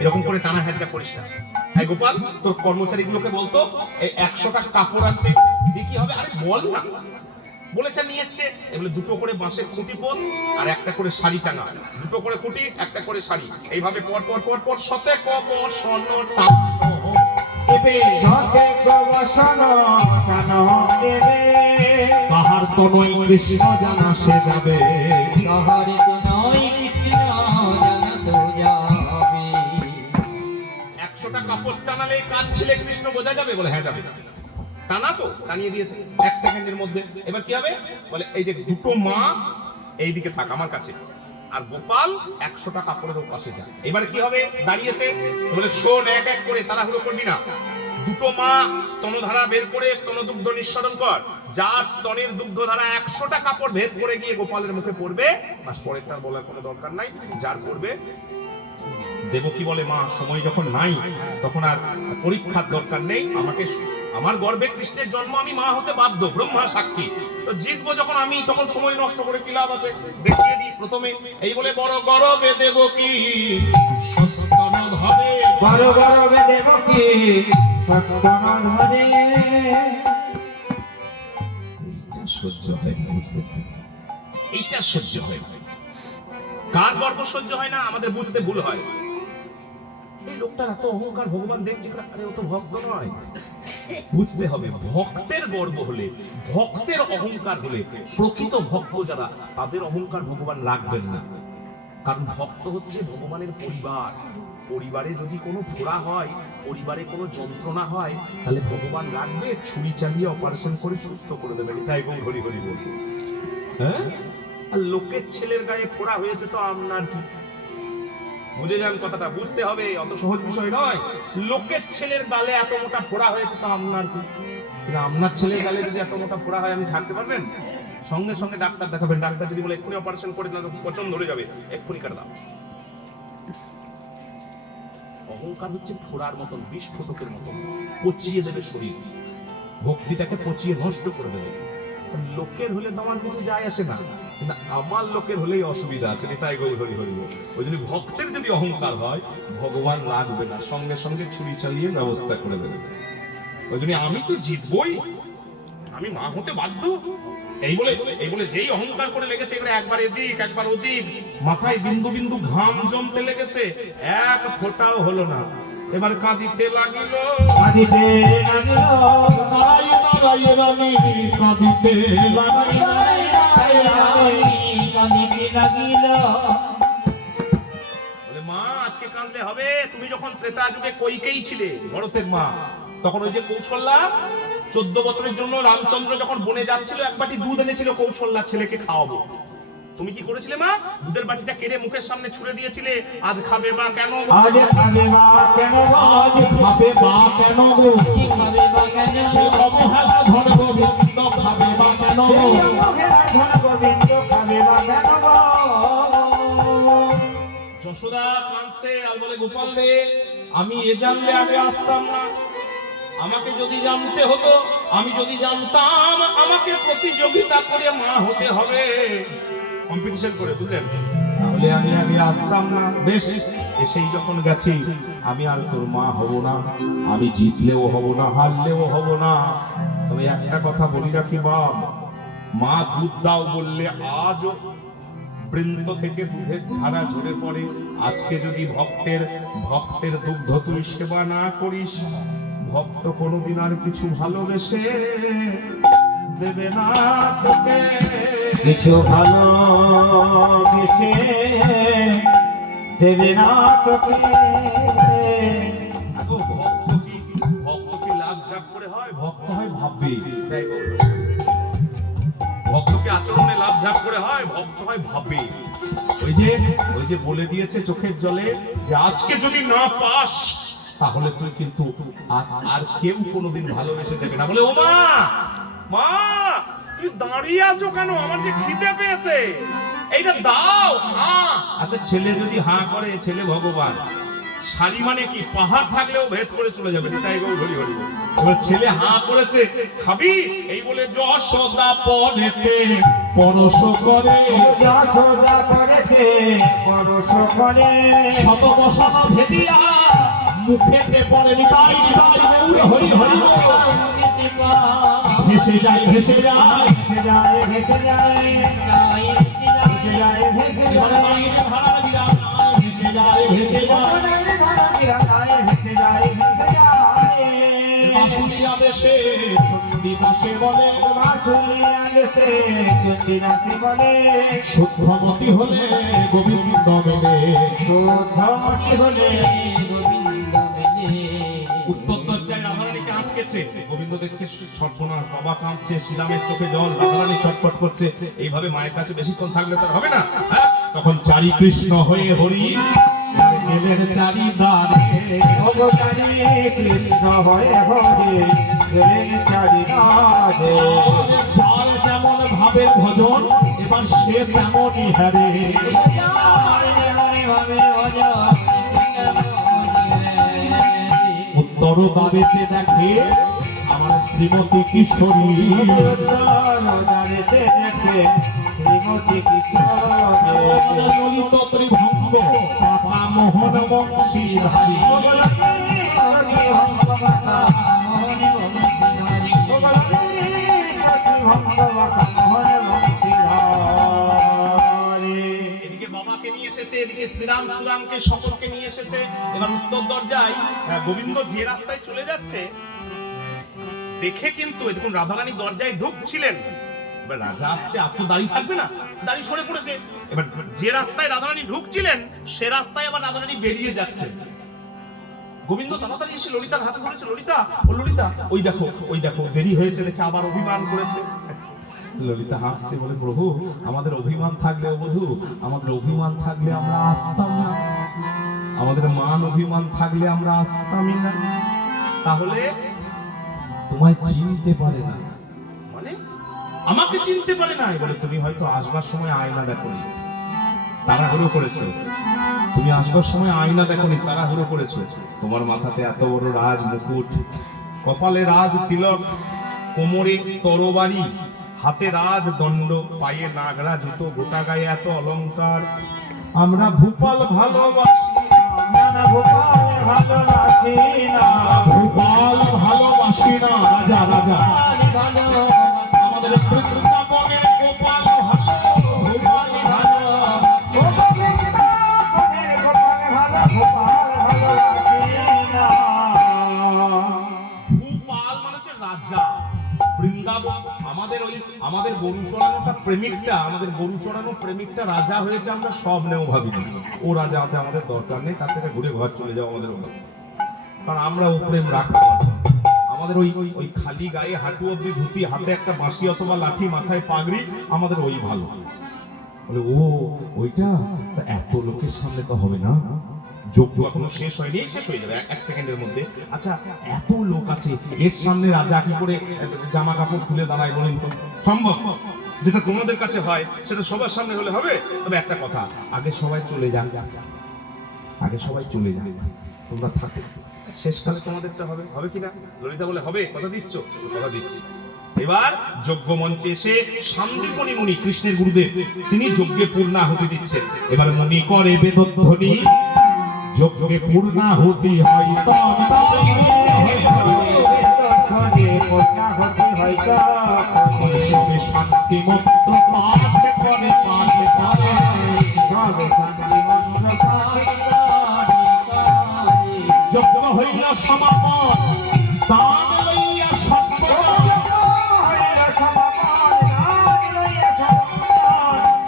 এরকম করে টানা হেঁচড়া করিস না। এই গোপাল, তোর কর্মচারী গুলোকে বলতো এই 100টা কাপড় আনতে। দেখি হবে, আরে বল না। বলেছে নিয়ে এসছে, এগুলো 2টো করে বাঁশের খুঁটি পোত আর একটা করে শাড়ি টাঙা, 2টো করে খুঁটি, একটা করে শাড়ি, এইভাবে পর পর পর পর শতে কবসন কাহার তো নয় কৃষ্ণ জানা সে যাবে, কাহার তো নয় কৃষ্ণ জানা তো যাবে। 100টা কাপড় টানালে কাজ ছিলে কৃষ্ণ বোঝা যাবে? বলে হ্যাঁ যাবে। টানা তো টানিয়ে দিয়েছে 1 সেকেন্ডের মধ্যে। এবার কি হবে? বলে এই যে 2টো মা এইদিকে থাক আমার কাছে, আর গোপাল 100টা কাপড়ের পাশে যায়। এবার কি হবে? দাঁড়িয়েছে, বলে শোন, এক এক করে, তাড়াহুড়ো করবি না। 2টো মা স্তনধারা বের করে স্তনদুগ্ধ নিঃসরণ কর। যার স্তনের দুগ্ধধারা 100টা কাপড় ভেদ করে গিয়ে গোপালের মুখে পড়বে, বাস পরেরটার বলার কোনো দরকার নাই, যার পড়বে। দেবকী বলে, মা সময় যখন নাই তখন আর পরীক্ষার দরকার নেই, আমাকে আমার গর্ভে কৃষ্ণের জন্ম, আমি মা হতে বাধ্য, ব্রহ্মা সাক্ষী। তো জিতবো যখন আমি, তখন সময় নষ্ট করে কি লাভ আছে? দেখিয়ে দিই প্রথমে। এই বলে বড় গর্বে দেবকী সস্তন ধরে, বড় গর্বে দেবকী সস্তন ধরে। এইটা সহ্য হয় না, বুঝতে পারি। এইটা সহ্য হয় না। কার গর্ব সহ্য হয় না? আমাদের বুঝতে ভুল হয়। এই লোকটার এত অহংকার, ভগবান দেখছে, আরে ও তো ভক্ত নয়। বুঝতে হবে, ভক্তের গর্ব হলে, ভক্তের অহংকার হলে, প্রকৃত ভক্ত যারা, তাদের অহংকার ভগবান রাখবেন না। কারণ ভক্ত হচ্ছে ভগবানের পরিবার। পরিবারে যদি কোনো ফোড়া হয়, পরিবারে কোনো যন্ত্রণা হয়, তাহলে ভগবান রাখবে, ছুরি চালিয়ে অপারেশন করে সুস্থ করে দেবেন। তাই বল, হরি হরি বল। হ্যাঁ, আর লোকের ছেলের গায়ে ফোড়া হয়েছে তো আপনার কি? বুঝে যান কথাটা, বুঝতে হবে, অত সহজ বিষয় নয়। লোকের ছেলের গালে এত মোটা ফোড়া হয়েছে তো আপনার কি? কিন্তু আপনার ছেলের গালে যদি এত মোটা ফোড়া হয়, আপনি থাকতে পারবেন? সঙ্গে সঙ্গে ডাক্তার দেখাবেন। ডাক্তার যদি বলে এক্ষুনি অপারেশন করে, না পচন ধরে যাবে, এক্ষুনি কাটা দাও। অহংকার হচ্ছে ফোড়ার মতন, বিস্ফোটকের মতন, পচিয়ে দেবে শরীর, ভক্তিটাকে পচিয়ে নষ্ট করে দেবে। লোকের হলে তো আমার কিছু যায় আসে না, কিন্তু আমার লোকের হলেই অসুবিধা আছে। তাই গৌর হরি হরি বল। ওই জন্য ভক্তের যদি অহংকার হয়, ভগবান রাখবে না, সঙ্গে সঙ্গে ছুরি চালিয়ে ব্যবস্থা করে দেবে। ওই জন্য আমি তো জিতবই, আমি মা হতে বাধ্য, এই বলে যেই অহংকার করে লেগেছে, এবারে একবার এদিক একবার ওদিক, মাথায় বিন্দু বিন্দু ঘাম জমতে লেগেছে, এক ফোঁটাও হলো না। এবার কাঁদিতে লাগিল, কাঁদিতে লাগিল, দাঁড়াই দাঁড়াই রানী কাঁদিতে লাগিল। কাঁদিতে লাগিল। বলে মা আজকে কাঁদলে হবে? তুমি যখন ত্রেতা যুগে কৈকেয়ী ছিলে, ভরতের মা, তখন ওই যে কৌশল্যা 14 বছরের জন্য রামচন্দ্র যখন বনে যাচ্ছিল, এক বাটি দুধ এনেছিল কৌশল্যা, ছেলেকে খাওয়াবো। তুমি কি করেছিলে মা? দুধের বাটিটা কেড়ে মুখের সামনে ছুঁড়ে দিয়েছিলে। আজ খাবে মা কেন? আজ খাবে মা কেন? আজ খাবে মা কেন গো? কি খাবে বা কেন? সে অবহেলা ধন গোবিন্দ খাবে মা কেন গো? সেই অবহেলা ধন গোবিন্দ খাবে মা কেন গো? যশোদা কাঁদছে আর বলে গোপাল রে, আমি এ জানলে আগে আসতাম না। আমাকে যদি জানতে হতো, আমি যদি জানতাম আমাকে প্রতিযোগিতা করে মা হতে হবে, কম্পিটিশন করে, বুঝলেন, তাহলে আমি আগে আসতাম না। বেশ, এসেই যখন গেছি, আমি আর তোর মা হব না। আমি জিতলেও হব না, হারলেও হব না। তবে একটা কথা বলি রাখি বাপ, মা দুধ দাও বললে আজও বৃন্দ থেকে দুধের ধারা ঝরে পড়ে। আজকে যদি ভক্তের দুগ্ধ তুই সেবা না করিস, ভক্ত কোনোদিন আর কিছু ভালোবেসে দেবে না তোকে। কিছু ভালোবেসে দেবে না তোকে। ভক্ত কি লাভ ঝাপ করে হয়? ভক্ত হয় ভাববে। ভক্তকে আচরণে লাভ ঝাপ করে হয়, ভক্ত হয় ভাবে। ওই যে বলে দিয়েছে চোখের জলে যে আজকে যদি না পাস, তাহলে তুই কিন্তু আর কেউ কোনোদিন ভালোবেসে দেবে না। বলে ও মা, মা তুই দাঁড়িয়ে আছো কেন? আমার যে খিদে পেয়েছে, এইটা দাও। আচ্ছা, ছেলে যদি হাঁ করে, ছেলে ভগবান। শাড়ি মানে কি? পাহাড় থাকলেও ভেদ করে চলে যাবে। তাই গো হরি হরি। এবার ছেলে হাঁ করেছে, খাবি? এই বলে যশোদা পরেতে পরশ করে, যশোদা করেছে পরশ করে, শত বসনা ভেদিয়া মুখেতে পড়ে নিতাই নিতাই গৌর হরি হরি। ভেসে যায় ভেসে যায় ভেসে যায় ভেসে যায় ভেসে যায় ভেসে এবারে যায় মায়ের ভাড়া দিয়া ভেসে যায় ভেসে যায়। ভেসে যায় ভেসে যায়। বাসুলিয়া দেশে চণ্ডী দাসে বলে, বাসুলিয়া দেশে চণ্ডী দাসে বলে, শুদ্ধমতি হলে গোবিন্দ মেলে। শুদ্ধমতি হলে গোবিন্দ মেলে। উত্তর দরজায় রাধারানীকে আটকেছে। গোবিন্দ দেখছে সর্বনাশ, বাবা কাঁদছে, শ্রীরামের চোখে জল, রাধারানী ছটফট করছে। এইভাবে মায়ের কাছে বেশিক্ষণ থাকলে তার হবে না। তখন চারি কৃষ্ণ হয়ে হরি গেলেন চারিদারে। অবতারে কৃষ্ণ হয়ে হরে গেলেন চারিদারে। যার যেমন ভাবে ভজন, এবার সে তেমনই হারে। উত্তর দ্বারেতে দেখে আমার শ্রীমতী কিশোরী, শ্রীমতী কৃষ্ণ ললিত ত্রিভঙ্গ পাপা মোহন বংশীধারী। এদিকে বাবাকে নিয়ে এসেছে, এদিকে শ্রীরাম সুরামকে সকলকে নিয়ে এসেছে। এবার উত্তর দরজায় গোবিন্দ যে রাস্তায় চলে যাচ্ছে দেখে কিন্তু দেখুন রাধারানী দরজায় ঢুকছিলেন, এবার রাজা আসছে, আর তো দাঁড়িয়ে থাকবে না, দাঁড়িয়ে সরে পড়েছে। এবার যে রাস্তায় রাধারানী ঢুকছিলেন সে রাস্তায় আবার রাধারানী বেরিয়ে যাচ্ছে। গোবিন্দ তাড়াতাড়ি এসে ললিতার হাতে ধরেছে, ললিতা, ও ললিতা, ওই দেখো দেরি হয়েছে দেখে আবার অভিমান করেছে। ললিতা হাসছে, বলে প্রভু আমাদের অভিমান থাকলে, বধূ আমাদের অভিমান থাকলে আমরা আসতাম না, আমাদের মান অভিমান থাকলে আমরা আসতামই না। তাহলে তোমায় চিনতে পারে না, মানে আমাকে চিনতে পারে না। বলে তুমি হয়তো আসবার সময় আয়না দেখোনি, তাড়াহুড়ো করেছো, তুমি আসবার সময় আয়না দেখোনি, তাড়াহুড়ো করেছো। তোমার মাথাতে এত বড় রাজ মুকুট, কপালে রাজ তিলক, কোমরে তরবারি, হাতে রাজ দণ্ড, পায়ে নাগরা জুতো, গোটা গায়ে এত অলংকার। আমরা ভূপাল ভালোবাসি না, ভোপাল ভালোবাসি না, ভূপাল ভালোবাসি না, রাজা রাজা আমাদের বৃন্দাবনের গোপাল ভালো, ভূপাল ভালো। ভূপাল মানে হচ্ছে রাজা, বৃন্দাবন আমাদের গরু চড়ানোটা প্রেমিকটা, আমাদের গরু চড়ানো প্রেমিকটা রাজা হয়েছে, আমরা সব নেও ভাবিনি। ও রাজা আছে, আমাদের দরকার নেই, তার থেকে ঘুরে ঘর চলে যাও আমাদের ওখানে, কারণ আমরা ও প্রেম রাখতে পারবো না। আমাদের ওই খালি গায়ে হাঁটু অব্দি ধুতি, হাতে একটা বাঁশি অথবা লাঠি, মাথায় পাগড়ি, আমাদের ওই ভালো। বলে ও ওইটা তা এত লোকের সামনে তো হবে না, যোগ্য এখনো শেষ হয়নি, শেষ হয়ে যাবে এক সেকেন্ডের মধ্যে। আচ্ছা এত লোক আছে, এর সামনে রাজা কি করে জামা কাপড় খুলে দাঁড়ায় বলেন তো? সম্ভব? যেটা তোমাদের কাছে হয় সেটা সবার সামনে হলে হবে। তবে একটা কথা, আগে সবাই চলে যান, আগে সবাই চলে যান, তোমরা থাকো, শেষকালে তোমাদেরটা হবে। হবে কিনা? ললিতা বলে হবে, কথা দিচ্ছ? কথা দিচ্ছি। এবার যজ্ঞ মঞ্চে এসে শান্তিপনি মুনি, কৃষ্ণের গুরুদেব, তিনি যজ্ঞে পূর্ণাহুতি দিচ্ছেন। এবার মুনি করে বেদধ্বনি, যজ্ঞে পূর্ণাহুতি হয় শান্তি মন্ত্র পাঠ করে, পাঠ করে যজ্ঞ হইল সমাপন, দান লইয়া সত্য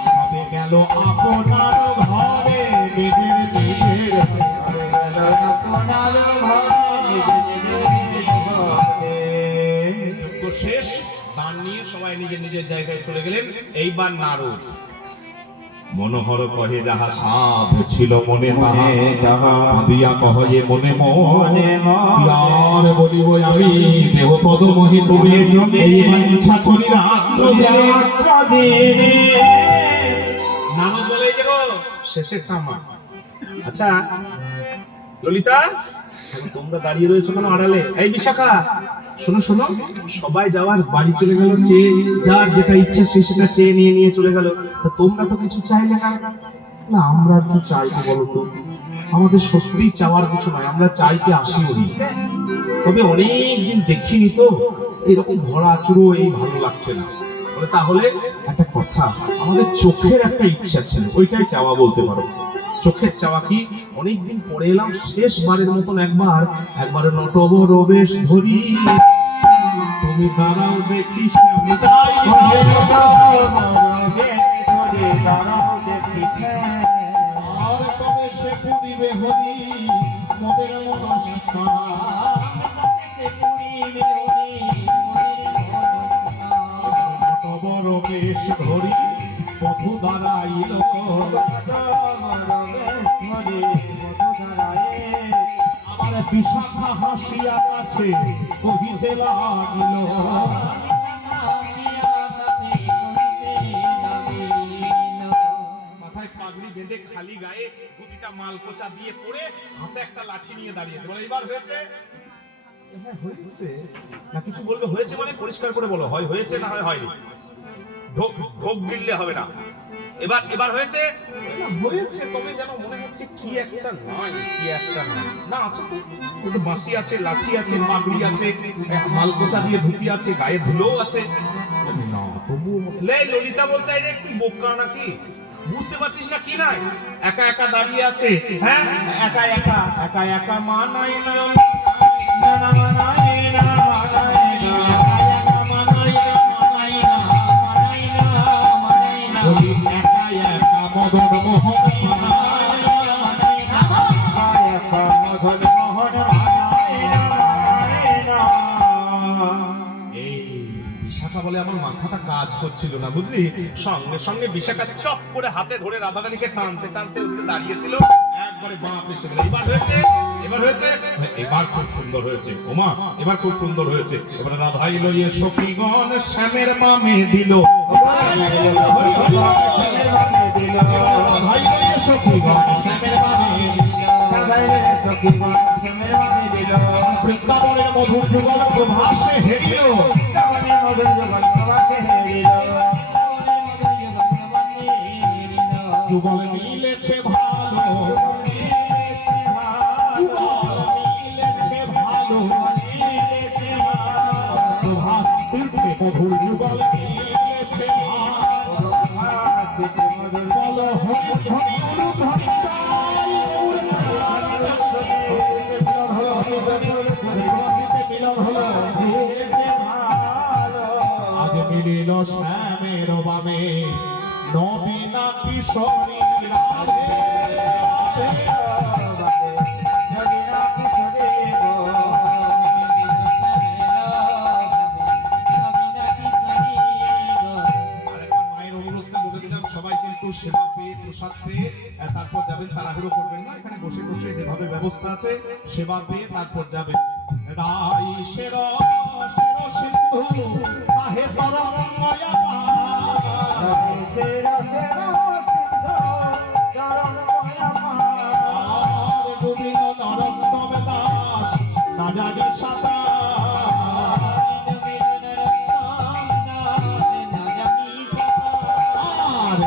সবে গেল আপনার ঘরে, নিজের নিজের যজ্ঞ শেষ, দান নিয়ে সবাই নিজের নিজের জায়গায় চলে গেলেন। এইবার নারদ, মনোহর কহে যাহা সাধ ছিল মনে তাহা, ভাবিয়া কহে মনে মনে, আর বলিব আমি দেহ পদ মহি তুমি, এই বাঞ্ছা করি রাত্র দিনে। নারদ বলে এই দেখো শেষে থামা। আচ্ছা ললিতা, তোমরা দাঁড়িয়ে রয়েছো কেন আড়ালে? এই বিশাখা, শোনো শোনো, সবাই যাওয়ার বাড়ি চলে গেল, চেয়ে যার যেটা ইচ্ছা সে সেটা চেয়ে নিয়ে চলে গেল, তা তোমরা তো কিছু চাইলে না। না আমরা কি চাইবো বলো তো? আমাদের সত্যি চাওয়ার কিছু নয়, আমরা চাইতে আসিও নি, তবে অনেকদিন দেখিনি তো এরকম ধরা চুরো, এই ভালো লাগছে না। বলে তাহলে একটা কথা, আমাদের চোখের একটা ইচ্ছা ছিল, ওইটাই চাওয়া বলতে পারো। চোখের চাওয়া কি? অনেকদিন পরে এলাম, শেষবারের মতন একবার নটবর বেশ ধরি, তুমি দাঁড়াও দেখি সামনে যাই, আর কবে সে পুরিবে হরি মোদের নমস্কার, নটবর বেশ ধরি বধূ দাঁড়াইল, আমার বিশাখা হাসিয়া কাছে কহিতে লাগিল, মাথায় পাগড়ি বেঁধে খালি গায়ে দুটিটা মালকোচা দিয়ে পড়ে হাতে একটা লাঠি নিয়ে দাঁড়িয়েছে। বলে এবার হয়েছে? হ্যাঁ হয়েছে। না কিছু বলবে হয়েছে মানে পরিষ্কার করে বলো, হয় হয়েছে না হয় হয়নি, ঢোক গিললে হবে না। এবার হয়েছে? হয়েছে, তবে যেন মনে হচ্ছে কি একটা নাই, কি একটা নাই। না আছে তো, কিন্তু বাঁশি আছে, লাঠি আছে, পাগড়ি আছে, মালকোচা দিয়ে ধুতি আছে, গায়ে ধুলোও আছে। না তবুও ললিতা বলছে এটা একটু বোকা নাকি? বুঝতে পারছিস না কি নাই? একা একা দাঁড়িয়ে আছে, হ্যাঁ একা একা একা একা মানায় না, না মানাই না মানাই না একা একা মানায় না, মানায় না, মানায় না, মানাই না, বলি একা একা মদন মোহন মানায় না, মানায় না, একা মধুর মোহন মানাই না মানাই না। এই বিশাখা বলে আমার মাথাটা কাজ করছিল না, বুঝলি? সঙ্গে সঙ্গে বিশাখা চপ করে হাতে ধরে রাধারানীকে টানতে টানতে উঠে দাঁড়িয়েছিল, একবারে বাপ এসে গেল। এবার হয়েছে, এবার হয়েছে, এবার খুব সুন্দর হয়েছে ওমা, এবার খুব সুন্দর হয়েছে। এবার রাধাই লইয়ে সখীগণ শ্যামের মামে দিল, রাধাই লইয়ে সখীগণ শ্যামের মামে বৃন্দাবনের মধুর যুগল প্রভাসে হেরিল, যুগল মিলেছে ভালো, যুগল মিলেছে ভালো, প্রভাস তীর্থে মধুর যুগল মিলেছে ভালো, বলো হরি হরি আজ মিলিল শ্যামের বামে নবীনা কিশোরী রাধে, আরেকবার মায়ের অনুরোধটা বলে দিলাম, সবাই কিন্তু সেবা পেয়ে প্রসাদ পেয়ে তারপর যাবেন, তাড়াহুড়ো করবেন না, এখানে বসে বসে যেভাবে ব্যবস্থা আছে সেবা পেয়ে তারপর যাবেন। রাই শের শের সিন্ধু কাহে তরঙ্গয়া গোবিন্দ নরোত্তম দাস না জানি সাদা, আর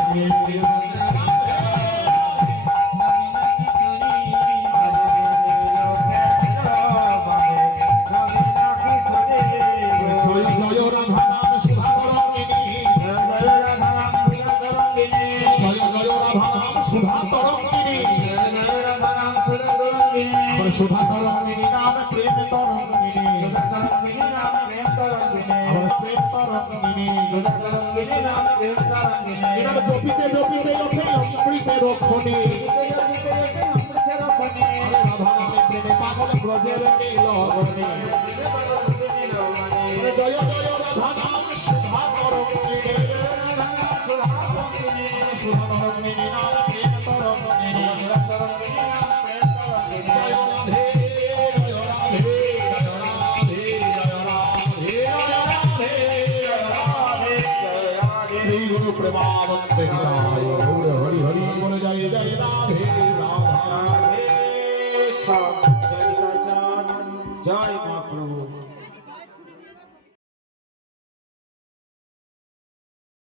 জয় জয় রাধা নাম সুধা তরঙ্গিনী, জয় জয় রাধা নাম সুধা তরঙ্গিনী, সুধা তরঙ্গিনী নাম প্রেম তরঙ্গিনী, প্রেম তরঙ্গিনী, এবার জপিতে জপিতে ওঠে অমৃতের রক্ষণী, রাধা নামে প্রেমে পাগল ব্রজের নীলমণি, জয় জয় রাধা নাম সুধা তরঙ্গিনী, সুধা তরঙ্গিনী নাম প্রেম তরঙ্গিনী, জয় রাধে জয় রাধে জয় রাধে জয় রাধে জয় রাধে, শ্রী গুরু প্রেমানন্দে হরি হরি হরি বলে জয় জয় রাধে রাধে। জয় মা প্রভু।